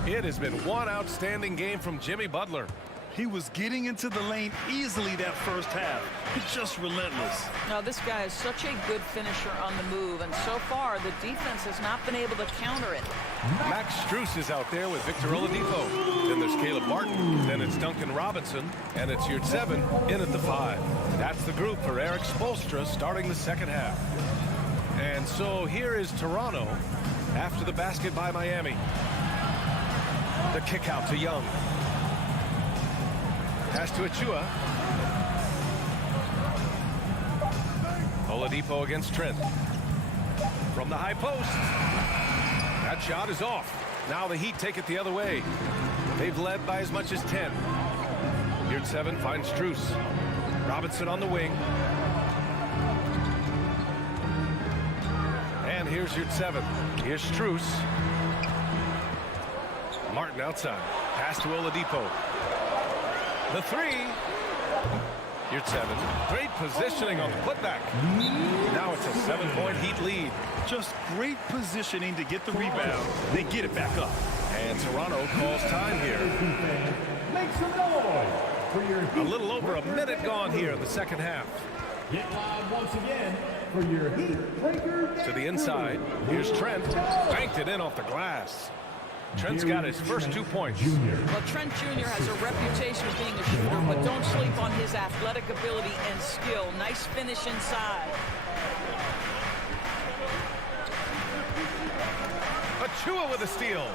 It has been one outstanding game from Jimmy Butler. He was getting into the lane easily that first half. It's just relentless. Now, this guy is such a good finisher on the move, and so far, the defense has not been able to counter it. Max Strus is out there with Victor Oladipo. Then there's Caleb Martin. Then it's Duncan Robinson. And it's Yurtseven in at the 5. That's the group for Eric Spoelstra starting the second half. And so here is Toronto after the basket by Miami. The kick out to Young. Pass to Achua. Oladipo against Trent. From the high post. That shot is off. Now the Heat take it the other way. They've led by as much as 10. Yurtseven finds Strus. Robinson on the wing. And here's Yurtseven. Here's Strus. Martin outside. Pass to Oladipo. The 3. Yurtseven. Great positioning on the putback. Now it's a 7-point Heat lead. Just great positioning to get the rebound. They get it back up. And Toronto calls time here. Make some noise for your Heat. A little over a minute gone here in the second half. Get live once again for your Heat Breaker. To the inside. Here's Trent. Banked it in off the glass. Trent's got his first 2 points. Well, Trent Jr. has a reputation of being a shooter, but don't sleep on his athletic ability and skill. Nice finish inside. Achua with a steal.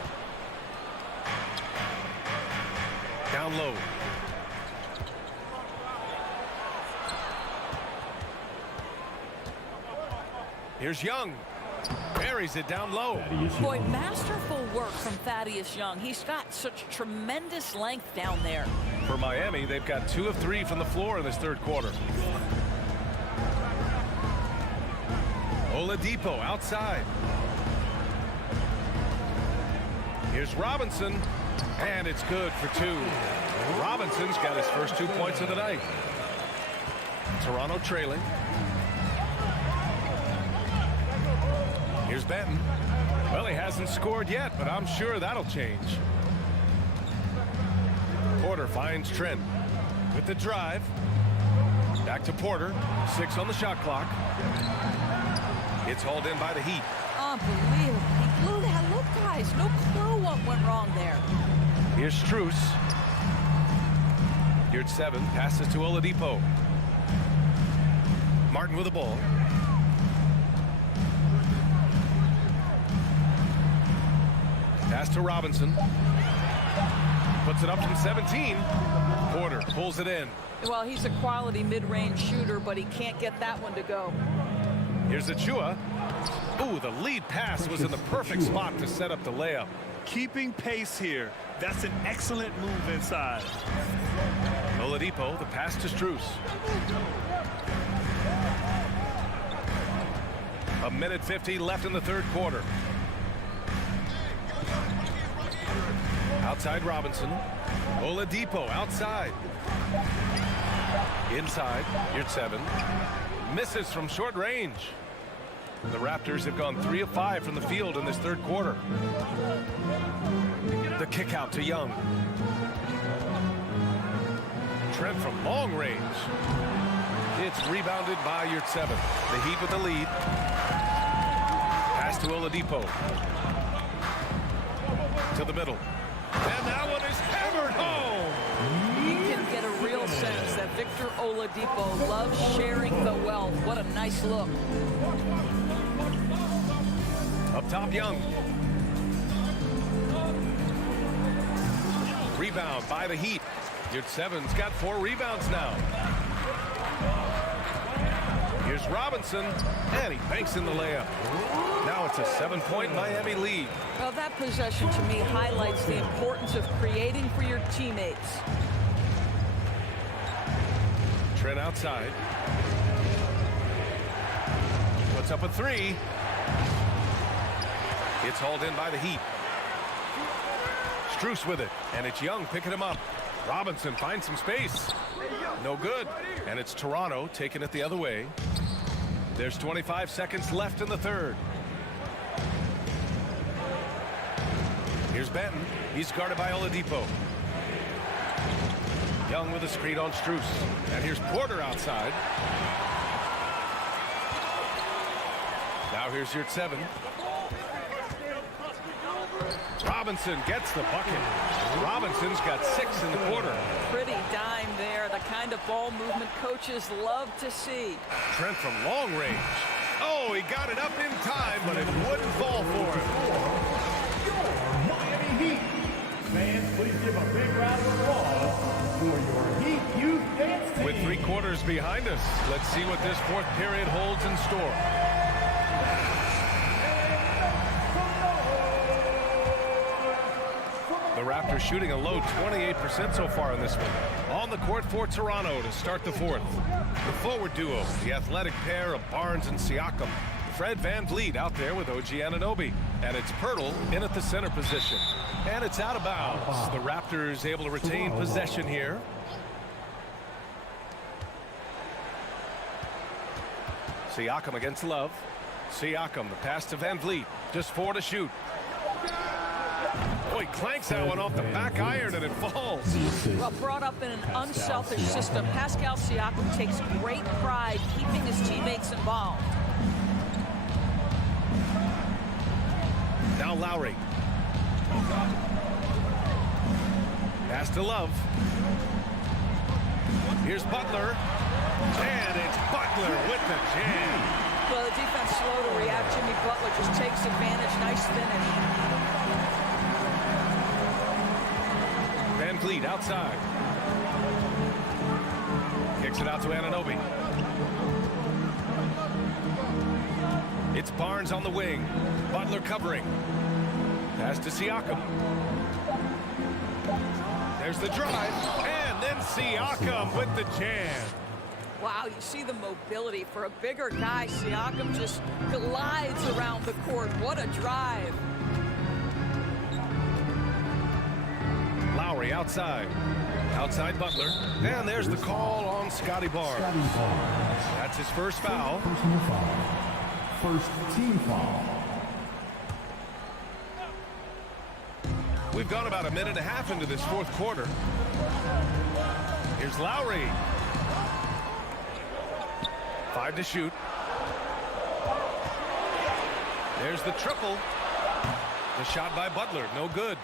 Down low. Here's Young. Buries it down low. Boy, masterful work from Thaddeus Young. He's got such tremendous length down there. For Miami, they've got 2 of 3 from the floor in this third quarter. Oladipo outside. Here's Robinson, and it's good for 2. Robinson's got his first 2 points of the night. Toronto trailing. Here's Benton. Well, he hasn't scored yet, but I'm sure that'll change. Porter finds Trent with the drive. Back to Porter. 6 on the shot clock. It's hauled in by the Heat. Unbelievable. He blew that. Look, guys, no clue what went wrong there. Here's Strus. Here at 7. Passes to Oladipo. Martin with the ball. Pass to Robinson. Puts it up from 17. Porter pulls it in. Well, he's a quality mid-range shooter, but he can't get that one to go. Here's Achua. Ooh, the lead pass was in the perfect spot to set up the layup. Keeping pace here. That's an excellent move inside. Oladipo, the pass to Strus. A minute 50 left in the third quarter. Outside Robinson. Oladipo outside. Inside. Here's 7. Misses from short range. The Raptors have gone 3 of 5 from the field in this third quarter. The kick out to Young. Trent from long range. It's rebounded by Yurtseven. The Heat with the lead. Pass to Oladipo. To the middle. And that one is hammered home. You can get a real sense that Victor Oladipo loves sharing the wealth. What a nice look. Up top, Young. Rebound by the Heat. Yurtseven's got 4 rebounds now. Here's Robinson, and he banks in the layup. Now it's a 7-point Miami lead. Well, that possession to me highlights the importance of creating for your teammates. Trent outside. Puts up a 3. It's hauled in by the Heat. Strus with it, and it's Young picking him up. Robinson finds some space. No good. And it's Toronto taking it the other way. There's 25 seconds left in the third. Here's Benton. He's guarded by Oladipo. Young with a screen on Strus. And here's Porter outside. Now here's Yurtseven. Robinson gets the bucket. Robinson's got 6 in the quarter. Pretty dime there. The kind of ball movement coaches love to see. Trent from long range. Oh, he got it up in time, but it wouldn't fall for him. Miami Heat. Fans, please give a big round of applause for your Heat Youth Dance Team. With 3 quarters behind us, let's see what this fourth period holds in store. The Raptors shooting a low 28% so far in this one. On the court for Toronto to start the fourth. The forward duo, the athletic pair of Barnes and Siakam. Fred VanVleet out there with OG Anunoby. And it's Pirtle in at the center position. And it's out of bounds. The Raptors able to retain possession here. Siakam against Love. Siakam, the pass to VanVleet. Just 4 to shoot. Oh, he clanks that one off the back iron and it falls. Well, brought up in an unselfish system, Pascal Siakam takes great pride keeping his teammates involved. Now Lowry. Pass to Love. Here's Butler. And it's Butler with the jam. Well, the defense slow to react. Jimmy Butler just takes advantage. Nice finish. VanVleet outside. Kicks it out to Anunoby. It's Barnes on the wing. Butler covering. Pass to Siakam. There's the drive. And then Siakam with the jam. Wow, you see the mobility for a bigger guy. Siakam just glides around the court. What a drive. Lowry outside. Outside Butler. And there's the call on Scotty Barnes. That's his first foul. Personal foul. First team foul. We've gone about a minute and a half into this fourth quarter. Here's Lowry. 5 to shoot. There's the triple. The shot by Butler, no good.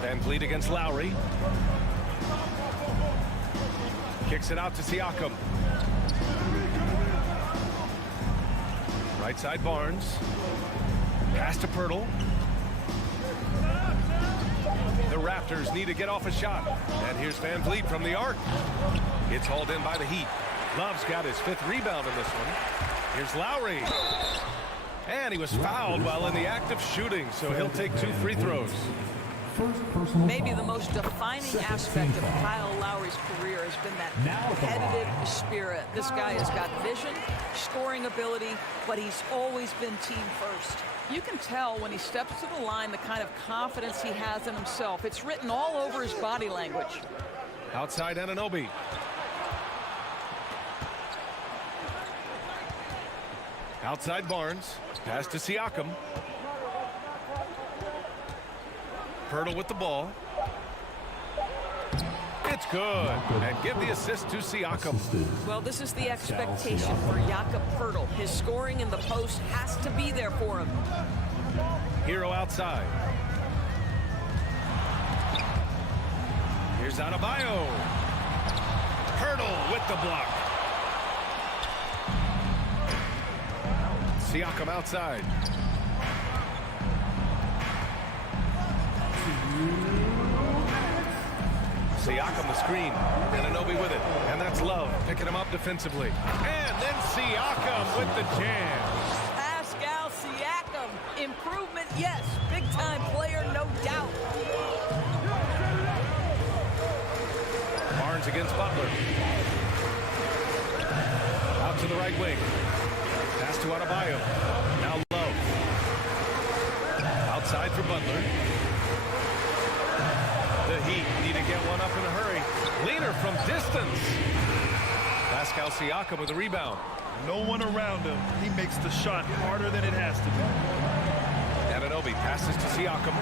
Van Vliet against Lowry. Kicks it out to Siakam. Right side Barnes. Pass to Pirtle. The Raptors need to get off a shot. And here's Van Vliet from the arc. It's hauled in by the Heat. Love's got his 5th rebound in this one. Here's Lowry. And he was fouled while in the act of shooting, so he'll take 2 free throws. Maybe the most defining aspect of Kyle Lowry's career has been that competitive spirit. This guy has got vision, scoring ability, but he's always been team first. You can tell when he steps to the line the kind of confidence he has in himself. It's written all over his body language. Outside Anunoby. Outside Barnes. Pass to Siakam. Pirtle with the ball. It's good. And give the assist to Siakam. Well, this is the expectation for Jakob Pirtle. His scoring in the post has to be there for him. Hero outside. Here's Adebayo. Pirtle with the block. Siakam outside. Siakam the screen. Anunoby with it. And that's Love picking him up defensively. And then Siakam with the jam. Pascal Siakam. Improvement, yes. Big-time player, no doubt. Barnes against Butler. Out to the right wing. Pass to Adebayo. Now Love. Outside for Butler. The Heat need to get one up in a hurry. Leaner from distance. Pascal Siakam with a rebound. No one around him. He makes the shot harder than it has to be. Anunoby passes to Siakam.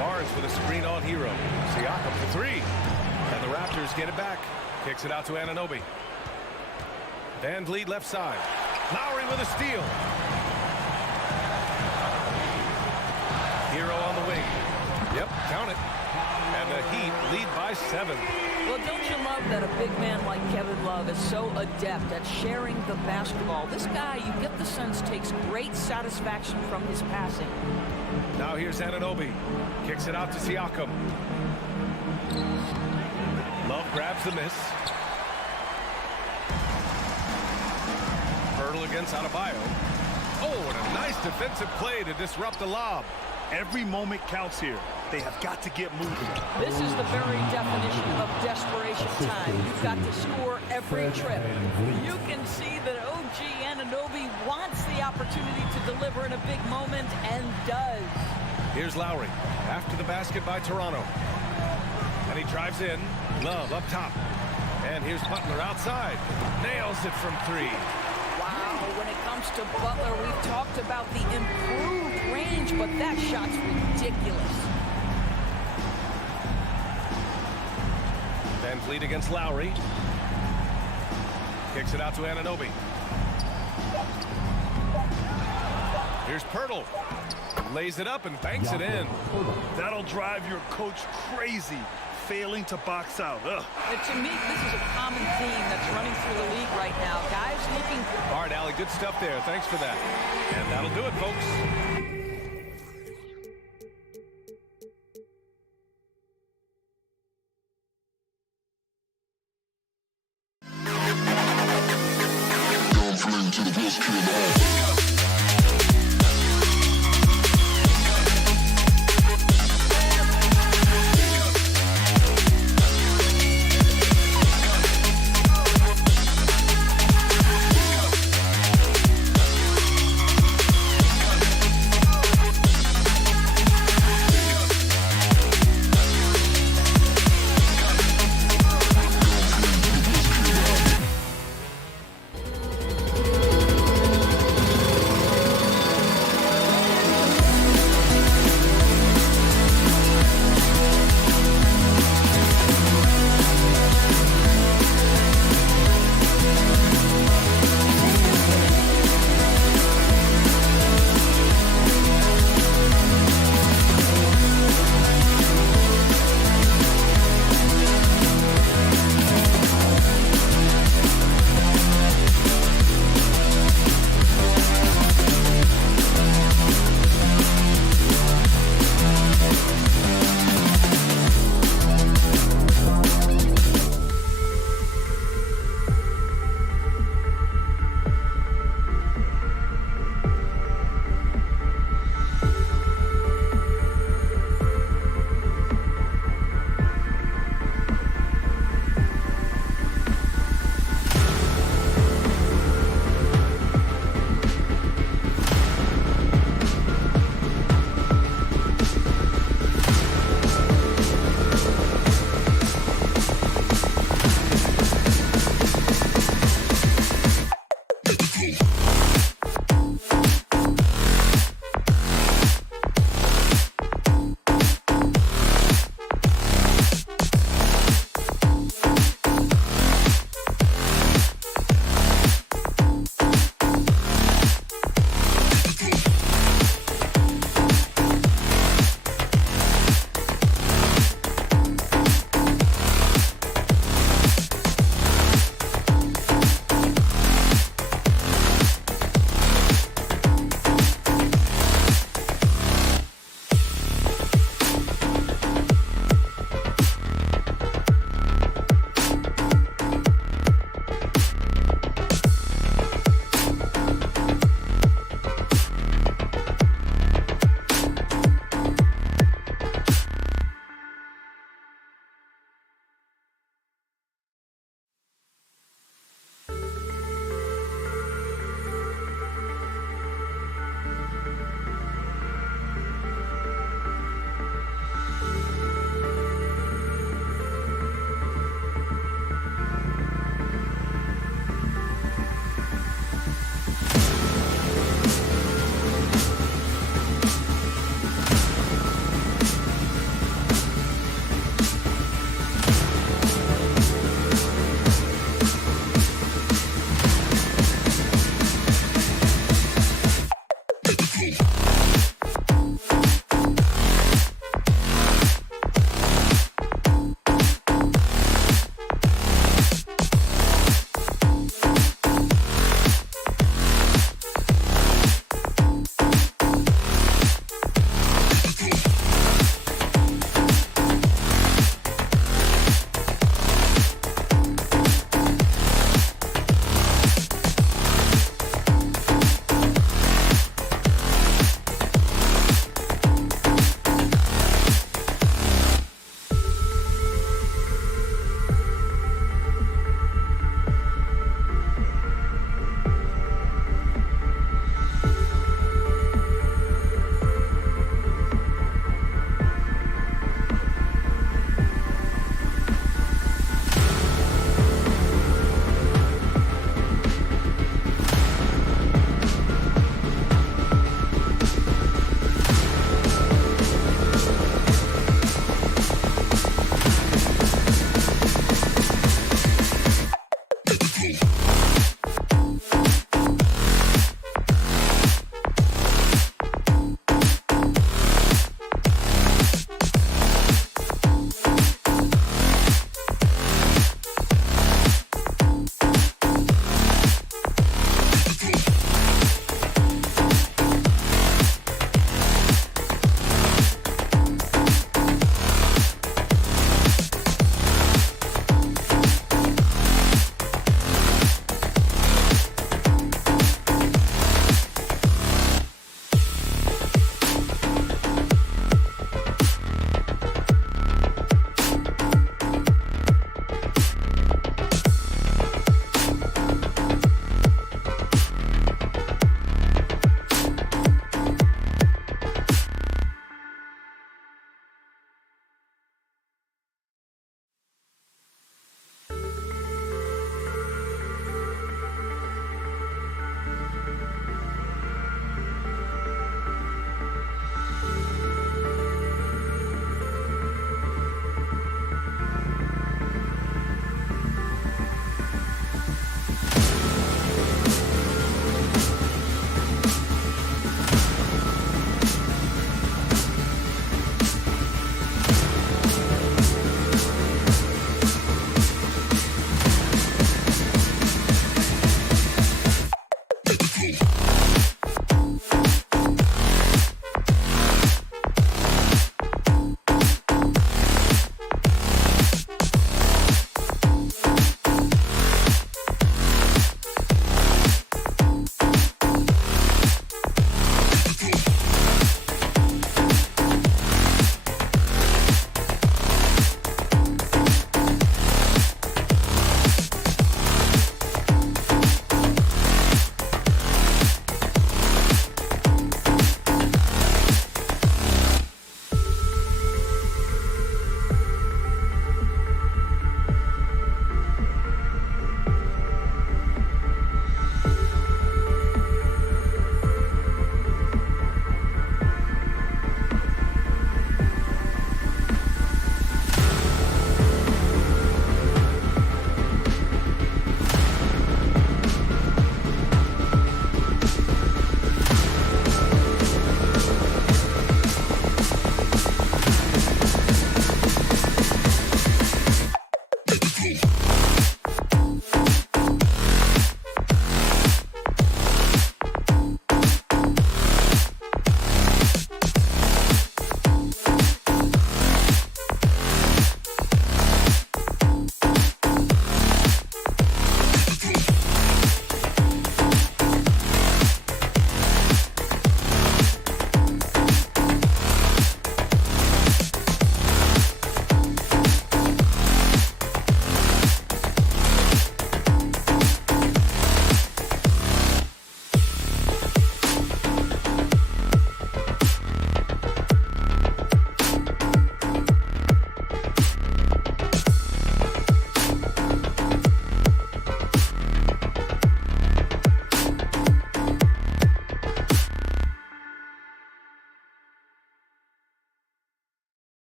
Barnes with a screen on Hero. Siakam for 3. And the Raptors get it back. Kicks it out to Anunoby. Van Vliet left side. Lowry with a steal. Hero on the wing. Yep, count it. And the Heat lead by 7. Well, don't you love that a big man like Kevin Love is so adept at sharing the basketball? This guy, you get the sense, takes great satisfaction from his passing. Now here's Anunoby. Kicks it out to Siakam. Love grabs the miss. Pirtle against Adebayo. Oh, and a nice defensive play to disrupt the lob. Every moment counts here. They have got to get moving. This is the very definition of desperation time. You've got to score every trip. You can see that OG Anunoby wants the opportunity to deliver in a big moment and does. Here's Lowry. After the basket by Toronto. And he drives in. Love up top. And here's Butler outside. Nails it from 3. Wow, when it comes to Butler, we've talked about the improved range, but that shot's ridiculous. Van Vliet against Lowry. Kicks it out to Anunoby. Here's Pirtle. Lays it up and banks it in. That'll drive your coach crazy, failing to box out. And to me, this is a common theme that's running through the league right now. Guys looking... All right, Allie, good stuff there. Thanks for that. And that'll do it, folks.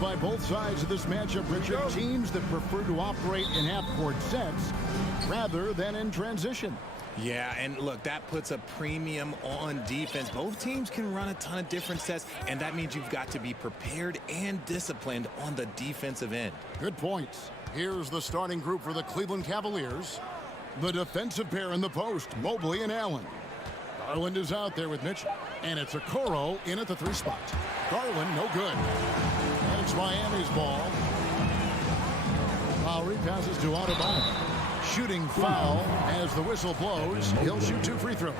by both sides of this matchup, Richard. Teams that prefer to operate in half-court sets rather than in transition. Yeah, and look, that puts a premium on defense. Both teams can run a ton of different sets, and that means you've got to be prepared and disciplined on the defensive end. Good points. Here's the starting group for the Cleveland Cavaliers. The defensive pair in the post, Mobley and Allen. Garland is out there with Mitchell, and it's Okoro in at the 3 spot. Garland, no good. And it's Miami's ball. Lowry passes to Adebayo. Shooting foul as the whistle blows. He'll shoot 2 free throws.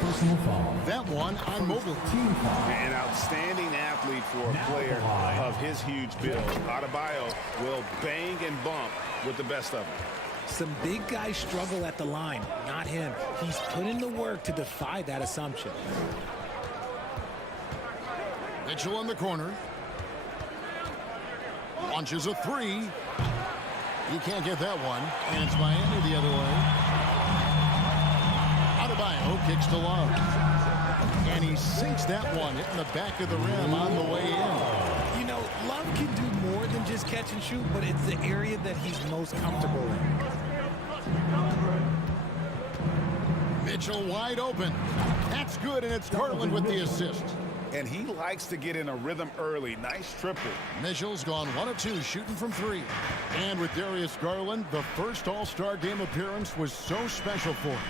Personal foul. That one on Mobley. Team foul. An outstanding athlete for a player of his huge build. Adebayo will bang and bump with the best of them. Some big guys struggle at the line, not him. He's put in the work to defy that assumption. Mitchell in the corner. Launches a 3. He can't get that one, and it's Miami the other way. Adebayo kicks to Love. And he sinks that one, hitting the back of the rim on the way in. You know, Love can do more than just catch and shoot, but it's the area that he's most comfortable in. Mitchell wide open. That's good, and it's Garland with the assist. And he likes to get in a rhythm early. Nice triple. Mitchell's gone 1 of 2, shooting from 3. And with Darius Garland, the first All-Star game appearance was so special for him.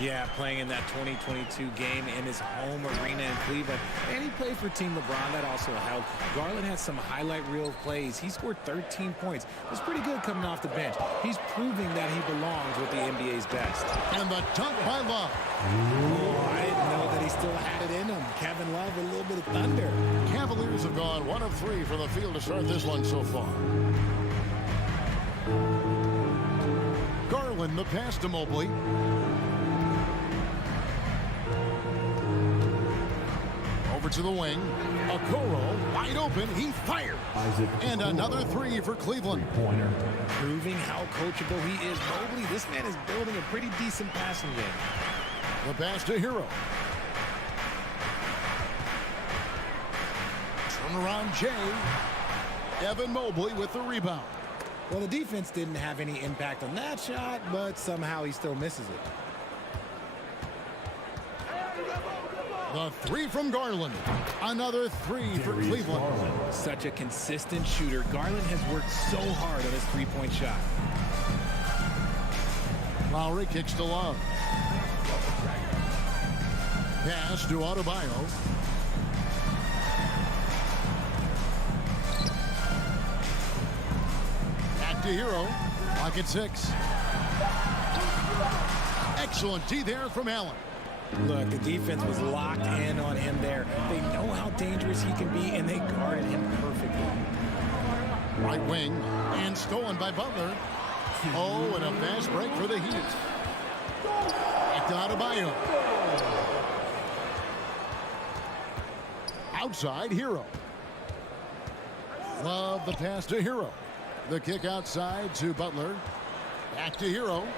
Yeah, playing in that 2022 game in his home arena in Cleveland. And he played for Team LeBron. That also helped. Garland had some highlight reel plays. He scored 13 points. It was pretty good coming off the bench. He's proving that he belongs with the NBA's best. And the dunk by Love. Oh, I didn't know that he still had it in him. Kevin Love, a little bit of thunder. Cavaliers have gone 1 of 3 from the field to start this one so far. Garland, the pass to Mobley. Over to the wing. Okoro wide open. He fired. And another 3 for Cleveland. Pointer. Proving how coachable he is. Mobley, this man is building a pretty decent passing game. The pass to Hero. Turnaround Jay. Evan Mobley with the rebound. Well, the defense didn't have any impact on that shot, but somehow he still misses it. The 3 from Garland. Another 3 for Cleveland. Such a consistent shooter. Garland has worked so hard on his three-point shot. Lowry kicks to Love. Pass to Adebayo. Back to Hero. Pocket 6. Excellent D there from Allen. Look, the defense was locked in on him there. They know how dangerous he can be, and they guarded him perfectly. Right wing, and stolen by Butler. Oh, and a fast break for the Heat. Back to Adebayo. Outside, Hero. Love the pass to Hero. The kick outside to Butler. Back to Hero.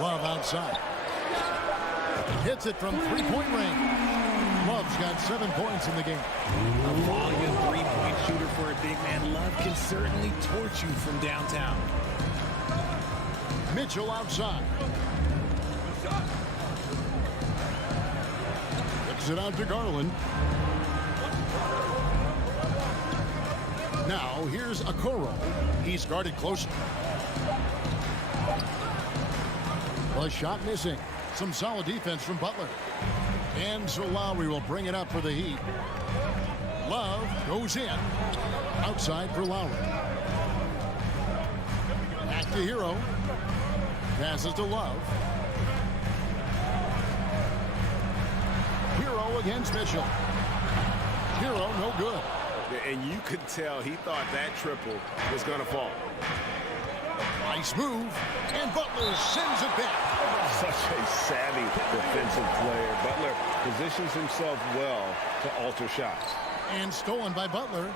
Love outside. Hits it from three-point range. Love's got 7 points in the game. A volume three-point shooter for a big man. Love can certainly torch you from downtown. Mitchell outside. Kicks it out to Garland. Now here's Okoro. He's guarded closely. The shot missing. Some solid defense from Butler. And so Lowry will bring it up for the Heat. Love goes in. Outside for Lowry. Back to Hero. Passes to Love. Hero against Mitchell. Hero no good. And you could tell he thought that triple was going to fall. Nice move. And Butler sends it back. Such a savvy defensive player. Butler positions himself well to alter shots. And stolen by Butler.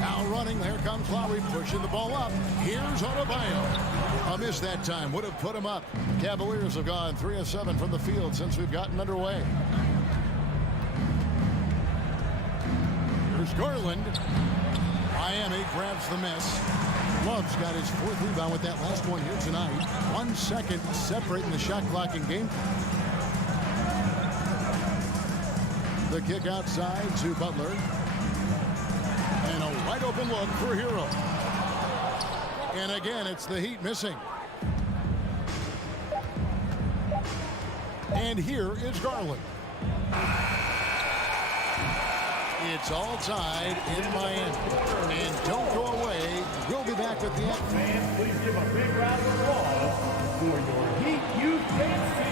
Now running, there comes Lowry pushing the ball up. Here's Adebayo. A miss that time would have put him up. Cavaliers have gone 3 of 7 from the field since we've gotten underway. Here's Garland. Miami grabs the miss. Love's got his 4th rebound with that last one here tonight. 1 second separating the shot clock and game. The kick outside to Butler. And a wide open look for Hero. And again, it's the Heat missing. And here is Garland. It's all tied in Miami. And don't go away. We'll be back with the end. Fans, please give a big round of applause for your Heat UKC.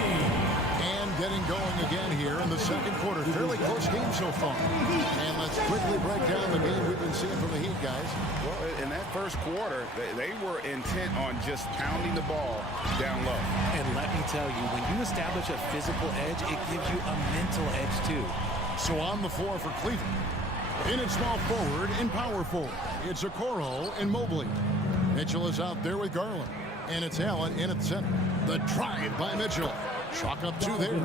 And getting going again here in the second quarter. Fairly close game so far. And let's quickly break down the game we've been seeing from the Heat, guys. Well, in that first quarter, they were intent on just pounding the ball down low. And let me tell you, when you establish a physical edge, it gives you a mental edge too. So on the floor for Cleveland. In at small forward and power forward, it's Okoro and Mobley. Mitchell is out there with Garland. And it's Allen in at the center. The drive by Mitchell. Chalk up 2 there.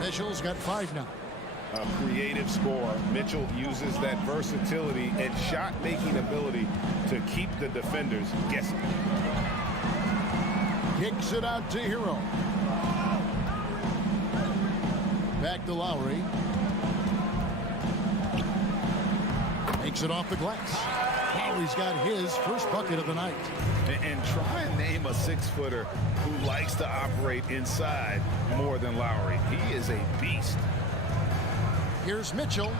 Mitchell's got 5 now. A creative scorer. Mitchell uses that versatility and shot-making ability to keep the defenders guessing. Kicks it out to Hero. Back to Lowry. Makes it off the glass. Lowry's got his first bucket of the night. And try and name a 6-footer who likes to operate inside more than Lowry. He is a beast. Here's Mitchell.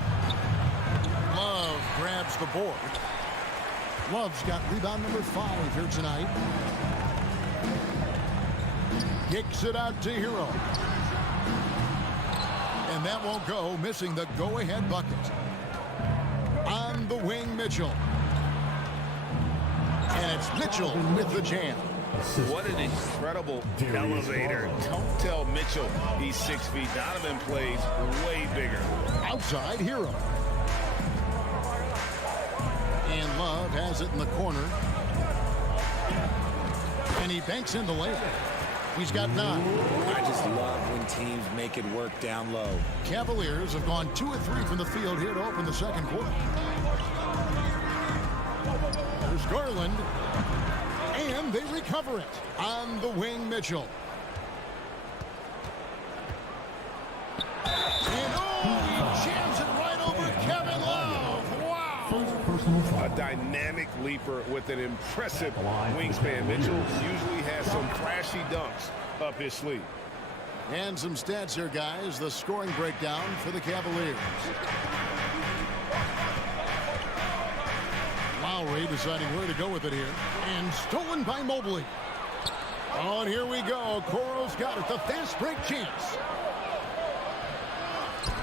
Love grabs the board. Love's got rebound number 5 here tonight. Kicks it out to Hero. And that won't go, missing the go-ahead bucket. On the wing, Mitchell. And it's Mitchell with the jam. What an incredible elevator. Don't tell Mitchell he's 6 feet. Donovan plays way bigger. Outside, Hero. And Love has it in the corner. And he banks in the layup. He's got 9. I just love when teams make it work down low. Cavaliers have gone 2 of 3 from the field here to open the second quarter. There's Garland. And they recover it. On the wing, Mitchell. And he jams it right over Kevin Love. Wow. A dynamic leaper with an impressive wingspan. Mitchell usually has some flashy dunks up his sleeve. And some stats here, guys. The scoring breakdown for the Cavaliers. Lowry deciding where to go with it here. And stolen by Mobley. Oh, and here we go. Okoro's got it. The fast break chance.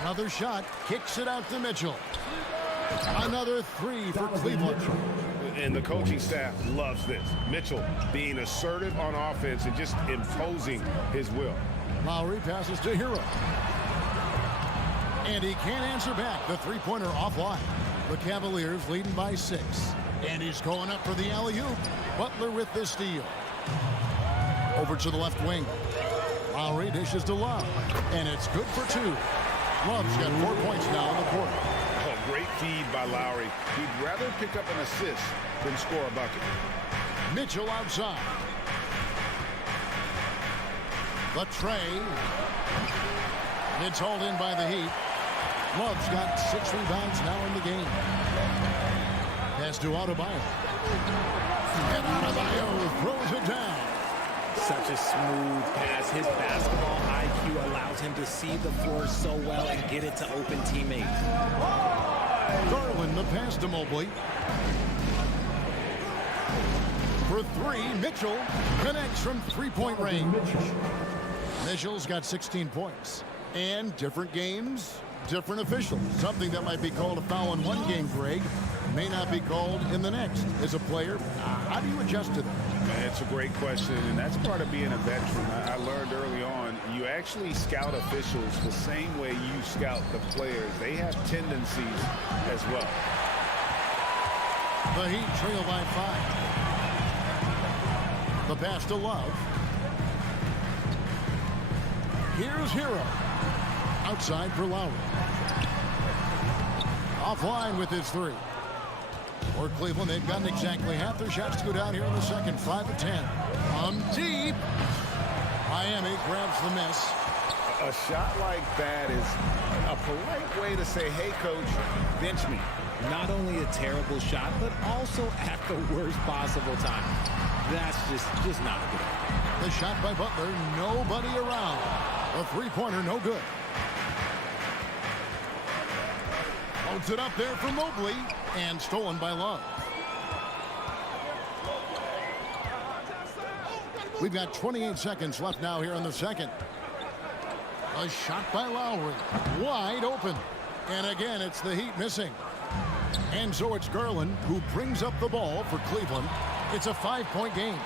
Another shot. Kicks it out to Mitchell. Another 3 for Cleveland. And the coaching staff loves this. Mitchell being assertive on offense and just imposing his will. Lowry passes to Hero. And he can't answer back. The three-pointer offline. The Cavaliers leading by 6. And he's going up for the alley-oop. Butler with the steal. Over to the left wing. Lowry dishes to Love. And it's good for 2. Love's got 4 points now on the court. Oh, great feed by Lowry. He'd rather pick up an assist than score a bucket. Mitchell outside. The tray. It's hauled in by the Heat. Love's got 6 rebounds now in the game. Pass to Adebayo. And Adebayo throws it down. Such a smooth pass. His basketball IQ allows him to see the floor so well and get it to open teammates. Garland, the pass to Mobley. For 3, Mitchell connects from 3-point range. Mitchell's got 16 points. And different games, different officials. Something that might be called a foul in one game, Greg, may not be called in the next. As a player, how do you adjust to that? It's a great question, and that's part of being a veteran. I learned early on, you actually scout officials the same way you scout the players. They have tendencies as well. The Heat trail by 5. The pass to Love. Here's Hero. Outside for Lowry. Offline with his three. For Cleveland, they've gotten exactly half their shots to go down here in the second. 5 of 10. Deep. Miami grabs the miss. A shot like that is a polite way to say, hey, coach, bench me. Not only a terrible shot, but also at the worst possible time. That's just not good. The shot by Butler, nobody around. A three-pointer, no good. Holds it up there for Mobley, and stolen by Love. We've got 28 seconds left now here in the second. A shot by Lowry, wide open. And again, it's the Heat missing. And so it's Garland who brings up the ball for Cleveland. It's a 5-point game.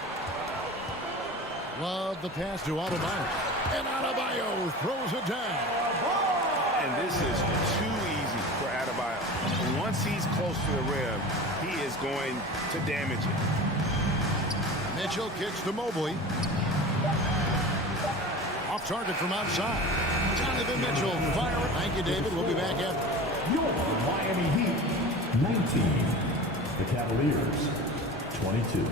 Love the pass to Adebayo. And Adebayo throws it down. And this is too easy for Adebayo. Once he's close to the rim, he is going to damage it. Mitchell kicks to Mobley. Off target from outside. Donovan Mitchell firing. Thank you, David. We'll be back after. Your Miami Heat, 19. The Cavaliers, 22.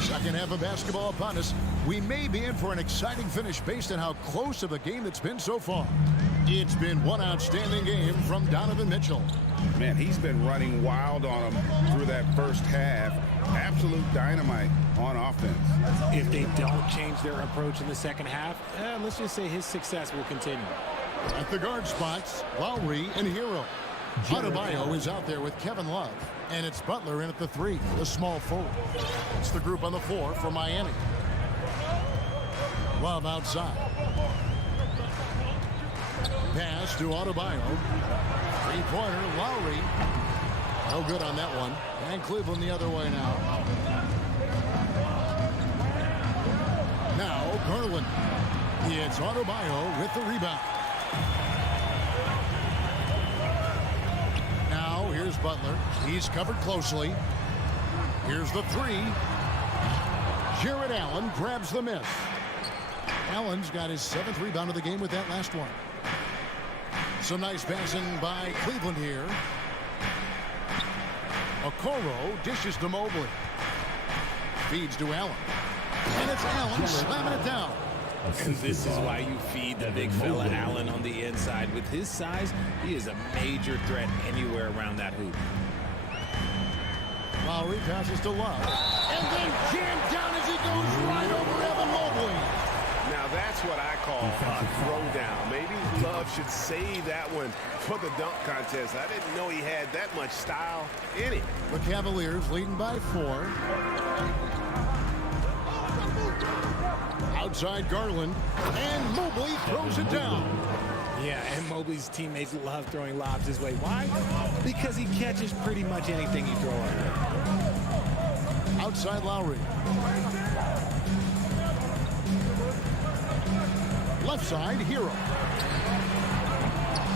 Second half of basketball upon us. We may be in for an exciting finish based on how close of a game it's been so far. It's been one outstanding game from Donovan Mitchell. Man, he's been running wild on him through that first half. Absolute dynamite on offense. If they don't change their approach in the second half, let's just say his success will continue. At the guard spots, Lowry and Hero. Adebayo is out there with Kevin Love. And it's Butler in at the three, the small forward. It's the group on the floor for Miami. Love outside. Pass to Adebayo. Three-pointer, Lowry. No good on that one. And Cleveland the other way now. Now Garland. It's Adebayo with the rebound. Now here's Butler. He's covered closely. Here's the three. Jared Allen grabs the miss. Allen's got his 7th rebound of the game with that last one. Some nice passing by Cleveland here. Okoro dishes to Mobley. Feeds to Allen. And it's Allen slamming it down. And this is why you feed the big fella Allen on the inside. With his size, he is a major threat anywhere around that hoop. Lowry passes to Love. And then jammed down as he goes right over Evan Mobley. Now that's what I call a throwdown. Maybe Love should save that one for the dunk contest. I didn't know he had that much style in it. The Cavaliers leading by 4. Outside Garland, and Mobley throws it down. Yeah, and Mobley's teammates love throwing lobs his way. Why? Because he catches pretty much anything you throw at him. Outside Lowry. Left side, Hero.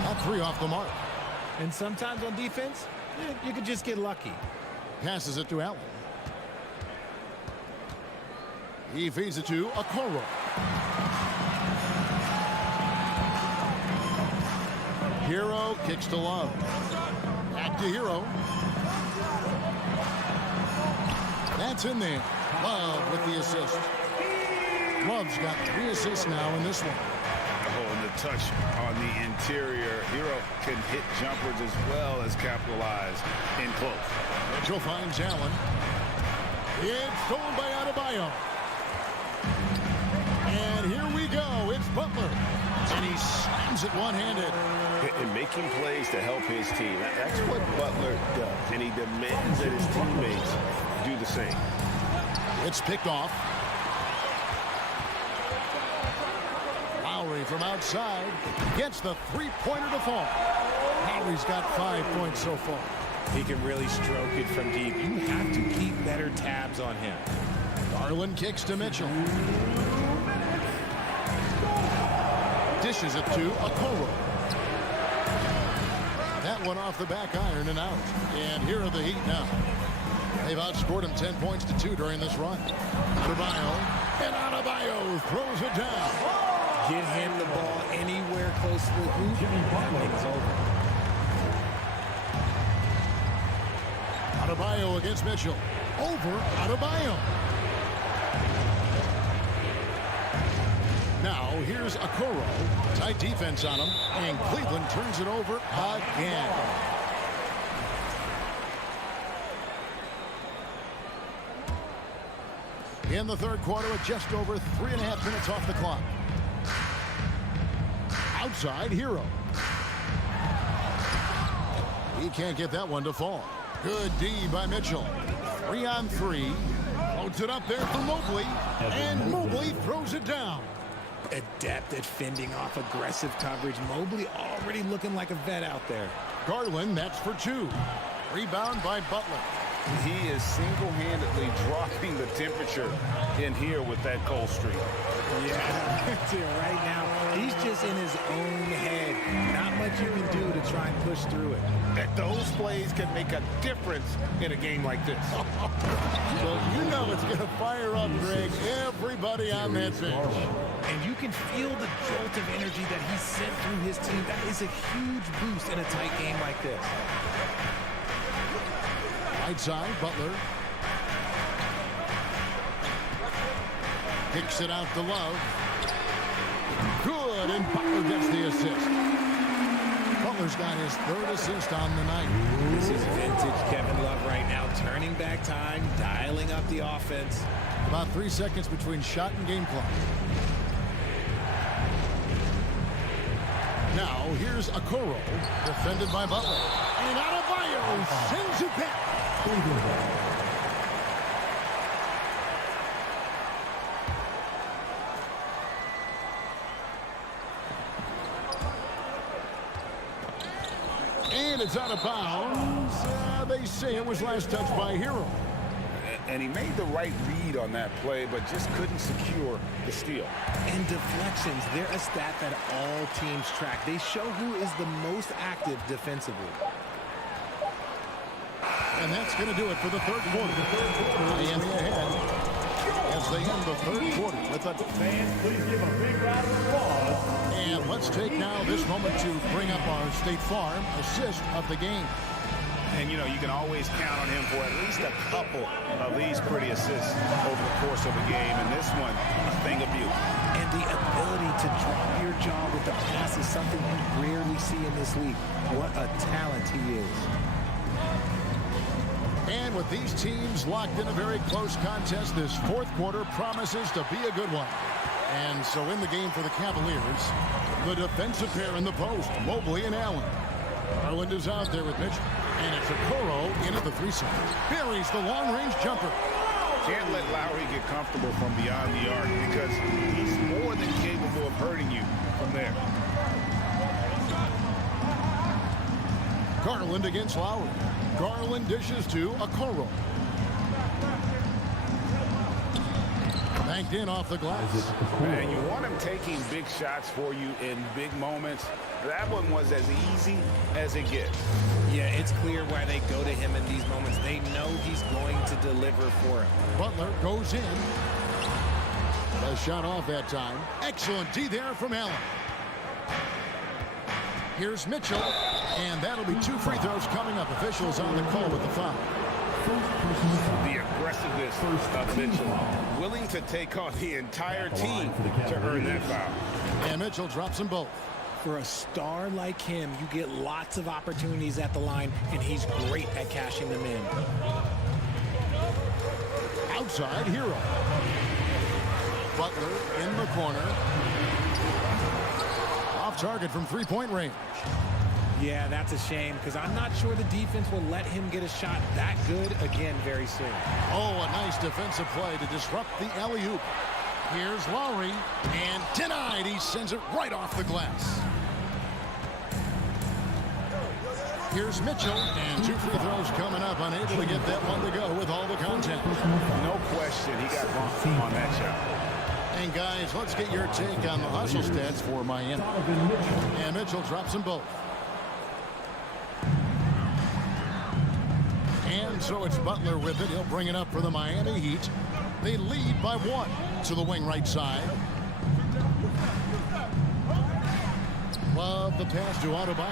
That three off the mark. And sometimes on defense, you could just get lucky. Passes it to Allen. He feeds it to Okoro. Hero kicks to Love. Back to Hero. That's in there. Love with the assist. Love's got 3 assists now in this one. Oh, and the touch on the interior. Hero can hit jumpers as well as capitalize in close. Mitchell finds Allen. It's stolen by Adebayo. And here we go. It's Butler. And he slams it one-handed. And making plays to help his team. That's what Butler does. And he demands that his teammates do the same. It's picked off. Lowry from outside gets the three-pointer to fall. Lowry's got 5 points so far. He can really stroke it from deep. You have to keep better tabs on him. Garland kicks to Mitchell. Dishes it to Okoro. That one off the back iron and out. And here are the Heat now. They've outscored him 10 points to 2 during this run. Adebayo, and Adebayo throws it down. Get him the ball anywhere close to the hoop, that thing's over. Adebayo against Mitchell. Over Adebayo. Now here's Okoro. Tight defense on him, and Cleveland turns it over again. In the third quarter with just over 3.5 minutes off the clock. Outside Hero. He can't get that one to fall. Good D by Mitchell. 3-on-3. Loads it up there for Mobley. And Mobley throws it down. Adept at fending off aggressive coverage. Mobley already looking like a vet out there. Garland, that's for 2. Rebound by Butler. He is single-handedly dropping the temperature in here with that cold streak. Yeah, right now, he's just in his own head. Not much you can do to try and push through it. Those plays can make a difference in a game like this. So you know it's going to fire up, Greg, everybody on that bench. And you can feel the jolt of energy that he sent through his team. That is a huge boost in a tight game like this. Right side, Butler. Kicks it out to Love. Good, and Butler gets the assist. Butler's got his 3rd assist on the night. This is vintage Kevin Love right now. Turning back time, dialing up the offense. About 3 seconds between shot and game clock. Now, here's Okoro, defended by Butler. And Adebayo sends it back. And it's out of bounds. They say it was last touched by Hero. And he made the right read on that play, but just couldn't secure the steal. And deflections, they're a stat that all teams track. They show who is the most active defensively. And that's going to do it for the third quarter. Miami ahead as they end the third quarter with a fans, please give a big round of applause. And let's take now this moment to bring up our State Farm assist of the game. And, you know, you can always count on him for at least a couple of these pretty assists over the course of a game. And this one, a thing of beauty. And the ability to drop your jaw with the pass is something you rarely see in this league. What a talent he is. And with these teams locked in a very close contest, this fourth quarter promises to be a good one. And so in the game for the Cavaliers, the defensive pair in the post, Mobley and Allen. Garland is out there with Mitchell. And it's Okoro in at the 3-side. Buries the long-range jumper. Can't let Lowry get comfortable from beyond the arc because he's more than capable of hurting you from there. Garland against Lowry. Garland dishes to Okoro. Banked in off the glass. And you want him taking big shots for you in big moments. That one was as easy as it gets. Yeah, it's clear why they go to him in these moments. They know he's going to deliver for him. Butler goes in. A shot off that time. Excellent D there from Allen. Here's Mitchell. And that'll be 2 free throws coming up. Officials on the call with the foul. The aggressiveness of Mitchell. Willing to take on the entire team to earn that foul. And Mitchell drops them both. For a star like him, you get lots of opportunities at the line, and he's great at cashing them in. Outside Hero. Butler in the corner. Off target from 3-point range. Yeah, that's a shame because I'm not sure the defense will let him get a shot that good again very soon. Oh, a nice defensive play to disrupt the alley-oop. Here's Lowry, and denied. He sends it right off the glass. Here's Mitchell, and 2 free throws coming up. Unable to get that one to go with all the contact. No question, he got bumped on that shot. And guys, let's get your take on the hustle stats for Miami. And Mitchell drops them both. And And so it's Butler with it. He'll bring it up for the Miami Heat. They lead by 1 to the wing right side. Love the pass to Adebayo.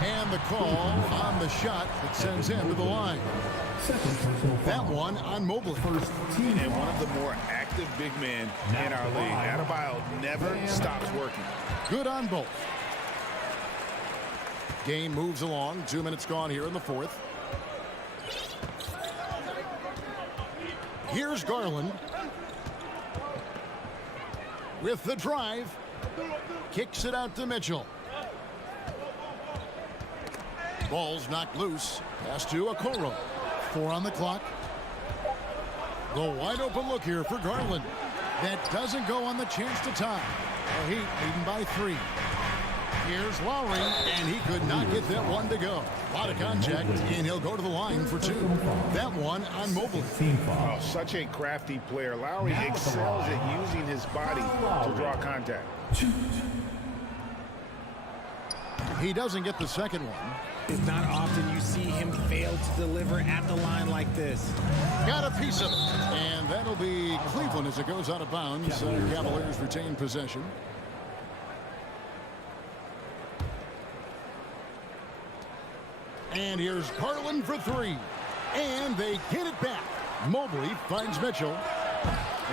And the call on the shot that sends him to the line. That one on Mobley. And one of the more active big men in our league. Adebayo never stops working. Good on both. Game moves along. 2 minutes gone here in the fourth. Here's Garland. With the drive. Kicks it out to Mitchell. Ball's knocked loose. Pass to Okoro. 4 on the clock. The wide open look here for Garland. That doesn't go on the chance to tie. The Heat leading by 3. Here's Lowry, and he could not get that one to go. A lot of contact, and he'll go to the line for 2. That one on Mobley. Oh, such a crafty player. Lowry excels at using his body to draw contact. He doesn't get the second one. It's not often you see him fail to deliver at the line like this. Got a piece of it. And that'll be Cleveland as it goes out of bounds. Cavaliers retain possession. And here's Garland for 3. And they get it back. Mobley finds Mitchell.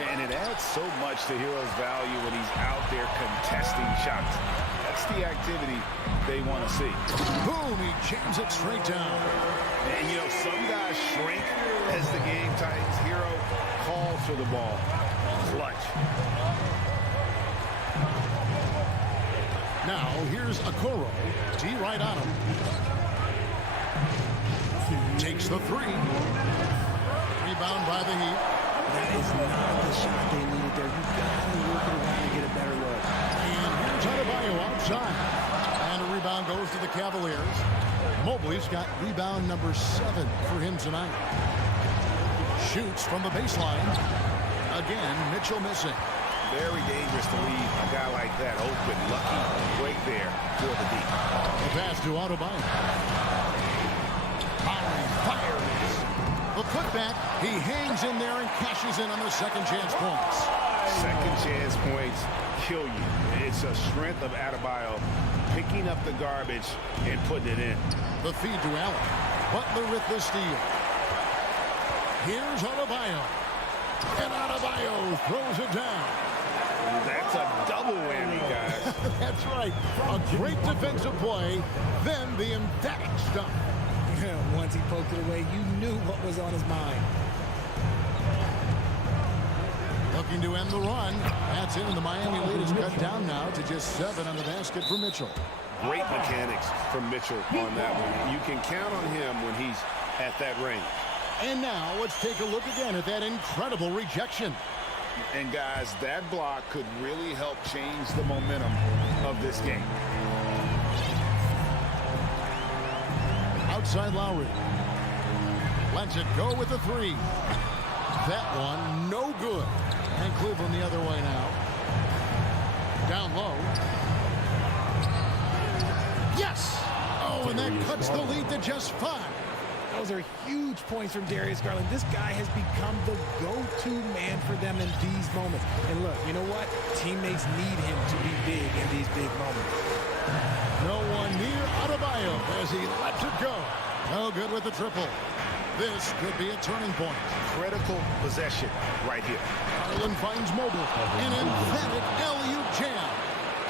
And it adds so much to Hero's value when he's out there contesting shots. That's the activity they want to see. Boom, he jams it straight down. And, you know, some guys shrink as the game tightens. Hero calls for the ball. Clutch. Now, here's Okoro. D right on him. Takes the 3. Rebound by the Heat. That is not the shot they needed there. You've got to work it around and get a better look. And here's Adebayo outside. And a rebound goes to the Cavaliers. Mobley's got rebound number 7 for him tonight. Shoots from the baseline. Again, Mitchell missing. Very dangerous to leave a guy like that open. Lucky break there for the deep. The pass to Adebayo. Lowry fires. The putback, he hangs in there and cashes in on the second chance points. Second chance points kill you. It's a strength of Adebayo picking up the garbage and putting it in. The feed to Allen. Butler with the steal. Here's Adebayo. And Adebayo throws it down. That's a double whammy, guys. That's right. A great defensive play, then the emphatic stuff. Once he poked it away, you knew what was on his mind. Looking to end the run. That's it, and the Miami lead is cut down now to just 7 on the basket for Mitchell. Great mechanics from Mitchell on that one. You can count on him when he's at that range. And now let's take a look again at that incredible rejection. And guys, that block could really help change the momentum of this game. Outside Lowry. Lets it go with the 3. That one, no good. And Cleveland the other way now. Down low. Yes! Oh, and that cuts the lead to just 5. Those are huge points from Darius Garland. This guy has become the go-to man for them in these moments. And look, you know what? Teammates need him to be big in these big moments. No one near Adebayo as he lets it go. No good with the triple. This could be a turning point. Critical possession right here. Garland finds Mobley. An emphatic alley-oop jam.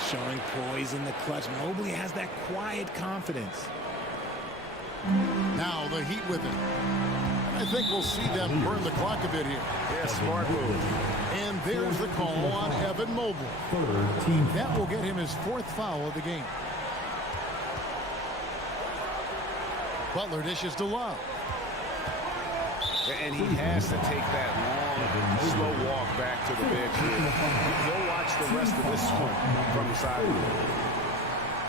Showing poise in the clutch. Mobley has that quiet confidence. Now the Heat with it. I think we'll see them burn the clock a bit here. Yeah, smart move. And there's the call on Evan Mobley. That will get him his 4th foul of the game. Butler dishes to Love. And he has to take that long, slow walk back to the bench. You'll watch the rest of this one from the side.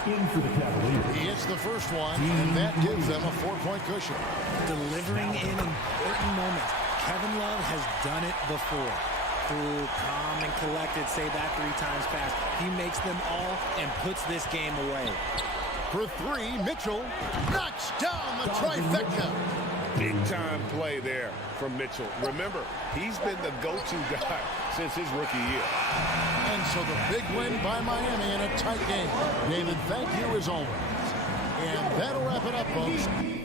In for the Cavaliers. He hits the first one, and that gives them a 4-point cushion. Delivering in important moments. Kevin Love has done it before. Cool, calm, and collected. Say that 3 times fast. He makes them all and puts this game away. for three. Mitchell knocks down the trifecta. Big-time play there from Mitchell. Remember, he's been the go-to guy since his rookie year. And so the big win by Miami in a tight game. David, thank you as always. And that'll wrap it up, folks.